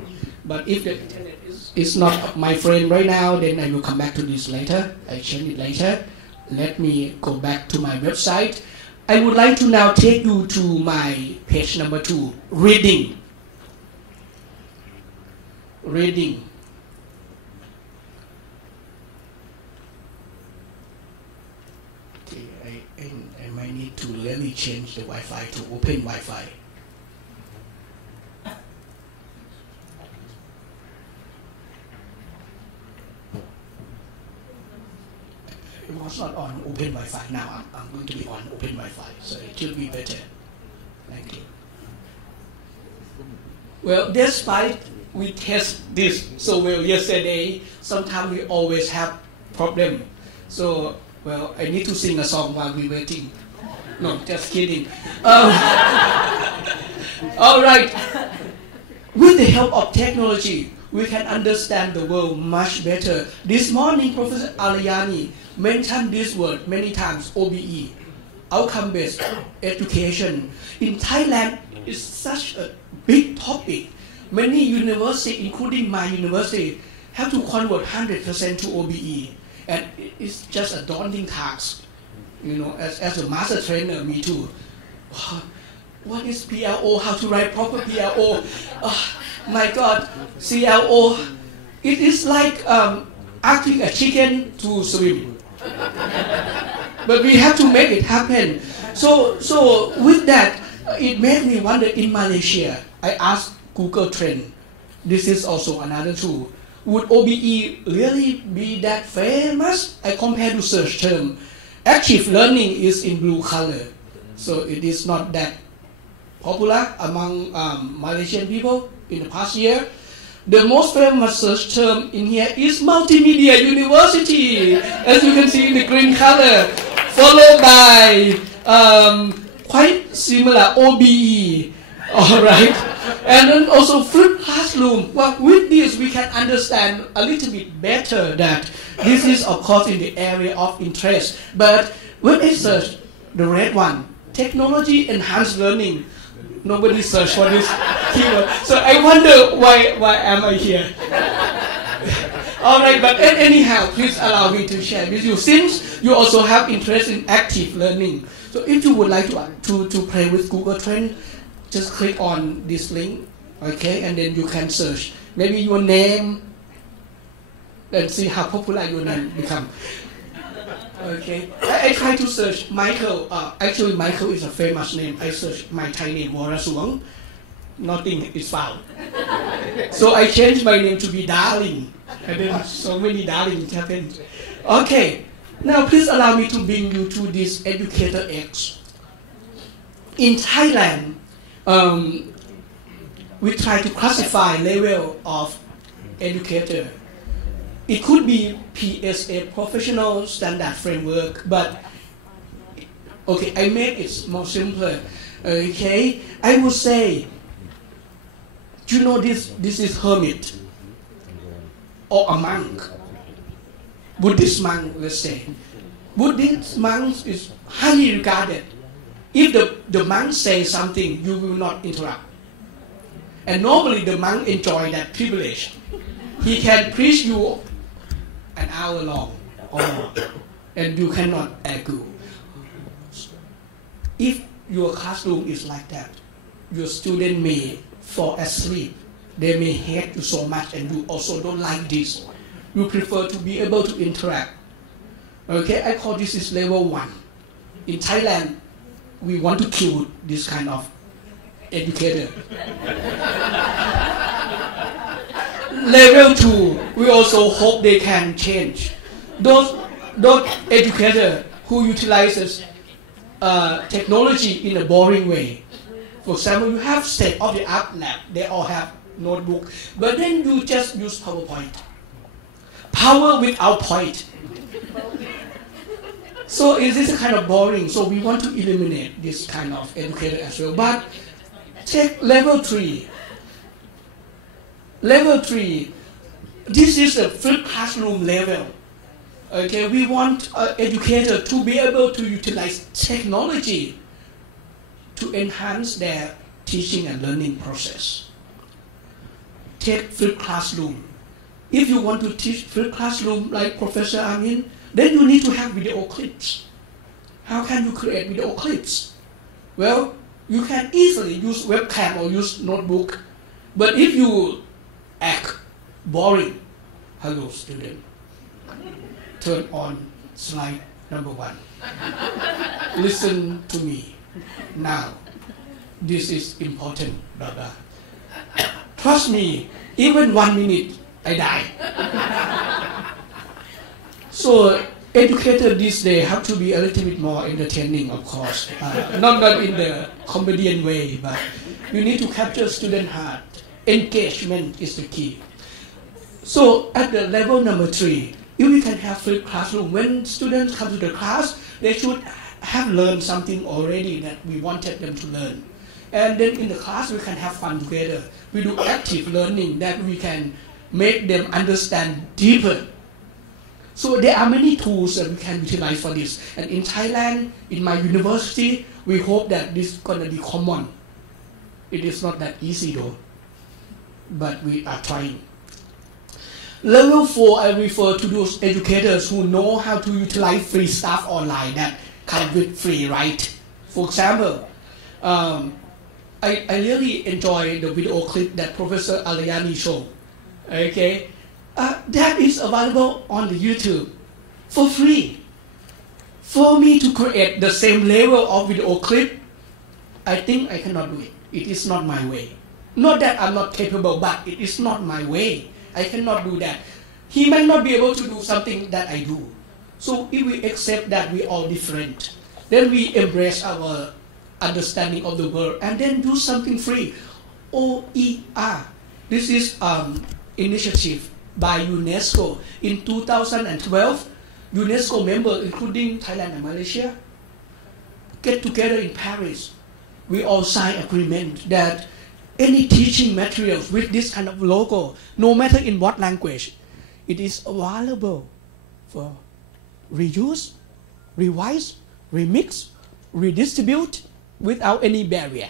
But if the internet is not my friend right now, then I will come back to this later. I change it later. Let me go back to my website. I would like to now take you to my page number 2, reading. Reading. Okay, I might need to really change the Wi-Fi to open Wi-Fi. It was not on open Wi-Fi. Now I'm going to be on open Wi-Fi, so it will be better. Thank you. Well, despite we test this so well yesterday, sometimes we always have problem. So Well, I need to sing a song while we're waiting. No, just kidding. All right. With the help of technology, we can understand the world much better. This morning, Professor Alayani mentioned this word many times, OBE, outcome-based education. In Thailand, it's such a big topic. Many universities, including my university, have to convert 100% to OBE. And it's just a daunting task. You know, as a master trainer, me too. What is PLO? How to write proper PLO? My God, CLO. It is like asking a chicken to swim. But we have to make it happen. So with that, it made me wonder in Malaysia. I asked Google Trend. This is also another tool. Would OBE really be that famous? I compare to search term. Active learning is in blue color. So it is not that popular among Malaysian people in the past year. The most famous search term in here is multimedia university, as you can see in the green color, followed by quite similar OBE, all right? And then also flipped classroom. Well, with this, we can understand a little bit better that this is, of course, in the area of interest. But when I search the red one, technology enhanced learning, nobody searched for this keyword. So I wonder why am I here? All right, but anyhow, please allow me to share with you. Since you also have interest in active learning, so if you would like to play with Google Trend, just click on this link, okay, and then you can search. Maybe your name, and see how popular your name become. Okay, I try to search Michael. Actually, Michael is a famous name. I searched my Thai name, Warasuang. Nothing is found. So I changed my name to be Darling. And then so many Darlings happened. Okay, now please allow me to bring you to this Educator X. In Thailand, we try to classify level of educator. It could be PSA, Professional Standard Framework, but okay, I make it more simpler. Okay, I would say, you know, this is hermit or a monk, Buddhist monk, let's say. Buddhist monk is highly regarded. If the monk says something, you will not interrupt. And normally the monk enjoy that privilege. He can preach you an hour long or more, and you cannot argue. If your classroom is like that, your student may fall asleep. They may hate you so much, and you also don't like this. You prefer to be able to interact. Okay, I call this is level 1. In Thailand, we want to kill this kind of educator. Level 2, we also hope they can change. Those educators who utilizes technology in a boring way. For example, you have state-of-the-art lab, they all have notebook, but then you just use PowerPoint. Power without point. So it is kind of boring, so we want to eliminate this kind of educator as well. But take level 3. Level 3, this is a flipped classroom level. Okay, we want an educator to be able to utilize technology to enhance their teaching and learning process. Take flipped classroom. If you want to teach flipped classroom like Professor Amin, then you need to have video clips. How can you create video clips? Well, you can easily use webcam or use notebook. But if you act boring, hello student, turn on slide number 1. Listen to me. Now, this is important, brother. Trust me, even 1 minute, I die. So, educators these days have to be a little bit more entertaining, of course. Not in the comedian way, but you need to capture student heart. Engagement is the key. So, at the level number 3, if we can have flipped classroom, when students come to the class, they should have learned something already that we wanted them to learn. And then in the class, we can have fun together. We do active learning that we can make them understand deeper. So there are many tools that we can utilize for this. And in Thailand, in my university, we hope that this is going to be common. It is not that easy though, but we are trying. Level 4, I refer to those educators who know how to utilize free stuff online that come with free, right? For example, I really enjoy the video clip that Professor Alayani showed. Okay, that is available on the YouTube for free. For me to create the same level of video clip, I think I cannot do it. It is not my way. Not that I'm not capable, but it is not my way. I cannot do that. He might not be able to do something that I do. So if we accept that we are different, then we embrace our understanding of the world and then do something free. OER. This is initiative by UNESCO. In 2012, UNESCO members, including Thailand and Malaysia, get together in Paris. We all sign agreement that any teaching materials with this kind of logo, no matter in what language, it is available for reuse, revise, remix, redistribute without any barrier.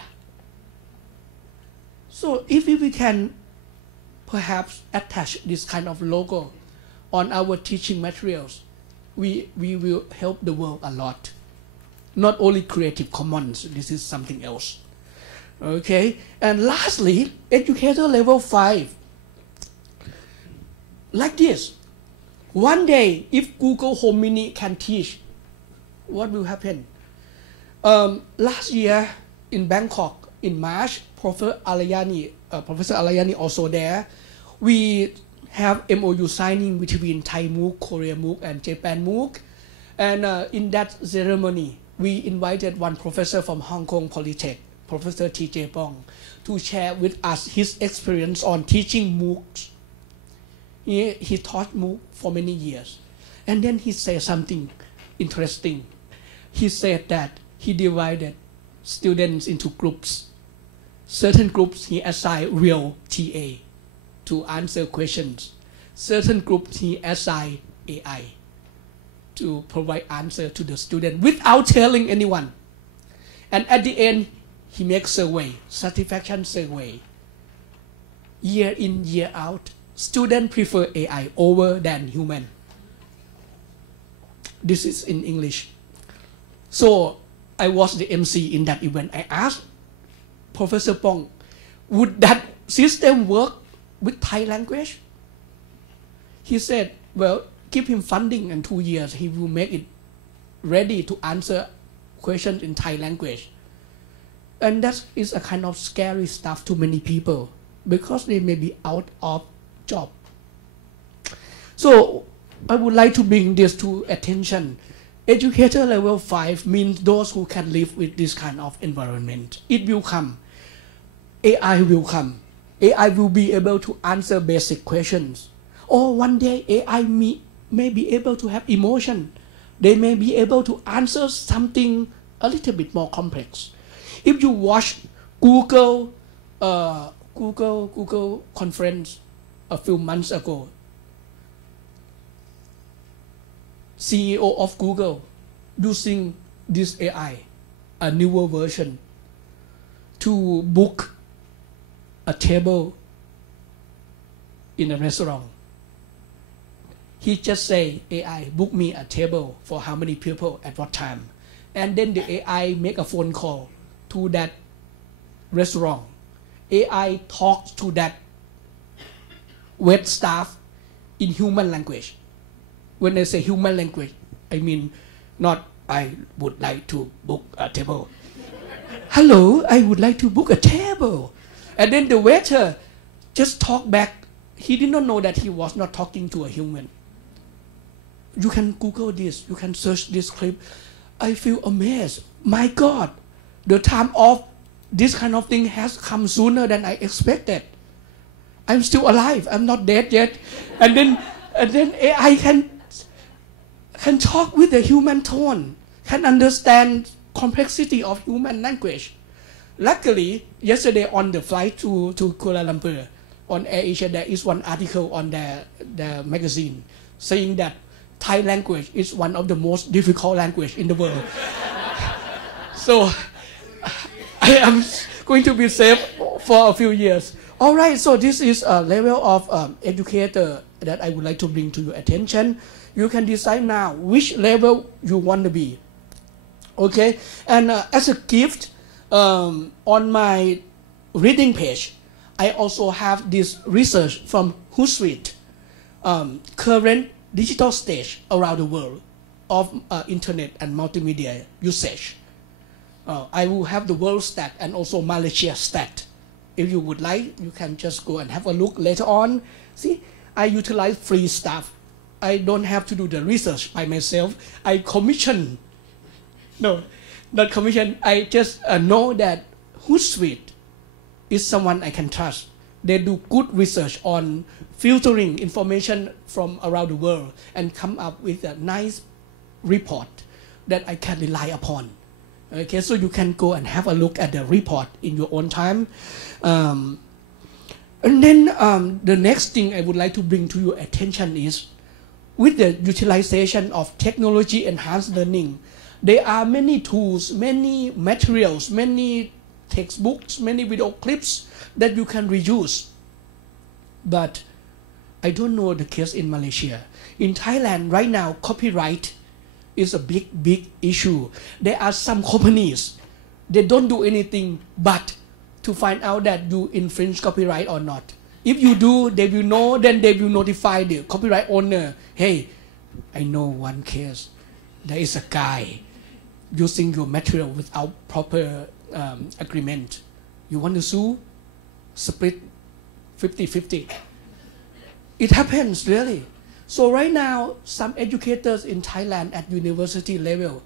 So if we can perhaps attach this kind of logo on our teaching materials, we will help the world a lot. Not only Creative Commons, this is something else. Okay, and lastly, educator level 5. Like this. One day, if Google Home Mini can teach, what will happen? Last year in Bangkok, in March, Professor Alayani also there. We have MOU signing between Thai MOOC, Korea MOOC, and Japan MOOC. And in that ceremony, we invited one professor from Hong Kong Polytech, Professor T.J. Pong, to share with us his experience on teaching MOOCs. He taught MOOC for many years. And then he said something interesting. He said that he divided students into groups. Certain groups he assigned real TA to answer questions. Certain groups he assigned AI to provide answer to the student without telling anyone. And at the end, he makes survey, satisfaction survey. Year in, year out, students prefer AI over than human. This is in English. So I was the MC in that event. I asked Professor Pong, would that system work with Thai language? He said, well, give him funding in 2 years, he will make it ready to answer questions in Thai language. And that is a kind of scary stuff to many people because they may be out of job. So I would like to bring this to attention. Educator level 5 means those who can live with this kind of environment. It will come. AI will come. AI will be able to answer basic questions. Or one day AI may be able to have emotion. They may be able to answer something a little bit more complex. If you watch Google conference a few months ago, CEO of Google using this AI, a newer version, to book a table in a restaurant. He just say, AI, book me a table for how many people at what time. And then the AI make a phone call to that restaurant. AI talks to that wait staff in human language. When I say human language, I mean not I would like to book a table. Hello, I would like to book a table. And then the waiter just talked back. He did not know that he was not talking to a human. You can Google this. You can search this clip. I feel amazed. My God, the time of this kind of thing has come sooner than I expected. I'm still alive. I'm not dead yet. And then AI can can talk with the human tone, can understand complexity of human language. Luckily, yesterday on the flight to Kuala Lumpur, on Air Asia, there is one article on the magazine saying that Thai language is one of the most difficult language in the world. So I am going to be safe for a few years. All right, so this is a level of educator that I would like to bring to your attention. You can decide now which level you want to be. Okay, and as a gift, on my reading page, I also have this research from Hootsuite, current digital stage around the world of internet and multimedia usage. I will have the world stat and also Malaysia stat. If you would like, you can just go and have a look later on. See, I utilize free stuff. I don't have to do the research by myself. I commission. No, not commission. I just know that Hootsuite is someone I can trust. They do good research on filtering information from around the world and come up with a nice report that I can rely upon. Okay, so you can go and have a look at the report in your own time. And then the next thing I would like to bring to your attention is, with the utilization of technology enhanced learning, there are many tools, many materials, many textbooks, many video clips that you can reuse. But I don't know the case in Malaysia. In Thailand right now, copyright is a big issue. There are some companies, they don't do anything but to find out that you infringe copyright or not. If you do, they will know, then they will notify the copyright owner. Hey, I know one case. There is a guy using your material without proper agreement. You want to sue? Split 50-50. It happens, really. So right now, some educators in Thailand at university level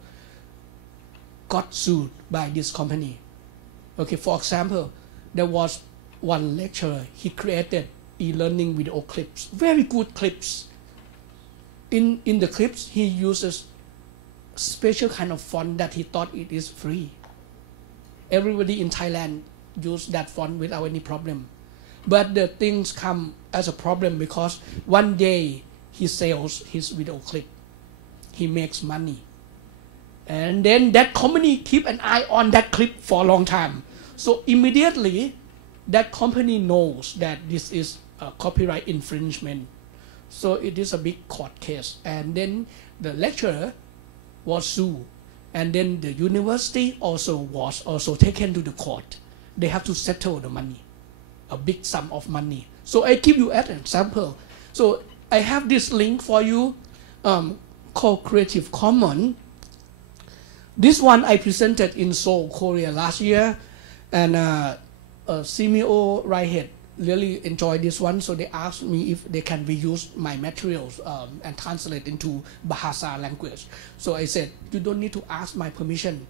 got sued by this company. Okay, for example, there was one lecturer, he created e-learning video clips, very good clips. In the clips, he uses special kind of font that he thought it is free. Everybody in Thailand use that font without any problem. But the things come as a problem because one day he sells his video clip. He makes money. And then that company keep an eye on that clip for a long time. So immediately, that company knows that this is a copyright infringement. So it is a big court case. And then the lecturer was sued. And then the university was also taken to the court. They have to settle the money, a big sum of money. So I give you an example. So I have this link for you called Creative Commons. This one I presented in Seoul, Korea last year. And CMO Righthead really enjoyed this one. So they asked me if they can reuse my materials and translate into Bahasa language. So I said, you don't need to ask my permission.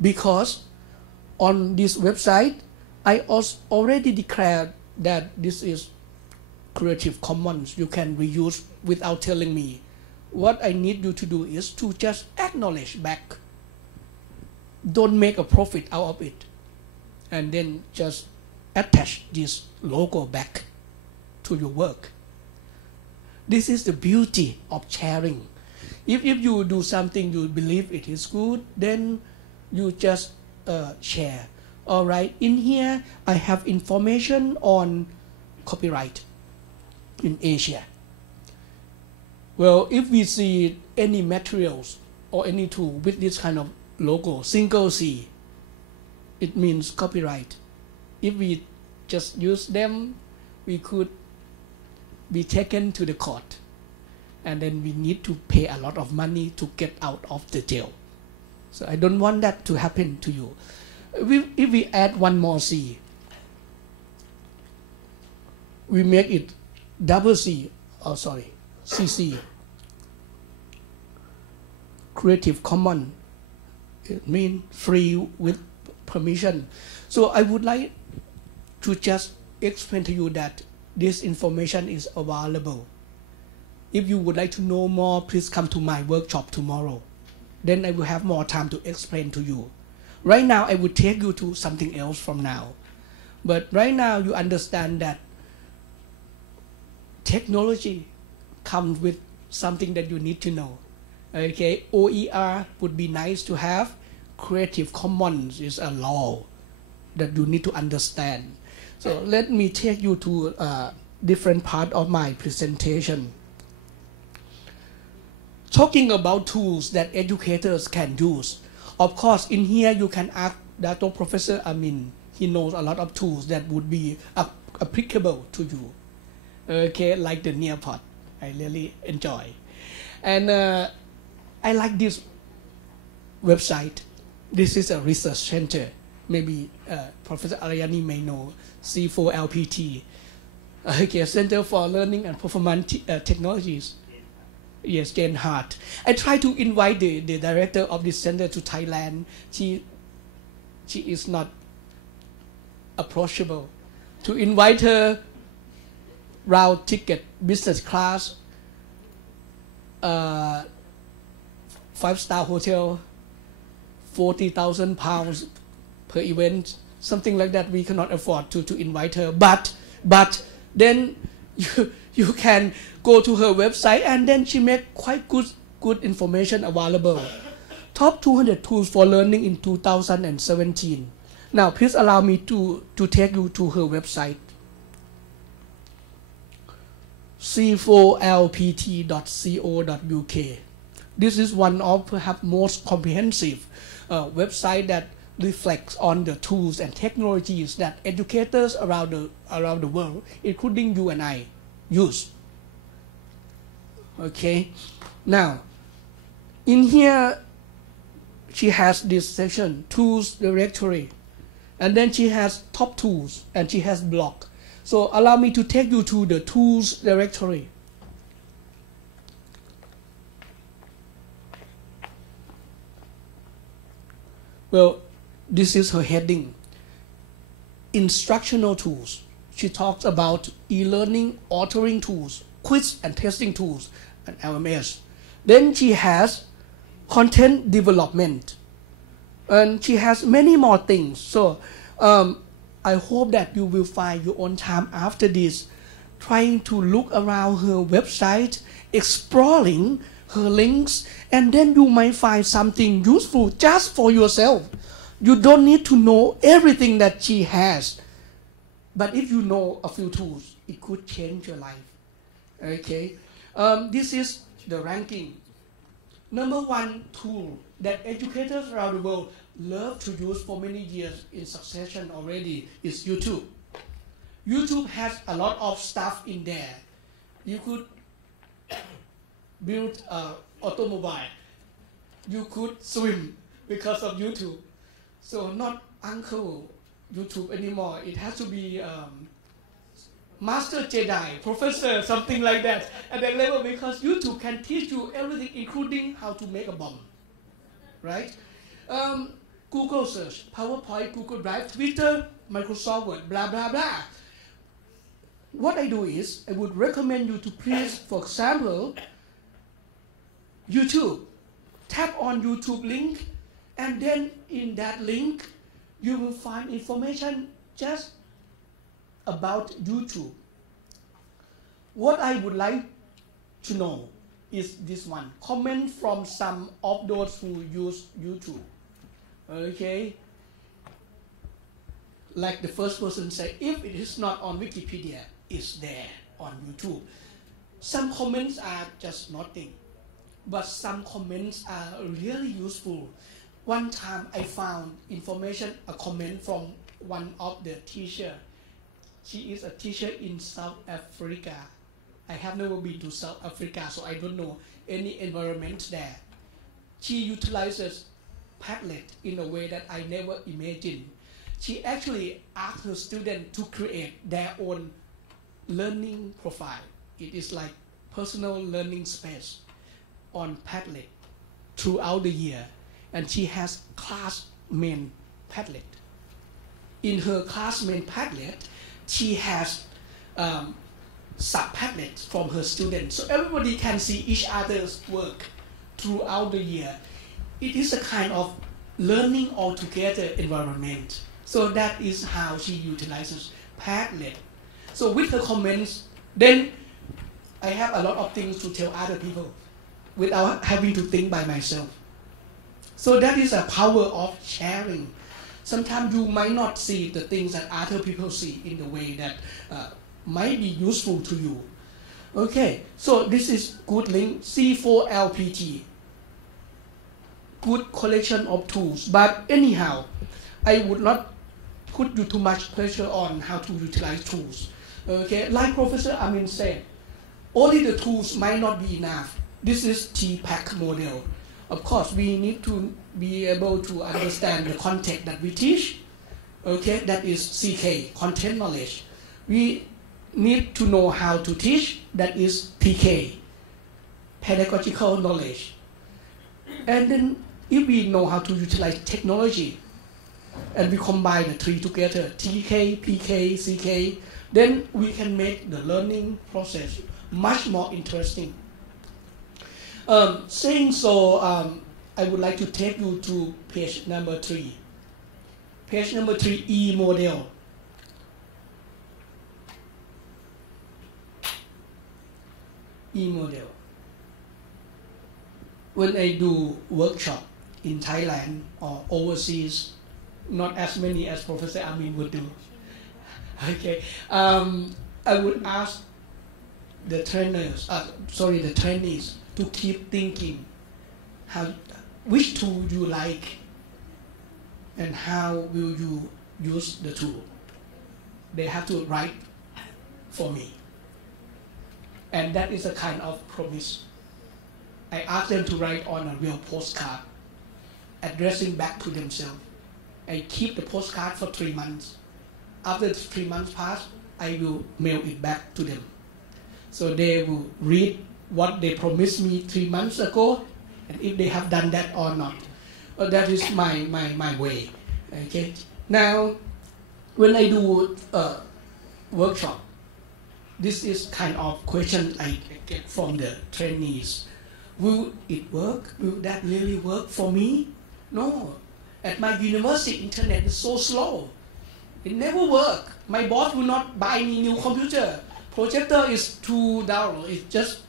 Because on this website, I already declared that this is Creative Commons. You can reuse without telling me. What I need you to do is to just acknowledge back. Don't make a profit out of it. And then just attach this logo back to your work. This is the beauty of sharing. If you do something you believe it is good, then you just share. All right, in here I have information on copyright in Asia. Well, if we see any materials or any tool with this kind of logo, single C, it means copyright. If we just use them, we could be taken to the court. And then we need to pay a lot of money to get out of the jail. So I don't want that to happen to you. If we add one more C, we make it double C, CC. Creative Commons, it means free with permission. So I would like to just explain to you that this information is available. if you would like to know more, please come to my workshop tomorrow. Then I will have more time to explain to you. Right now, I will take you to something else from now. But right now, you understand that technology comes with something that you need to know. Okay, OER would be nice to have. Creative Commons is a law that you need to understand. So let me take you to a different part of my presentation. Talking about tools that educators can use. Of course, in here you can ask Dr. Professor Amin. He knows a lot of tools that would be applicable to you. Okay, like the Nearpod. I really enjoy. And I like this website. This is a research center. Maybe Professor Ariani may know, C4LPT. Okay, Center for Learning and Performance Technologies. Yes, Jane Hart. I try to invite the director of this center to Thailand. She is not approachable. To invite her round ticket, business class, 5-star hotel, 40,000 pounds per event, something like that. We cannot afford to invite her. But then you can go to her website, and then she make quite good information available. Top 200 tools for learning in 2017. Now, please allow me to take you to her website. c4lpt.co.uk. This is one of perhaps most comprehensive website that reflects on the tools and technologies that educators around the world, including you and I, use. Okay, now in here she has this section, tools directory, and then she has top tools, and she has blog. So allow me to take you to the tools directory. Well, this is her heading, instructional tools. She talks about e-learning, authoring tools, quiz and testing tools, and LMS. Then she has content development, and she has many more things. So I hope that you will find your own time after this, trying to look around her website, exploring her links, and then you might find something useful just for yourself. You don't need to know everything that she has, but if you know a few tools, it could change your life. Okay, this is the ranking. Number one tool that educators around the world love to use for many years in succession already is YouTube. YouTube has a lot of stuff in there. You could build an automobile. You could swim because of YouTube. So not Uncle YouTube anymore. It has to be Master Jedi, Professor, something like that at that level, because YouTube can teach you everything, including how to make a bomb, right? Google search, PowerPoint, Google Drive, Twitter, Microsoft Word, blah, blah, blah. What I do is, I would recommend you to please, for example, YouTube. Tap on YouTube link, and then in that link, you will find information just about YouTube. What I would like to know is this one. Comment from some of those who use YouTube. Okay? Like the first person said, if it is not on Wikipedia, it's there on YouTube. Some comments are just nothing, but some comments are really useful. One time I found information, a comment from one of the teachers. She is a teacher in South Africa. I have never been to South Africa, so I don't know any environment there. She utilizes Padlet in a way that I never imagined. She actually asked her students to create their own learning profile. It is like personal learning space on Padlet throughout the year. And she has class main Padlet. In her class main Padlet, she has sub-Padlets from her students, so everybody can see each other's work throughout the year. It is a kind of learning all together environment. So that is how she utilizes Padlet. So with her comments, then I have a lot of things to tell other people without having to think by myself. So that is a power of sharing. Sometimes you might not see the things that other people see in the way that might be useful to you. Okay, so this is good link, C4LPT. Good collection of tools. But anyhow, I would not put you too much pressure on how to utilize tools. Okay, like Professor Amin said, only the tools might not be enough. This is TPAC model. Of course, we need to be able to understand the context that we teach. Okay, that is CK, content knowledge. We need to know how to teach, that is PK, pedagogical knowledge. And then if we know how to utilize technology, and we combine the three together, TK, PK, CK, then we can make the learning process much more interesting. Saying so, I would like to take you to page number 3. Page number 3, E model. E model. When I do workshop in Thailand or overseas, not as many as Professor Amin would do. Okay, I would ask the trainees to keep thinking which tool you like and how will you use the tool. They have to write for me. And that is a kind of promise. I ask them to write on a real postcard, addressing back to themselves. I keep the postcard for 3 months. After 3 months pass, I will mail it back to them. So they will read what they promised me 3 months ago, and if they have done that or not. That is my way. Okay. Now, when I do a workshop, this is kind of question I get from the trainees. Will it work? Will that really work for me? No. At my university, internet is so slow. It never works. My boss will not buy me new computer. Projector is too dull. It's just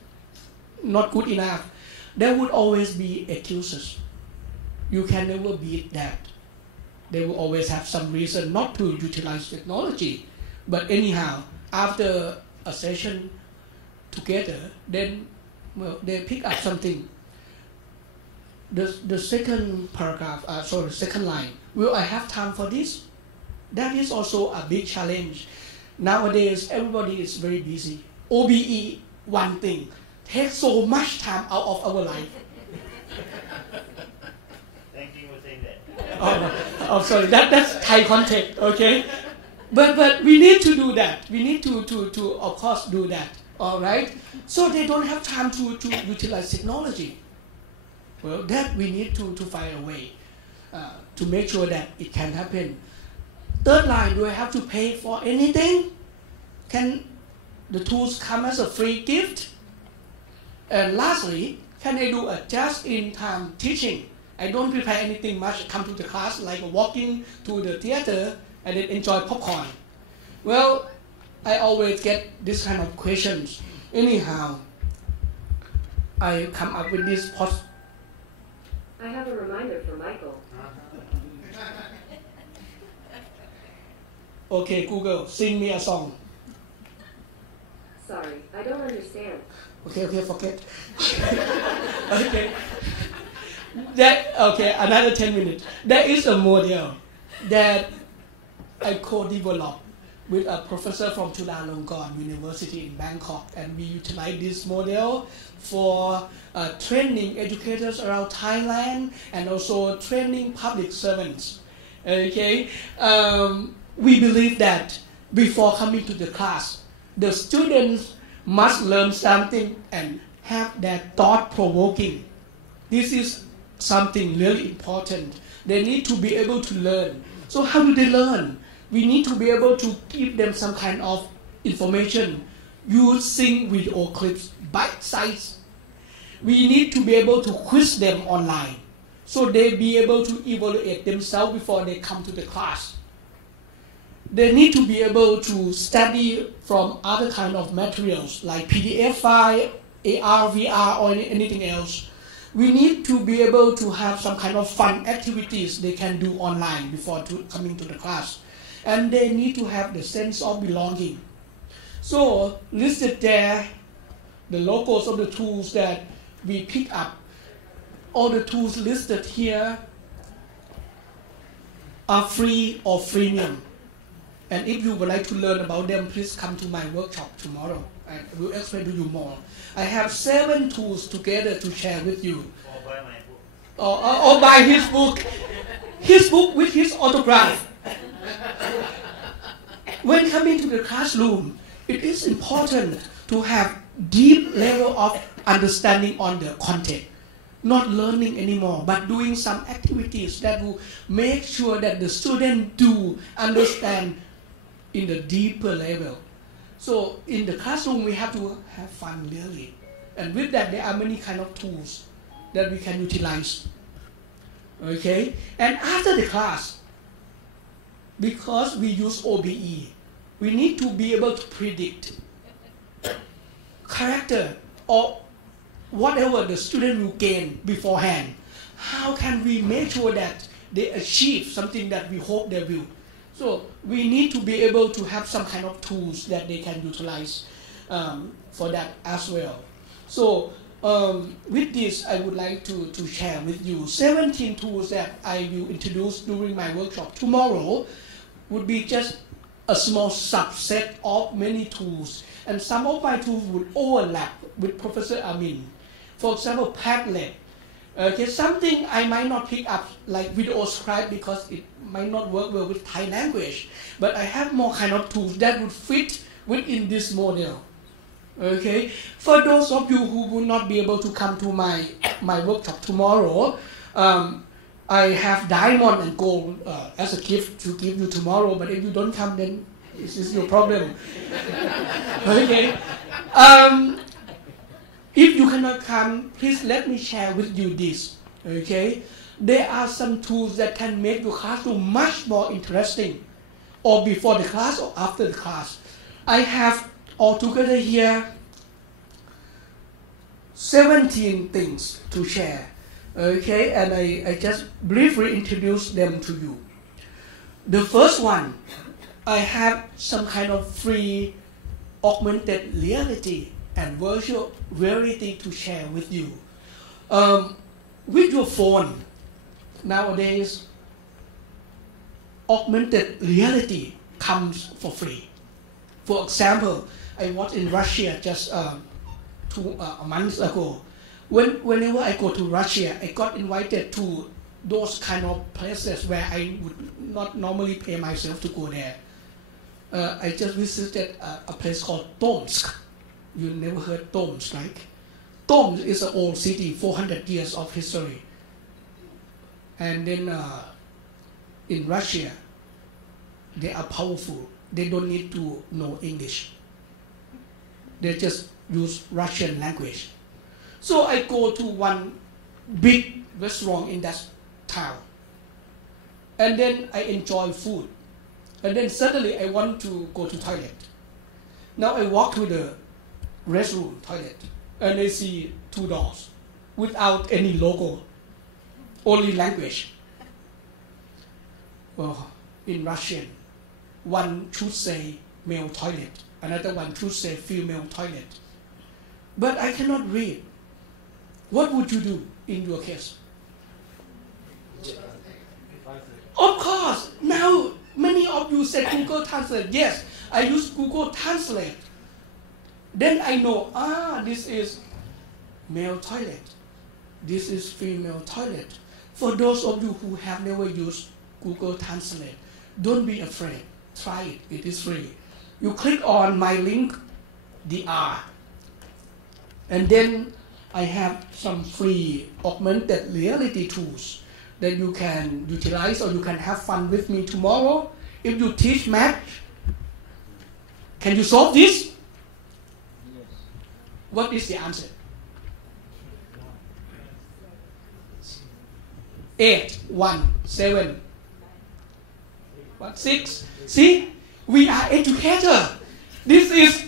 not good enough. There would always be excuses. You can never beat that. They will always have some reason not to utilize technology. But anyhow, after a session together, then they pick up something. The second paragraph, second line, will I have time for this? That is also a big challenge. Nowadays, everybody is very busy. OBE, one thing, takes so much time out of our life. Thank you for saying that. Oh, sorry, that's Thai context, okay? But we need to do that. We need to of course do that, all right? So they don't have time to utilize technology. Well, that we need to find a way to make sure that it can happen. Third line, do I have to pay for anything? Can the tools come as a free gift? And lastly, can I do a just-in-time teaching? I don't prepare anything much, come to the class like walking to the theater and then enjoy popcorn. Well, I always get this kind of questions. Anyhow, I come up with this post. I have a reminder for Michael. Okay, Google, sing me a song. Sorry, I don't understand. Okay, forget. Okay. Another 10 minutes. There is a model that I co-developed with a professor from Chulalongkorn University in Bangkok, and we utilize this model for training educators around Thailand and also training public servants. Okay, we believe that before coming to the class, the students must learn something and have that thought-provoking. This is something really important. They need to be able to learn. So how do they learn? We need to be able to give them some kind of information. using video clips, bite size. We need to be able to quiz them online, so they be able to evaluate themselves before they come to the class. They need to be able to study from other kind of materials like PDF file, AR, VR, or anything else. We need to be able to have some kind of fun activities they can do online before coming to the class. And they need to have the sense of belonging. So listed there, the logos of the tools that we pick up. All the tools listed here are free or freemium. And if you would like to learn about them, please come to my workshop tomorrow. I will explain to you more. I have 7 tools together to share with you. Or buy my book. Or buy his book with his autograph. When coming to the classroom, it is important to have deep level of understanding on the content. Not learning anymore, but doing some activities that will make sure that the student do understand in the deeper level. So in the classroom, we have to have fun really. And with that, there are many kind of tools that we can utilize. Okay? And after the class, because we use OBE, we need to be able to predict character or whatever the student will gain beforehand. How can we make sure that they achieve something that we hope they will? So we need to be able to have some kind of tools that they can utilize for that as well. So with this, I would like to share with you 17 tools that I will introduce during my workshop. Tomorrow would be just a small subset of many tools. And some of my tools would overlap with Professor Amin. For example, Padlet. Okay, something I might not pick up like video scribe because it might not work well with Thai language. But I have more kind of tools that would fit within this model. Okay, for those of you who will not be able to come to my workshop tomorrow, I have diamond and gold as a gift to give you tomorrow. But if you don't come, then this is your problem. Okay. If you cannot come, please let me share with you this. Okay, there are some tools that can make your classroom much more interesting, or before the class or after the class. I have altogether here 17 things to share. Okay, and I just briefly introduce them to you. The first one, I have some kind of free augmented reality and virtual reality to share with you. With your phone, nowadays, augmented reality comes for free. For example, I was in Russia just a month ago. Whenever I go to Russia, I got invited to those kind of places where I would not normally pay myself to go there. I just visited a place called Tomsk. You never heard Tomsk, right? Tomsk is an old city, 400 years of history. And then in Russia, they are powerful. They don't need to know English. They just use Russian language. So I go to one big restaurant in that town. And then I enjoy food. And then suddenly I want to go to toilet. Now I walk to the restroom toilet and I see 2 doors without any logo, only language. Well, in Russian, one should say male toilet, another one should say female toilet. But I cannot read. What would you do in your case? Of course, now many of you said Google Translate. Yes, I use Google Translate. Then I know, this is male toilet. This is female toilet. For those of you who have never used Google Translate, don't be afraid. Try it. It is free. You click on my link, the R. And then I have some free augmented reality tools that you can utilize or you can have fun with me tomorrow. If you teach math, can you solve this? What is the answer? 8, 1, 7, 6. See, we are educator. This is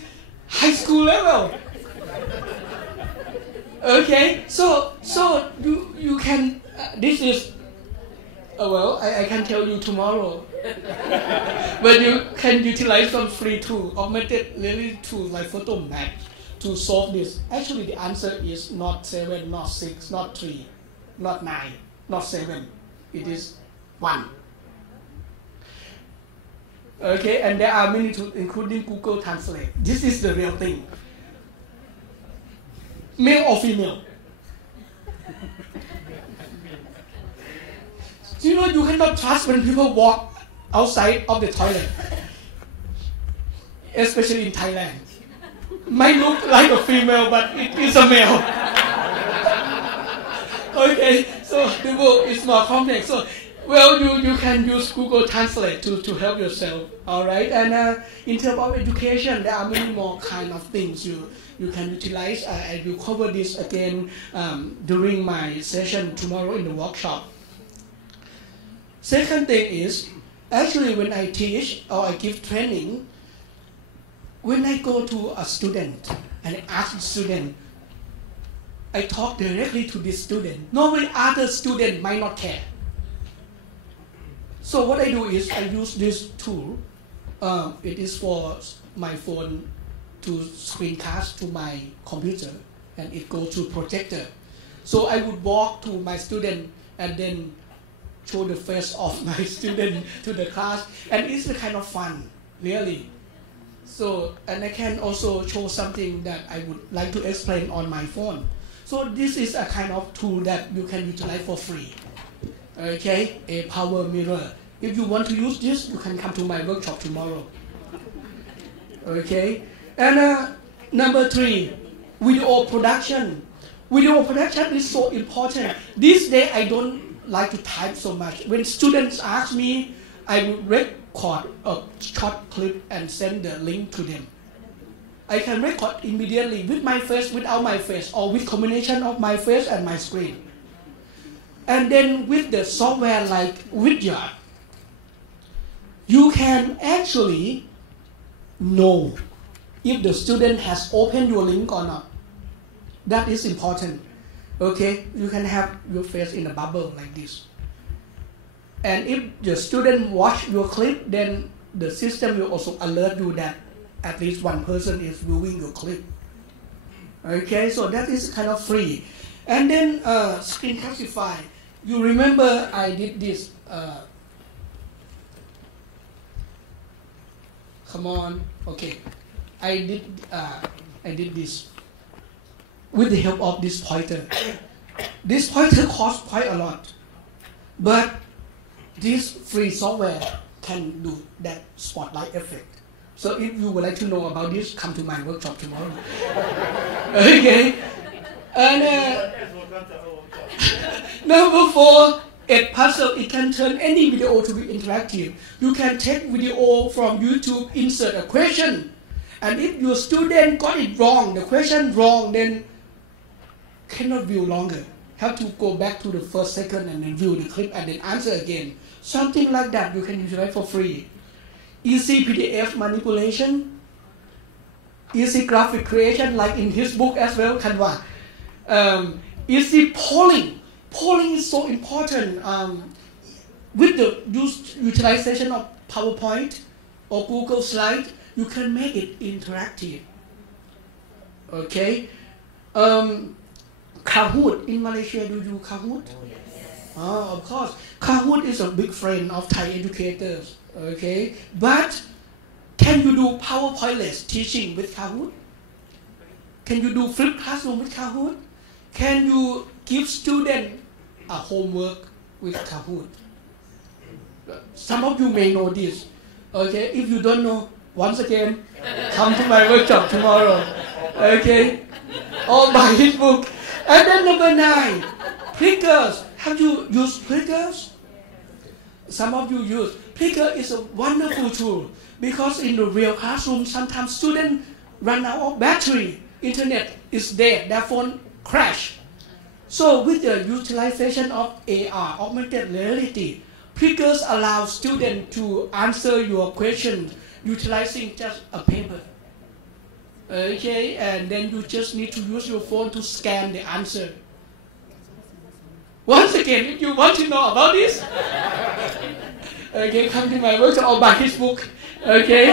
high school level. Okay, so you can. This is. Well, I can tell you tomorrow. But you can utilize some free tool, augmented reality tools like PhotoMath to solve this. Actually, the answer is not 7, not 6, not 3, not 9, not 7. It is 1. Okay, and there are many tools, including Google Translate. This is the real thing. Male or female? You know, you cannot trust when people walk outside of the toilet, especially in Thailand. Might look like a female, but it is a male. Okay, so the world is more complex. So, well, you can use Google Translate to help yourself, all right? And in terms of education, there are many more kind of things you can utilize. I will cover this again during my session tomorrow in the workshop. Second thing is, actually when I teach or I give training, when I go to a student and I ask the student, I talk directly to this student. Normally other student might not care. So what I do is I use this tool. It is for my phone to screencast to my computer, and it goes to projector. So I would walk to my student and then show the face of my student to the class, and it's a kind of fun, really. So, and I can also show something that I would like to explain on my phone. So this is a kind of tool that you can utilize for free. Okay, a power mirror. If you want to use this, you can come to my workshop tomorrow. Okay, and number 3, video production. Video production is so important. This day I don't like to type so much. When students ask me, I will record a short clip and send the link to them. I can record immediately with my face, without my face, or with combination of my face and my screen. And then with the software like Vidyard, you can actually know if the student has opened your link or not. That is important. Okay, you can have your face in a bubble like this. And if the student watch your clip, then the system will also alert you that at least one person is viewing your clip. Okay, so that is kind of free. And then Screencastify. You remember I did this. Come on. Okay, I did this with the help of this pointer. This pointer costs quite a lot, but this free software can do that spotlight effect. So if you would like to know about this, come to my workshop tomorrow. Okay. And number 4, Edpuzzle. It can turn any video to be interactive. You can take video from YouTube, insert a question, and if your student got it wrong, the question wrong, then cannot view longer. Have to go back to the first second and then view the clip and then answer again. Something like that you can utilize for free. Easy PDF manipulation, easy graphic creation like in his book as well, Canva. Easy polling. Polling is so important. With the utilization of PowerPoint or Google Slides, you can make it interactive. Okay. Kahoot in Malaysia, do you do Kahoot? Oh, yes. Oh, of course. Kahoot is a big friend of Thai educators. Okay, but can you do PowerPoint-less teaching with Kahoot? Can you do flipped classroom with Kahoot? Can you give students a homework with Kahoot? Some of you may know this. Okay, if you don't know, once again, come to my workshop tomorrow. Okay, or buy his book. And then number 9, Plickers. Have you used Plickers? Some of you use. Plicker is a wonderful tool because in the real classroom, sometimes students run out of battery internet is dead, their phone crash. So with the utilization of AR, augmented reality, Prickers allow students to answer your questions utilizing just a paper. Okay, and then you just need to use your phone to scan the answer. Once again, if you want to know about this, okay, come to my workshop or buy his book. Okay.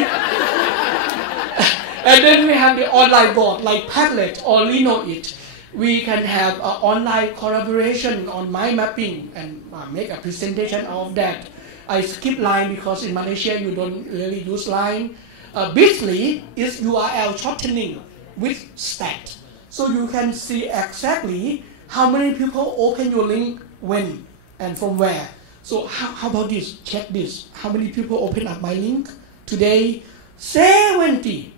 And then we have the online board like Padlet or Linoit. We can have an online collaboration on mind mapping and make a presentation of that. I skip Line because in Malaysia you don't really use Line. Bitly is URL shortening with stat. So you can see exactly how many people open your link when and from where. So how about this? Check this. How many people open up my link today? 70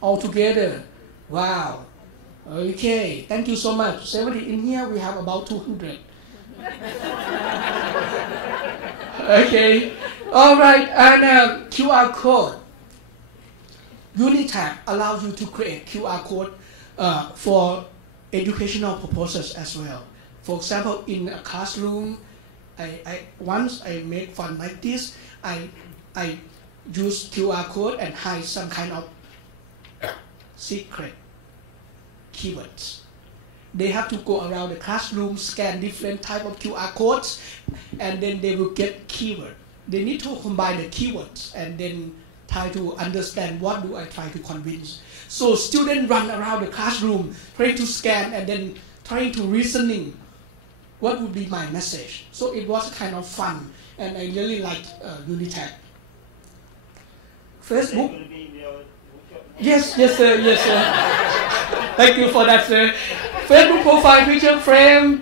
altogether. Wow. Okay, thank you so much. 70 in here, we have about 200. Okay, all right, and QR code. Unitab allows you to create QR code for educational purposes as well. For example, in a classroom, once I made fun like this, I use QR code and hide some kind of secret keywords. They have to go around the classroom, scan different type of QR codes, and then they will get keyword. They need to combine the keywords and then try to understand what do I try to convince. So students run around the classroom trying to scan and then trying to reasoning what would be my message. So it was kind of fun, and I really liked Unitab. Facebook. Yes, sir, yes, sir. Thank you for that, sir. Facebook profile picture frame,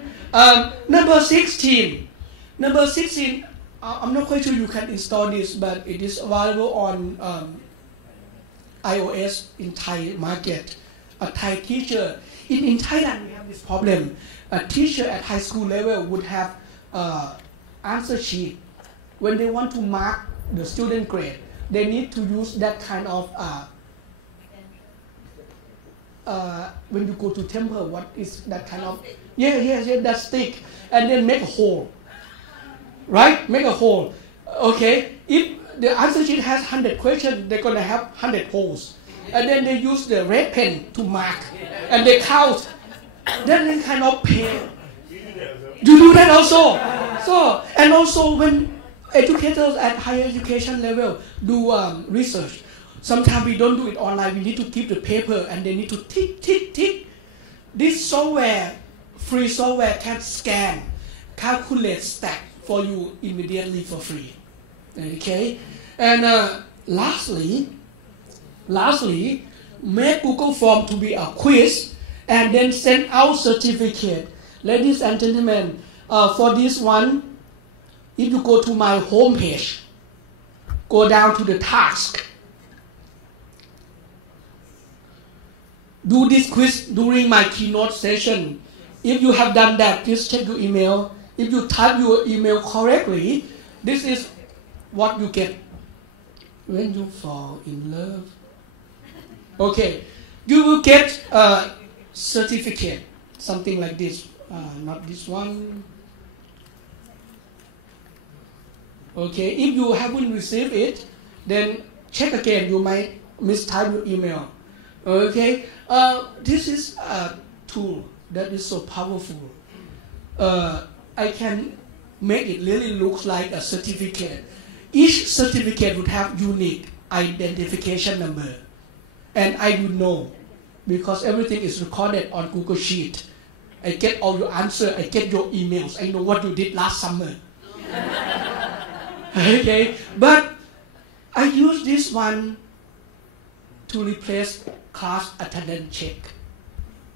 number 16. Number 16, I'm not quite sure you can install this, but it is available on iOS in Thai market. A Thai teacher, in Thailand we have this problem. A teacher at high school level would have answer sheet. When they want to mark the student grade, they need to use that kind of when you go to temple, what is that kind of, that stick, and then make a hole, right? Make a hole. Okay, if the answer sheet has 100 questions, they're gonna have 100 holes, and then they use the red pen to mark, and they count. Then they kind of pay. You do that also. So, and also when educators at higher education level do research, sometimes we don't do it online. We need to keep the paper and they need to tick, tick, tick. This software, free software, can scan, calculate, stack for you immediately for free. Okay? And lastly, make Google Form to be a quiz and then send out certificate. Ladies and gentlemen, for this one, if you go to my home page, go down to the task. Do this quiz during my keynote session. If you have done that, please check your email. If you type your email correctly, this is what you get when you fall in love. Okay, you will get a certificate, something like this. Not this one. Okay, if you haven't received it, then check again. You might mistype your email. Okay, this is a tool that is so powerful. I can make it really look like a certificate. Each certificate would have unique identification number, and I would know because everything is recorded on Google Sheet. I get all your answers. I get your emails. I know what you did last summer. Okay, but I use this one to replace class attendance check.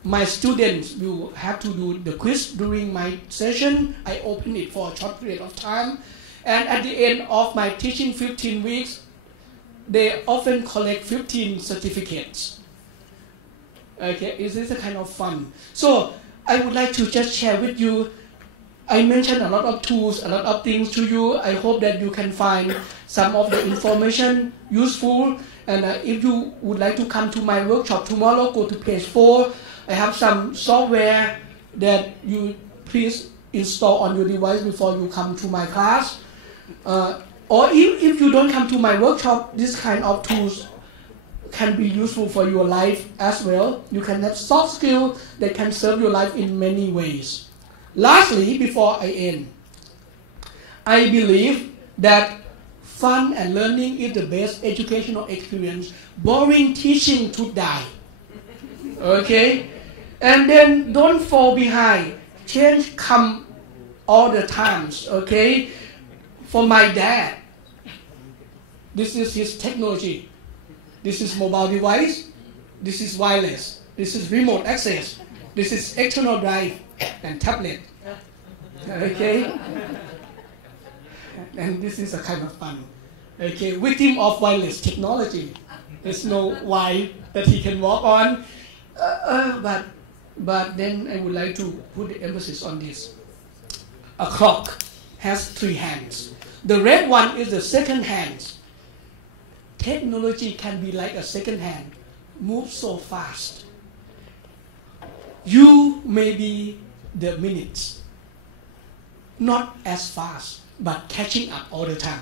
My students will have to do the quiz during my session. I open it for a short period of time. And at the end of my teaching 15 weeks, they often collect 15 certificates. Okay, is this a kind of fun? So I would like to just share with you I mentioned a lot of tools, a lot of things to you. I hope that you can find some of the information useful. And if you would like to come to my workshop tomorrow, go to page 4. I have some software that you please install on your device before you come to my class. Or if you don't come to my workshop, this kind of tools can be useful for your life as well. You can have soft skills that can serve your life in many ways. Lastly, before I end, I believe that fun and learning is the best educational experience. Boring teaching to die. Okay? And then don't fall behind. Change come all the times. Okay? For my dad, this is his technology. This is mobile device. This is wireless. This is remote access. This is external drive and tablet. Okay? And this is a kind of fun. Okay, victim of wireless technology. There's no wire that he can walk on. But then I would like to put the emphasis on this. A clock has 3 hands. The red one is the second hand. Technology can be like a second hand, move so fast. You may be the minutes, not as fast, but catching up all the time.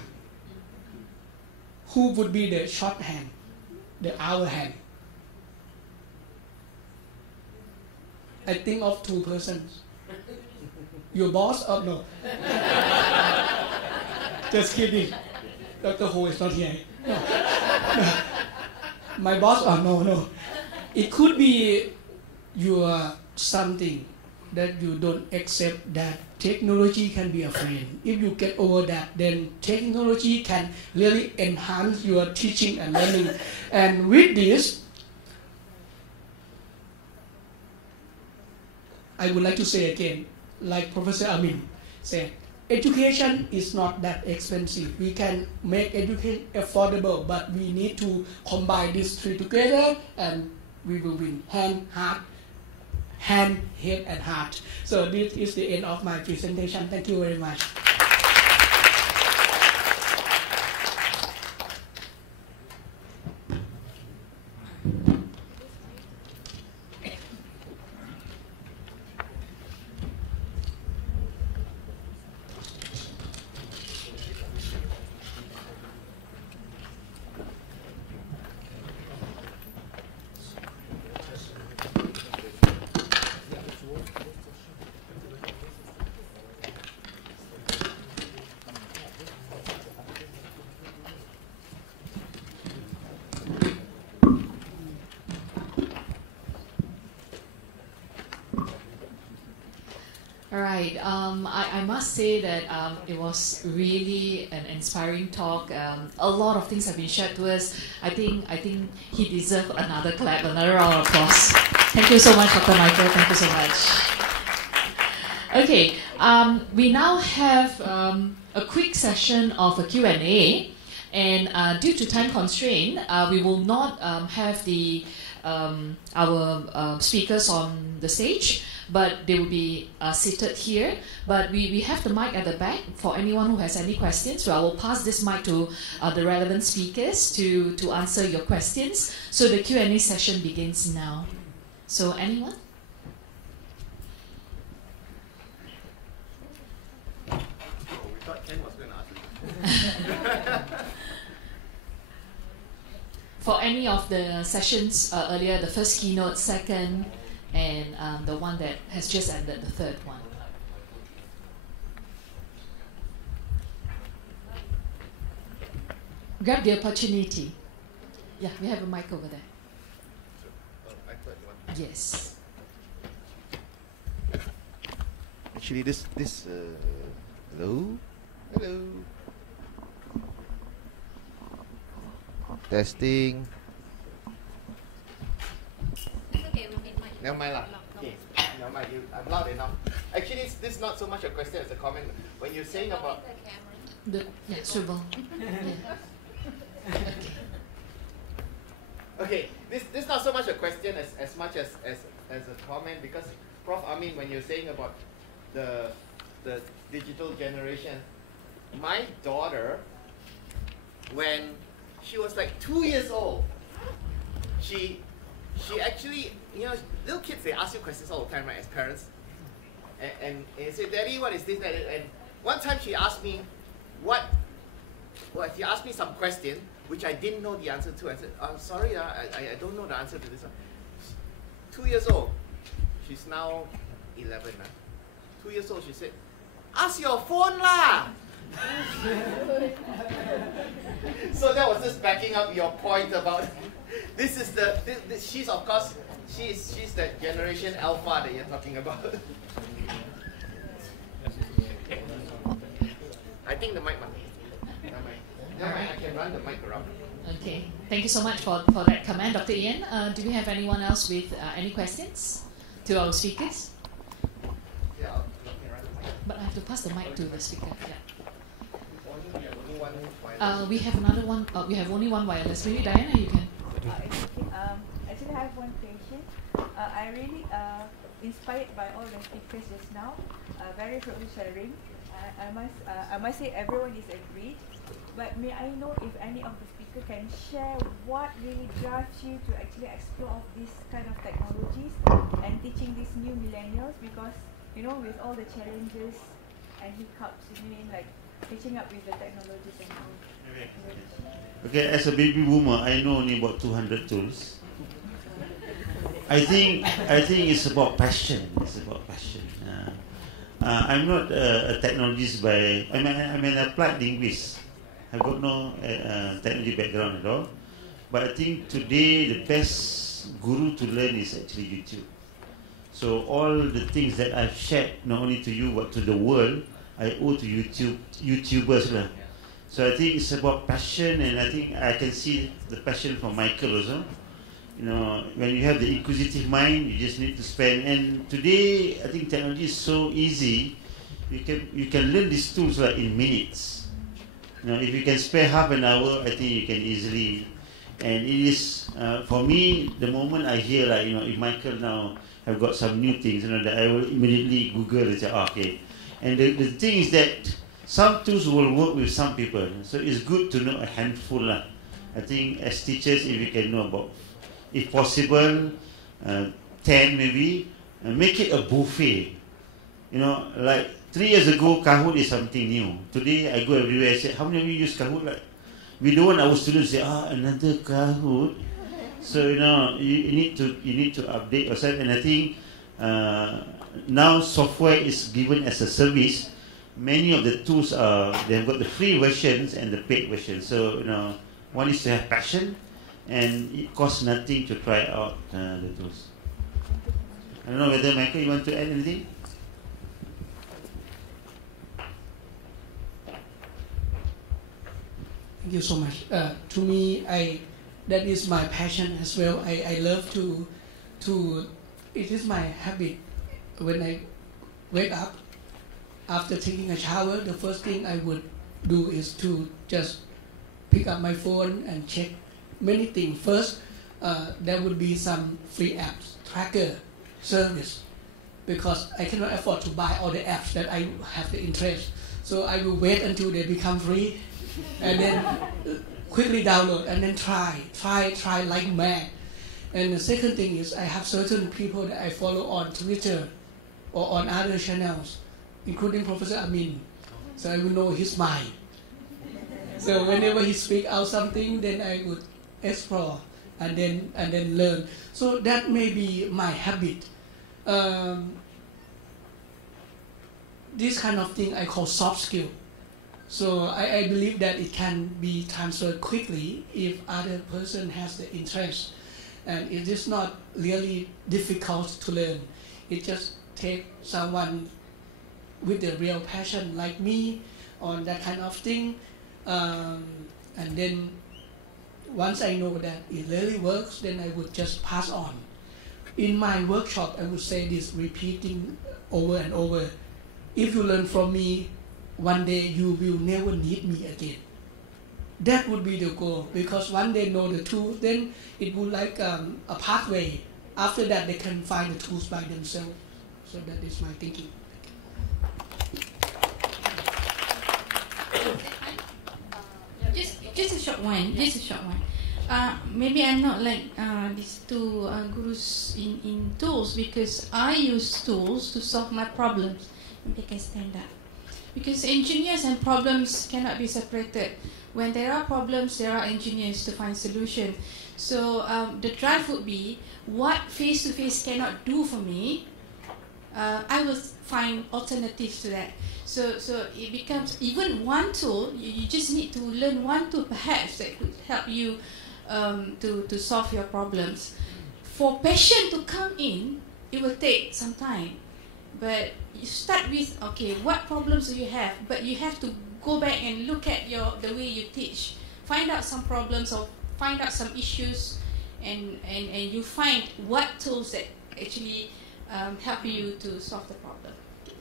Who would be the short hand, the hour hand? I think of 2 persons. Your boss? Oh no. Just kidding. Dr. Ho is not here. No. My boss? Oh no. It could be your something that you don't accept that technology can be a friend. If you get over that, then technology can really enhance your teaching and learning. And with this, I would like to say again, like Professor Amin said, education is not that expensive. We can make education affordable, but we need to combine these 3 together and we will win. Hand, head, and heart. So this is the end of my presentation. Thank you very much. All right. I must say that it was really an inspiring talk. A lot of things have been shared to us. I think he deserves another clap, another round of applause. Thank you so much, Dr. Michael. Thank you so much. Okay. We now have a quick session of a Q&A, and due to time constraint, we will not have our speakers on the stage, but they will be seated here. But we have the mic at the back for anyone who has any questions. So I will pass this mic to the relevant speakers to answer your questions. So the Q&A session begins now. So anyone? We thought Ken was going to ask. For any of the sessions earlier, the first keynote, second, and the one that has just ended, the third one. Grab the opportunity. Yeah, we have a mic over there. Yes. Actually, this hello. Testing. Okay, we need mic. Never mind lah. Okay, never mind. I'm loud enough. Actually, this is not so much a question as a comment. When you're saying about swivel. Okay, this is not so much a question as much as a comment, because Prof. Amin, when you're saying about the the digital generation. My daughter, when she was like 2 years old, she actually, you know, little kids, they ask you questions all the time, right, as parents. And they say, Daddy, what is this? And one time she asked me, she asked me some question, which I didn't know the answer to. I said, I'm sorry, I don't know the answer to this one. 2 years old. She's now 11. 2 years old, she said, ask your phone lah! So that was just backing up your point about this is she's of course she's the generation alpha that you're talking about. I think the mic Never mind, I can run the mic around. Okay, thank you so much for that comment, Dr. Ian. Do we have anyone else with any questions to our speakers? Yeah, let me run the mic. But I have to pass the mic to the speaker. Yeah. Only one wireless. We have another one. We have only one wireless. Maybe Diana, you can. Actually, I have one question. I really inspired by all the speakers just now. Very fruitful sharing. I must say everyone is agreed. But may I know if any of the speakers can share what really drives you to actually explore these kind of technologies and teaching these new millennials? Because you know, with all the challenges and hiccups, you mean like catching up with the technologies and all. Okay, as a baby boomer, I know only about 200 tools. I think it's about passion. It's about passion. I'm not a technologist I'm an applied linguist. I've got no technology background at all. But I think today the best guru to learn is actually YouTube. So all the things that I've shared, not only to you but to the world, I owe to YouTubers lah. So I think it's about passion, and I think I can see the passion from Michael also. You know, when you have the inquisitive mind, you just need to spend. And today, I think technology is so easy. You can learn these tools like in minutes. You know, if you can spare half an hour, I think you can easily. And it is for me, the moment I hear like, you know, if Michael now have got some new things, you know, that I will immediately Google and say, oh, okay. And the thing is that some tools will work with some people, so it's good to know a handful lah. I think as teachers, if you can know about, if possible, 10 maybe, make it a buffet. You know, like 3 years ago, Kahoot is something new. Today, I go everywhere, I say, how many of you use Kahoot? Like, we don't want our students to say, another Kahoot. So, you know, you need to update yourself, and I think now software is given as a service. Many of the tools they've got the free versions and the paid versions. So, you know, one is to have passion, and it costs nothing to try out the tools. I don't know whether Michael, you want to add anything? Thank you so much. To me, that is my passion as well. I love to. It is my habit. When I wake up, after taking a shower, the first thing I would do is to just pick up my phone and check many things. First, there would be some free apps, tracker service, because I cannot afford to buy all the apps that I have the interest. So I will wait until they become free, and then quickly download and then try like mad. And the second thing is I have certain people that I follow on Twitter or on other channels, including Professor Amin. So I will know his mind. So whenever he speaks out something, then I would explore and then learn. So that may be my habit. This kind of thing I call soft skill. So I believe that it can be transferred quickly if other person has the interest. And it is not really difficult to learn. It just takes someone with the real passion like me on that kind of thing. And then once I know that it really works, then I would just pass on. In my workshop, I would say this, repeating over and over. If you learn from me, one day you will never need me again. That would be the goal, because one day know the tool, then it would like a pathway. After that, they can find the tools by themselves. So that is my thinking. just a short one. Maybe I'm not like these two gurus in tools, because I use tools to solve my problems. Maybe I can stand up. Because engineers and problems cannot be separated. When there are problems, there are engineers to find solution. So the drive would be, what face-to-face cannot do for me, I will find alternatives to that. So it becomes, even one tool, you just need to learn one tool perhaps that could help you to solve your problems. For passion to come in, it will take some time. But you start with, okay, what problems do you have? But you have to go back and look at the way you teach. Find out some problems or find out some issues, and you find what tools that actually help you to solve the problem.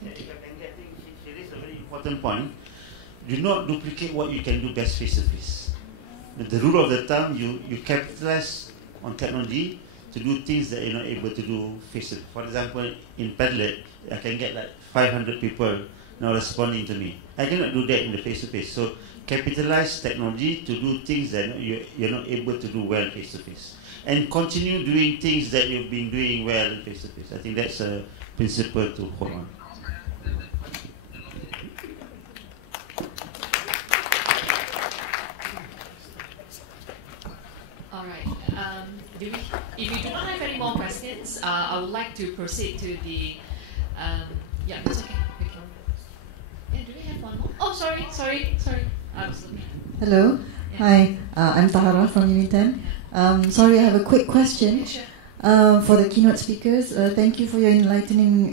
If I can get, I think she raised a very important point. Do not duplicate what you can do best face to face. The rule of the thumb, you capitalize on technology to do things that you're not able to do face to face. For example, in Padlet, I can get like 500 people now responding to me. I cannot do that in the face to face. So capitalize technology to do things that you're not able to do well face to face, and continue doing things that you've been doing well face to face. I think that's a principle to hold on. All right. If you do not have any more questions, I would like to proceed to the. Yeah, that's okay. Yeah, do we have one more? Oh, sorry. Hello. Yeah. Hi. I'm Tahara from Unitan. Sorry, I have a quick question. Sure. For the keynote speakers, thank you for your enlightening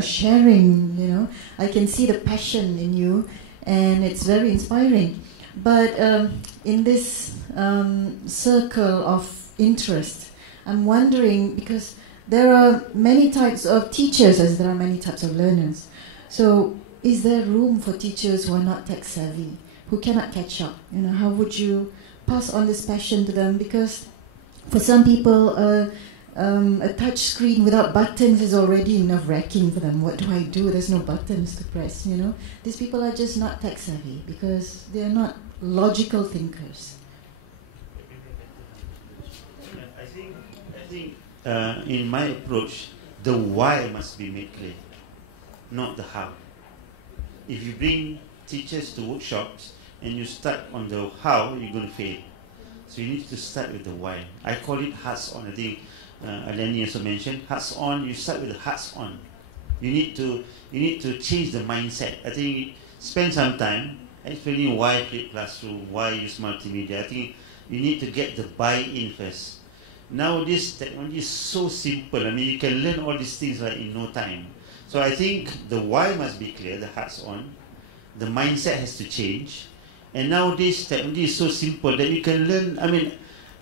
sharing. I can see the passion in you, and it's very inspiring. But in this circle of interest, I'm wondering, because there are many types of teachers as there are many types of learners. So, is there room for teachers who are not tech savvy, who cannot catch up? How would you pass on this passion to them? Because for some people, a touch screen without buttons is already nerve-wracking for them. What do I do? There's no buttons to press, These people are just not tech savvy because they are not logical thinkers. I think in my approach, the why must be made clear, not the how. If you bring teachers to workshops and you start on the how, you're going to fail. So you need to start with the why. I call it hearts on. I think Alani also mentioned hearts on. You start with the hearts on. You need to change the mindset. I think spend some time explaining why Flip Classroom, why use multimedia. I think you need to get the buy-in first. Nowadays, technology is so simple. I mean, you can learn all these things like in no time. So I think the why must be clear, the hearts on. The mindset has to change. And nowadays, technology is so simple that you can learn. I mean,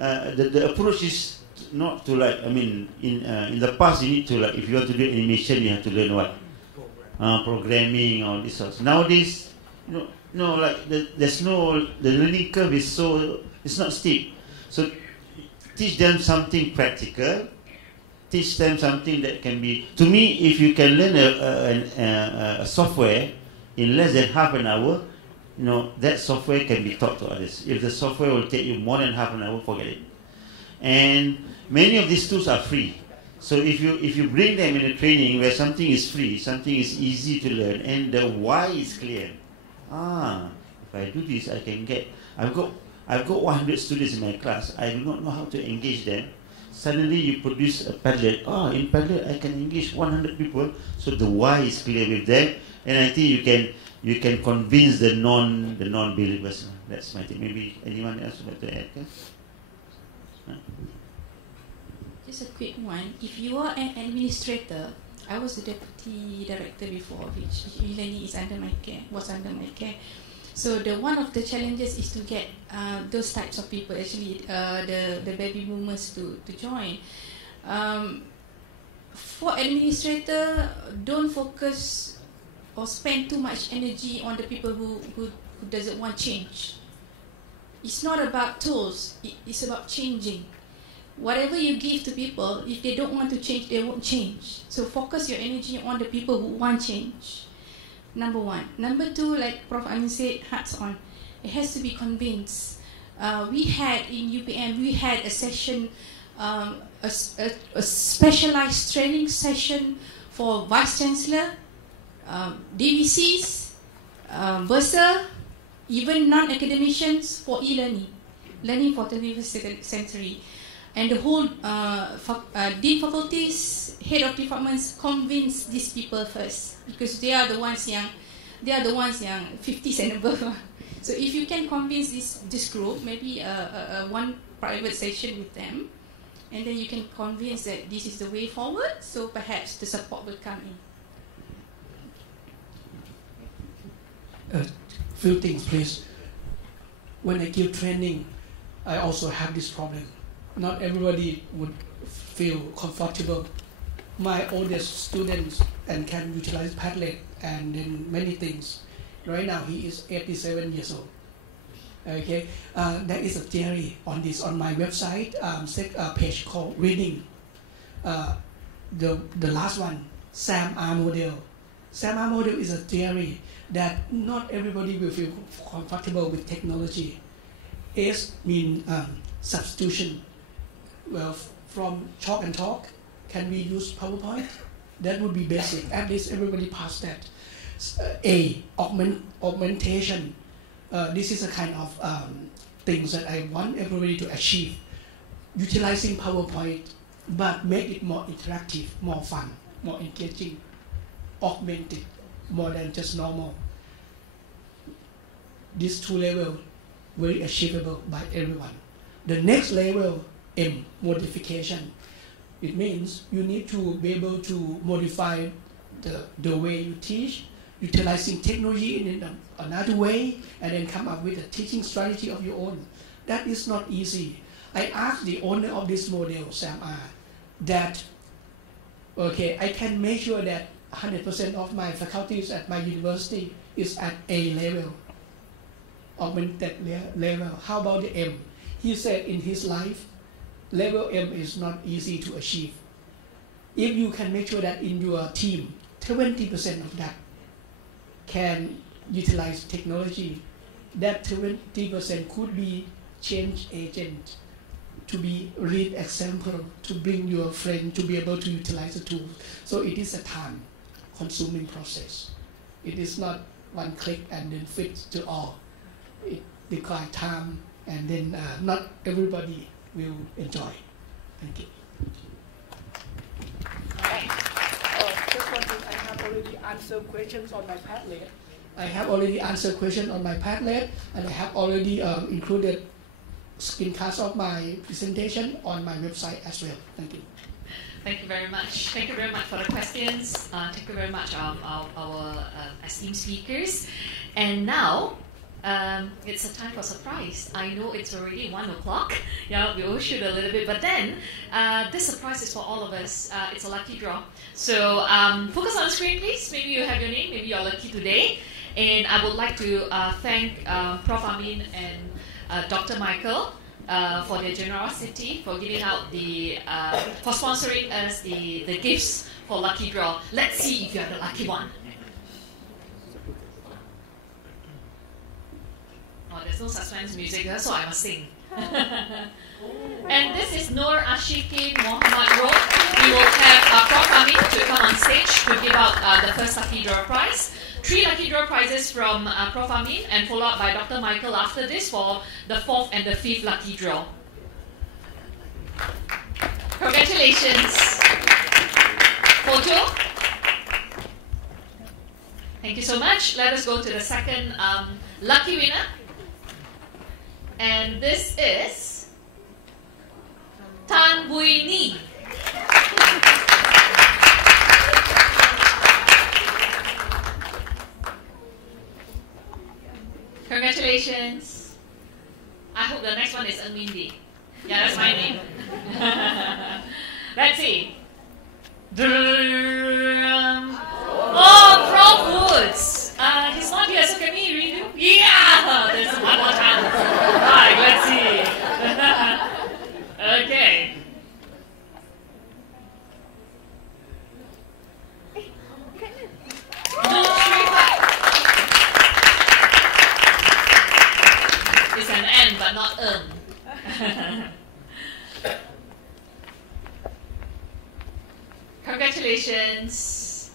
the approach is not to like, I mean, in the past, you need to like, if you want to do animation, you have to learn what? Programming or this sort. Nowadays, like there's no, the learning curve is so, it's not steep. So teach them something practical. Teach them something that can be, to me, if you can learn a software in less than half an hour, that software can be taught to others. If the software will take you more than half an hour, forget it. And many of these tools are free. So if you bring them in a training where something is free, something is easy to learn, and the why is clear. If I do this, I can get, I've got 100 students in my class. I do not know how to engage them. Suddenly you produce a Padlet. In Padlet I can engage 100 people. So the why is clear with them, and I think you can convince the non-believers. That's my thing. Maybe anyone else would like to add? Just a quick one. If you are an administrator, I was the deputy director before, which usually is under my care, was under my care. So one of the challenges is to get those types of people, actually the baby boomers to join. For administrator, don't focus or spend too much energy on the people who doesn't want change. It's not about tools, it's about changing. Whatever you give to people, if they don't want to change, they won't change. So focus your energy on the people who want change. Number one. Number two, like Prof. Amin said, hearts on. It has to be convinced. we had in UPM, we had a session, a specialized training session for Vice Chancellor, DVCs, bursar, even non-academicians for e-learning, learning for the 21st century. And the whole dean faculties, head of departments convince these people first, because they are the ones yang 50s and above. So if you can convince this group, maybe one private session with them, and then you can convince that this is the way forward, so perhaps the support will come in. Few things, please. When I give training, I also have this problem. Not everybody would feel comfortable. My oldest students and can utilize Padlet and then many things. Right now he is 87 years old. Okay, there is a theory on this on my website. Page called Reading. The last one, SAM-R model. SAM-R model is a theory that not everybody will feel comfortable with technology. S means substitution. Well, from chalk and talk, can we use PowerPoint? That would be basic. At least everybody passed that. A, augmentation. This is a kind of things that I want everybody to achieve. Utilizing PowerPoint, but make it more interactive, more fun, more engaging, augmented, more than just normal. These two levels, very achievable by everyone. The next level, M, modification. It means you need to be able to modify the way you teach, utilizing technology in another way, and then come up with a teaching strategy of your own. That is not easy. I asked the owner of this model, SAM-R, that, okay, I can make sure that 100% of my faculties at my university is at A level, augmented level. How about the M? He said in his life, level M is not easy to achieve. If you can make sure that in your team, 20% of that can utilize technology, that 20% could be change agent, to be read example, to bring your friend to be able to utilize the tool. So it is a time-consuming process. It is not one click and then fit to all. It requires time, and then not everybody will enjoy. Thank you. Just one thing, I have already answered questions on my Padlet. I have already answered questions on my Padlet, and I have already included screencasts of my presentation on my website as well. Thank you. Thank you very much. Thank you very much for the questions. Thank you very much, our esteemed speakers. And now, it's a time for surprise. I know it's already 1 o'clock. Yeah, we overshoot a little bit, but then this surprise is for all of us. It's a lucky draw. So focus on the screen, please. Maybe you have your name. Maybe you're lucky today. And I would like to thank Prof. Amin and Dr. Michael for their generosity, for giving out for sponsoring us the gifts for lucky draw. Let's see if you're the lucky one. Oh, there's no suspense music, so I must sing. And this is Nur Ashikin Muhammad Road. We will have Prof. Amin to come on stage to give out the first lucky draw prize. 3 lucky draw prizes from Prof. Amin, and followed up by Dr. Michael after this for the 4th and the 5th lucky draw. Congratulations. Photo. Thank you so much. Let us go to the second lucky winner. And this is Tan Bui Ni. Congratulations. I hope the next one is Mindy. Yeah, that's my name. Let's see. Oh, Prof. Woods. He's not here, so can we redo? Yeah! There's one more chance. Alright, let's see. Okay. It's an N, but but not earn. Congratulations.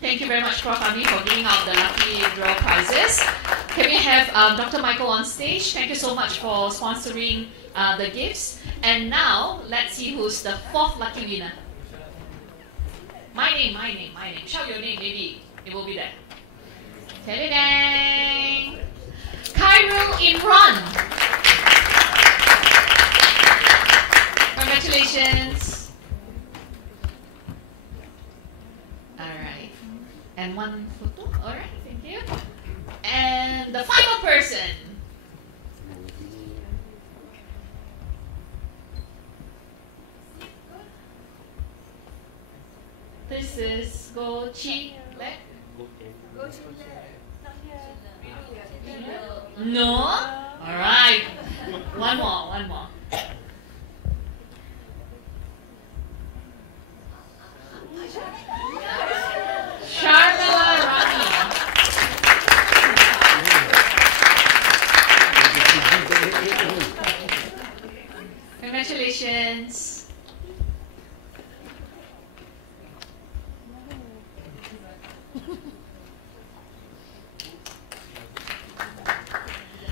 Thank you very much, Prof. Ami, for giving out the lucky draw prizes. Can we have Dr. Michael on stage? Thank you so much for sponsoring the gifts. And now, let's see who's the fourth lucky winner. My name. Shout your name, maybe it will be there. Ta-da-dang! Khairul Imran. Congratulations. Alright. And one photo. Alright, thank you. And the final person. This is Go Chi Lek. No? Alright. One more. Sharmila Rani. Congratulations.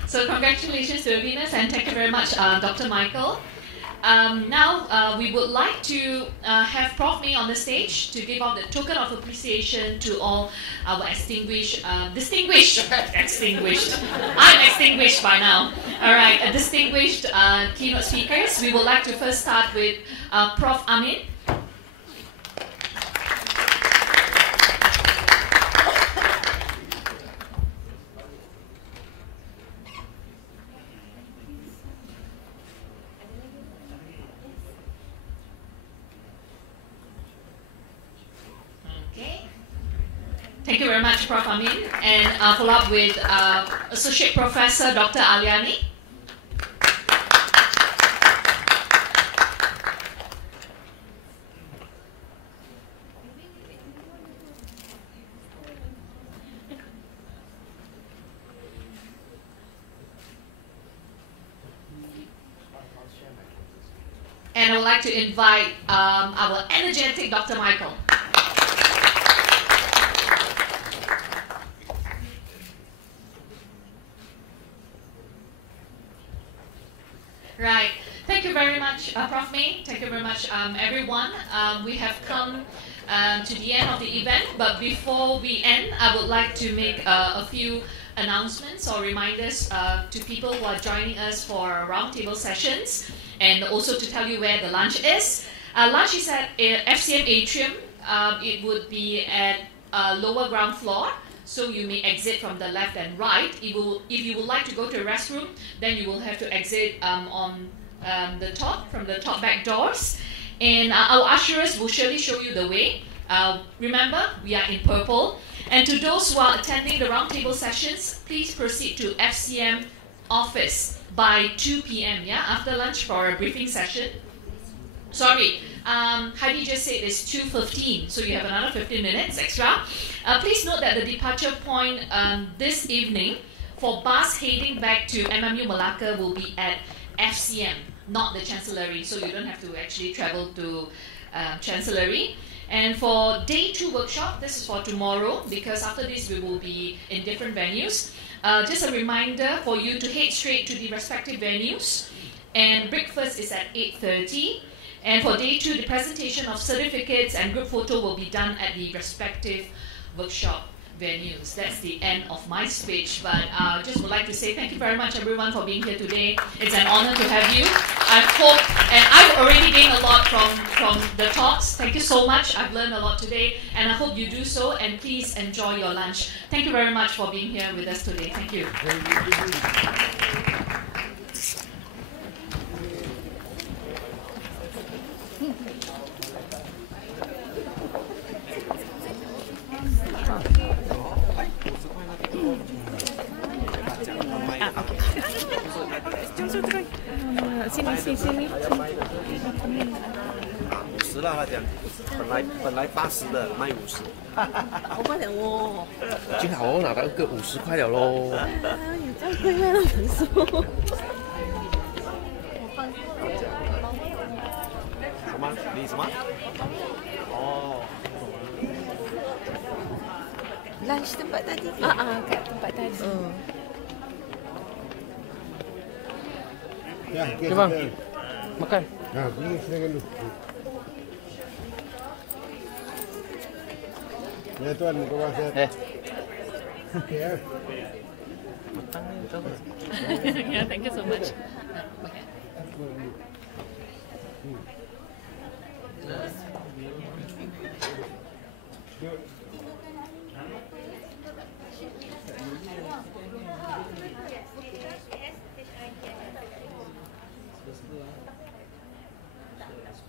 So congratulations to the winners, and thank you very much, Dr. Michael. Now we would like to have Prof. May on the stage to give out the token of appreciation to all our extinguished. I'm extinguished by now. All right, distinguished keynote speakers. We would like to first start with Prof. Amin. Thank you very much, Prof. Amin. And follow up with Associate Professor Dr. Aliani. And I would like to invite our energetic Dr. Michael. Right. Thank you very much, Prof. May. Thank you very much, everyone. We have come to the end of the event, but before we end, I would like to make a few announcements or reminders to people who are joining us for roundtable sessions, and also to tell you where the lunch is. Lunch is at FCM Atrium. It would be at lower ground floor. So you may exit from the left and right. If you would like to go to a restroom, then you will have to exit on the top, from the top back doors. And our ushers will surely show you the way. Remember, we are in purple. And to those who are attending the roundtable sessions, please proceed to FCM office by 2 p.m. After lunch for a briefing session. Sorry, Heidi just said it's 2:15, so you have another 15 minutes extra. Please note that the departure point this evening for bus heading back to MMU Malacca will be at FCM, not the Chancellery, so you don't have to actually travel to Chancellery. And for day 2 workshop, this is for tomorrow, because after this we will be in different venues. Just a reminder for you to head straight to the respective venues, and breakfast is at 8:30. And for day 2, the presentation of certificates and group photo will be done at the respective workshop venues. That's the end of my speech, but I just would like to say thank you very much, everyone, for being here today. It's an honor to have you. I hope, and I've already gained a lot from the talks. Thank you so much. I've learned a lot today, and I hope you do so, and please enjoy your lunch. Thank you very much for being here with us today. Thank you. Sini. 50啦，他讲，本来80的卖50，好不了哦，已经好哦，拿到个50块了咯。有这样贵吗？很说。什么？你什么？哦。Lunch tempat tadi ke? Kat tempat tadi. Ya, okay, bang. Makan. Nah, ini silakan dulu. Ya tuan, ke bawah saya. Ya. Yeah, thank you so much.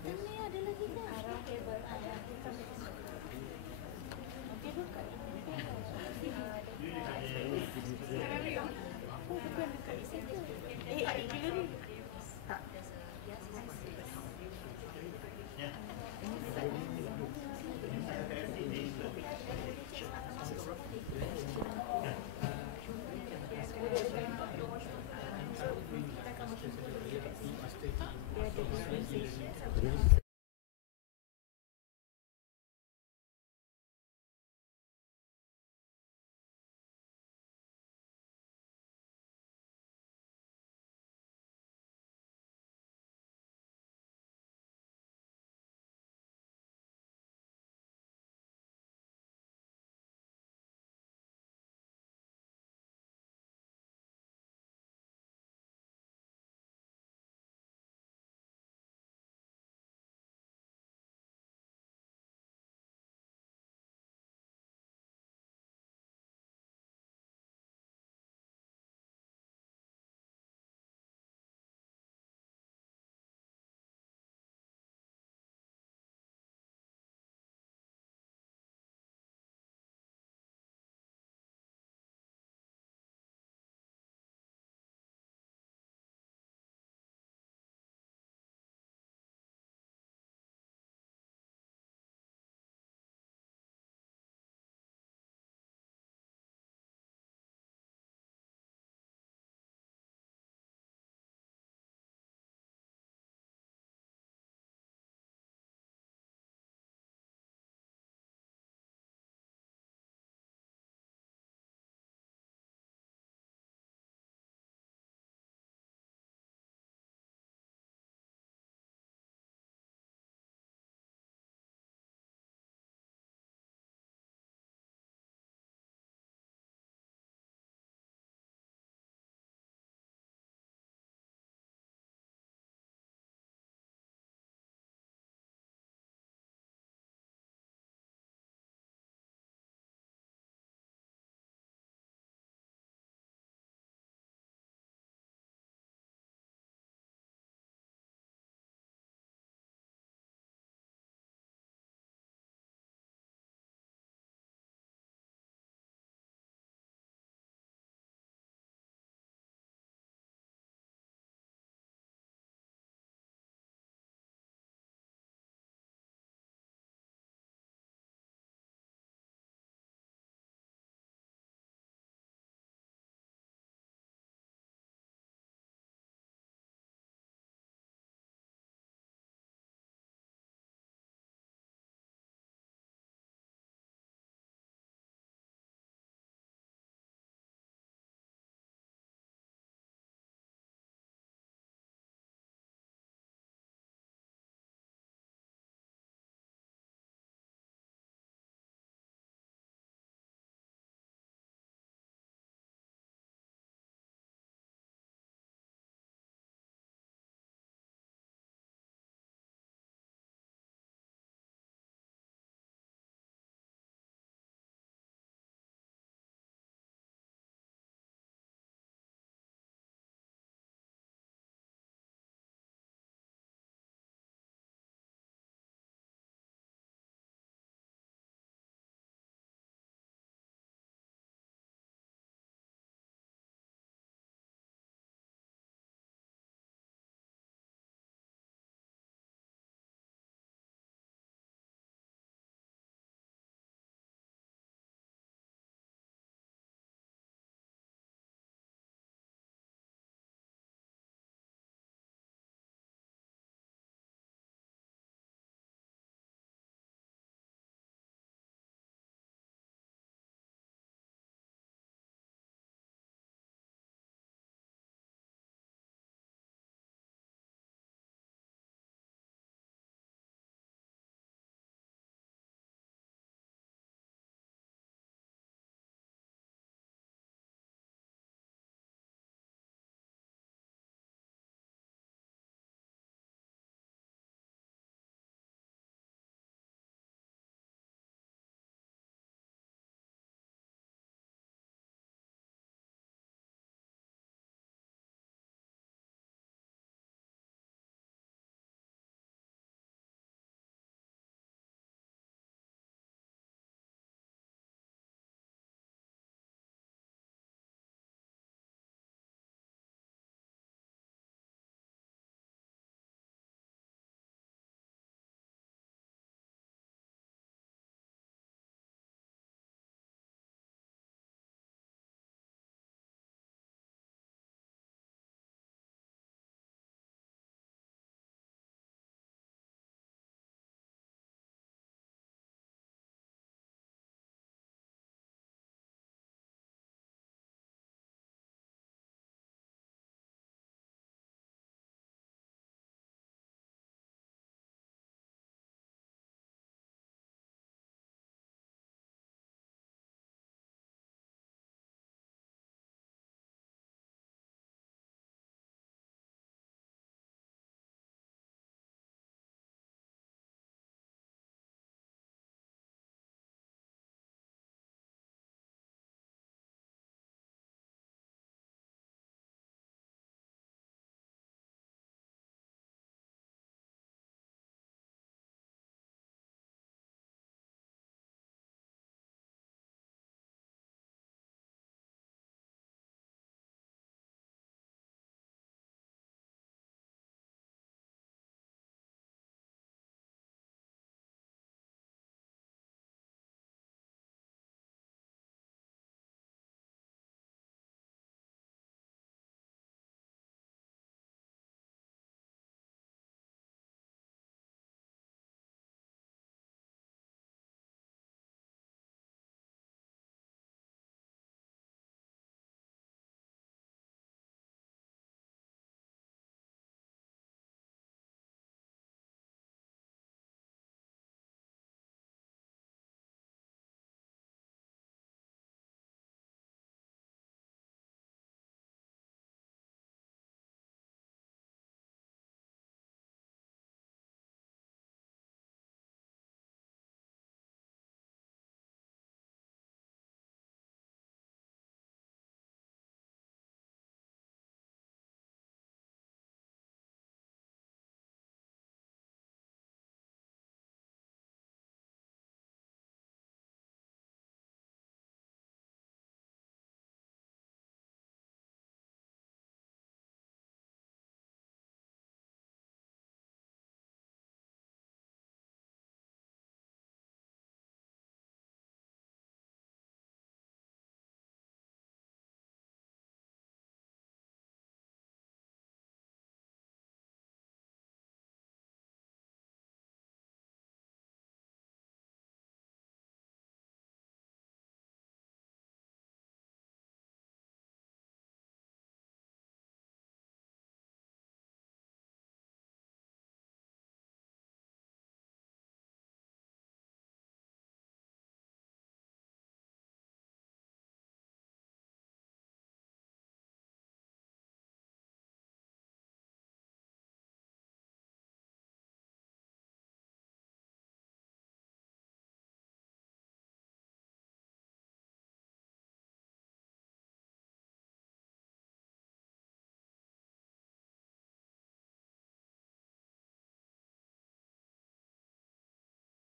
Ini ada lagi kan?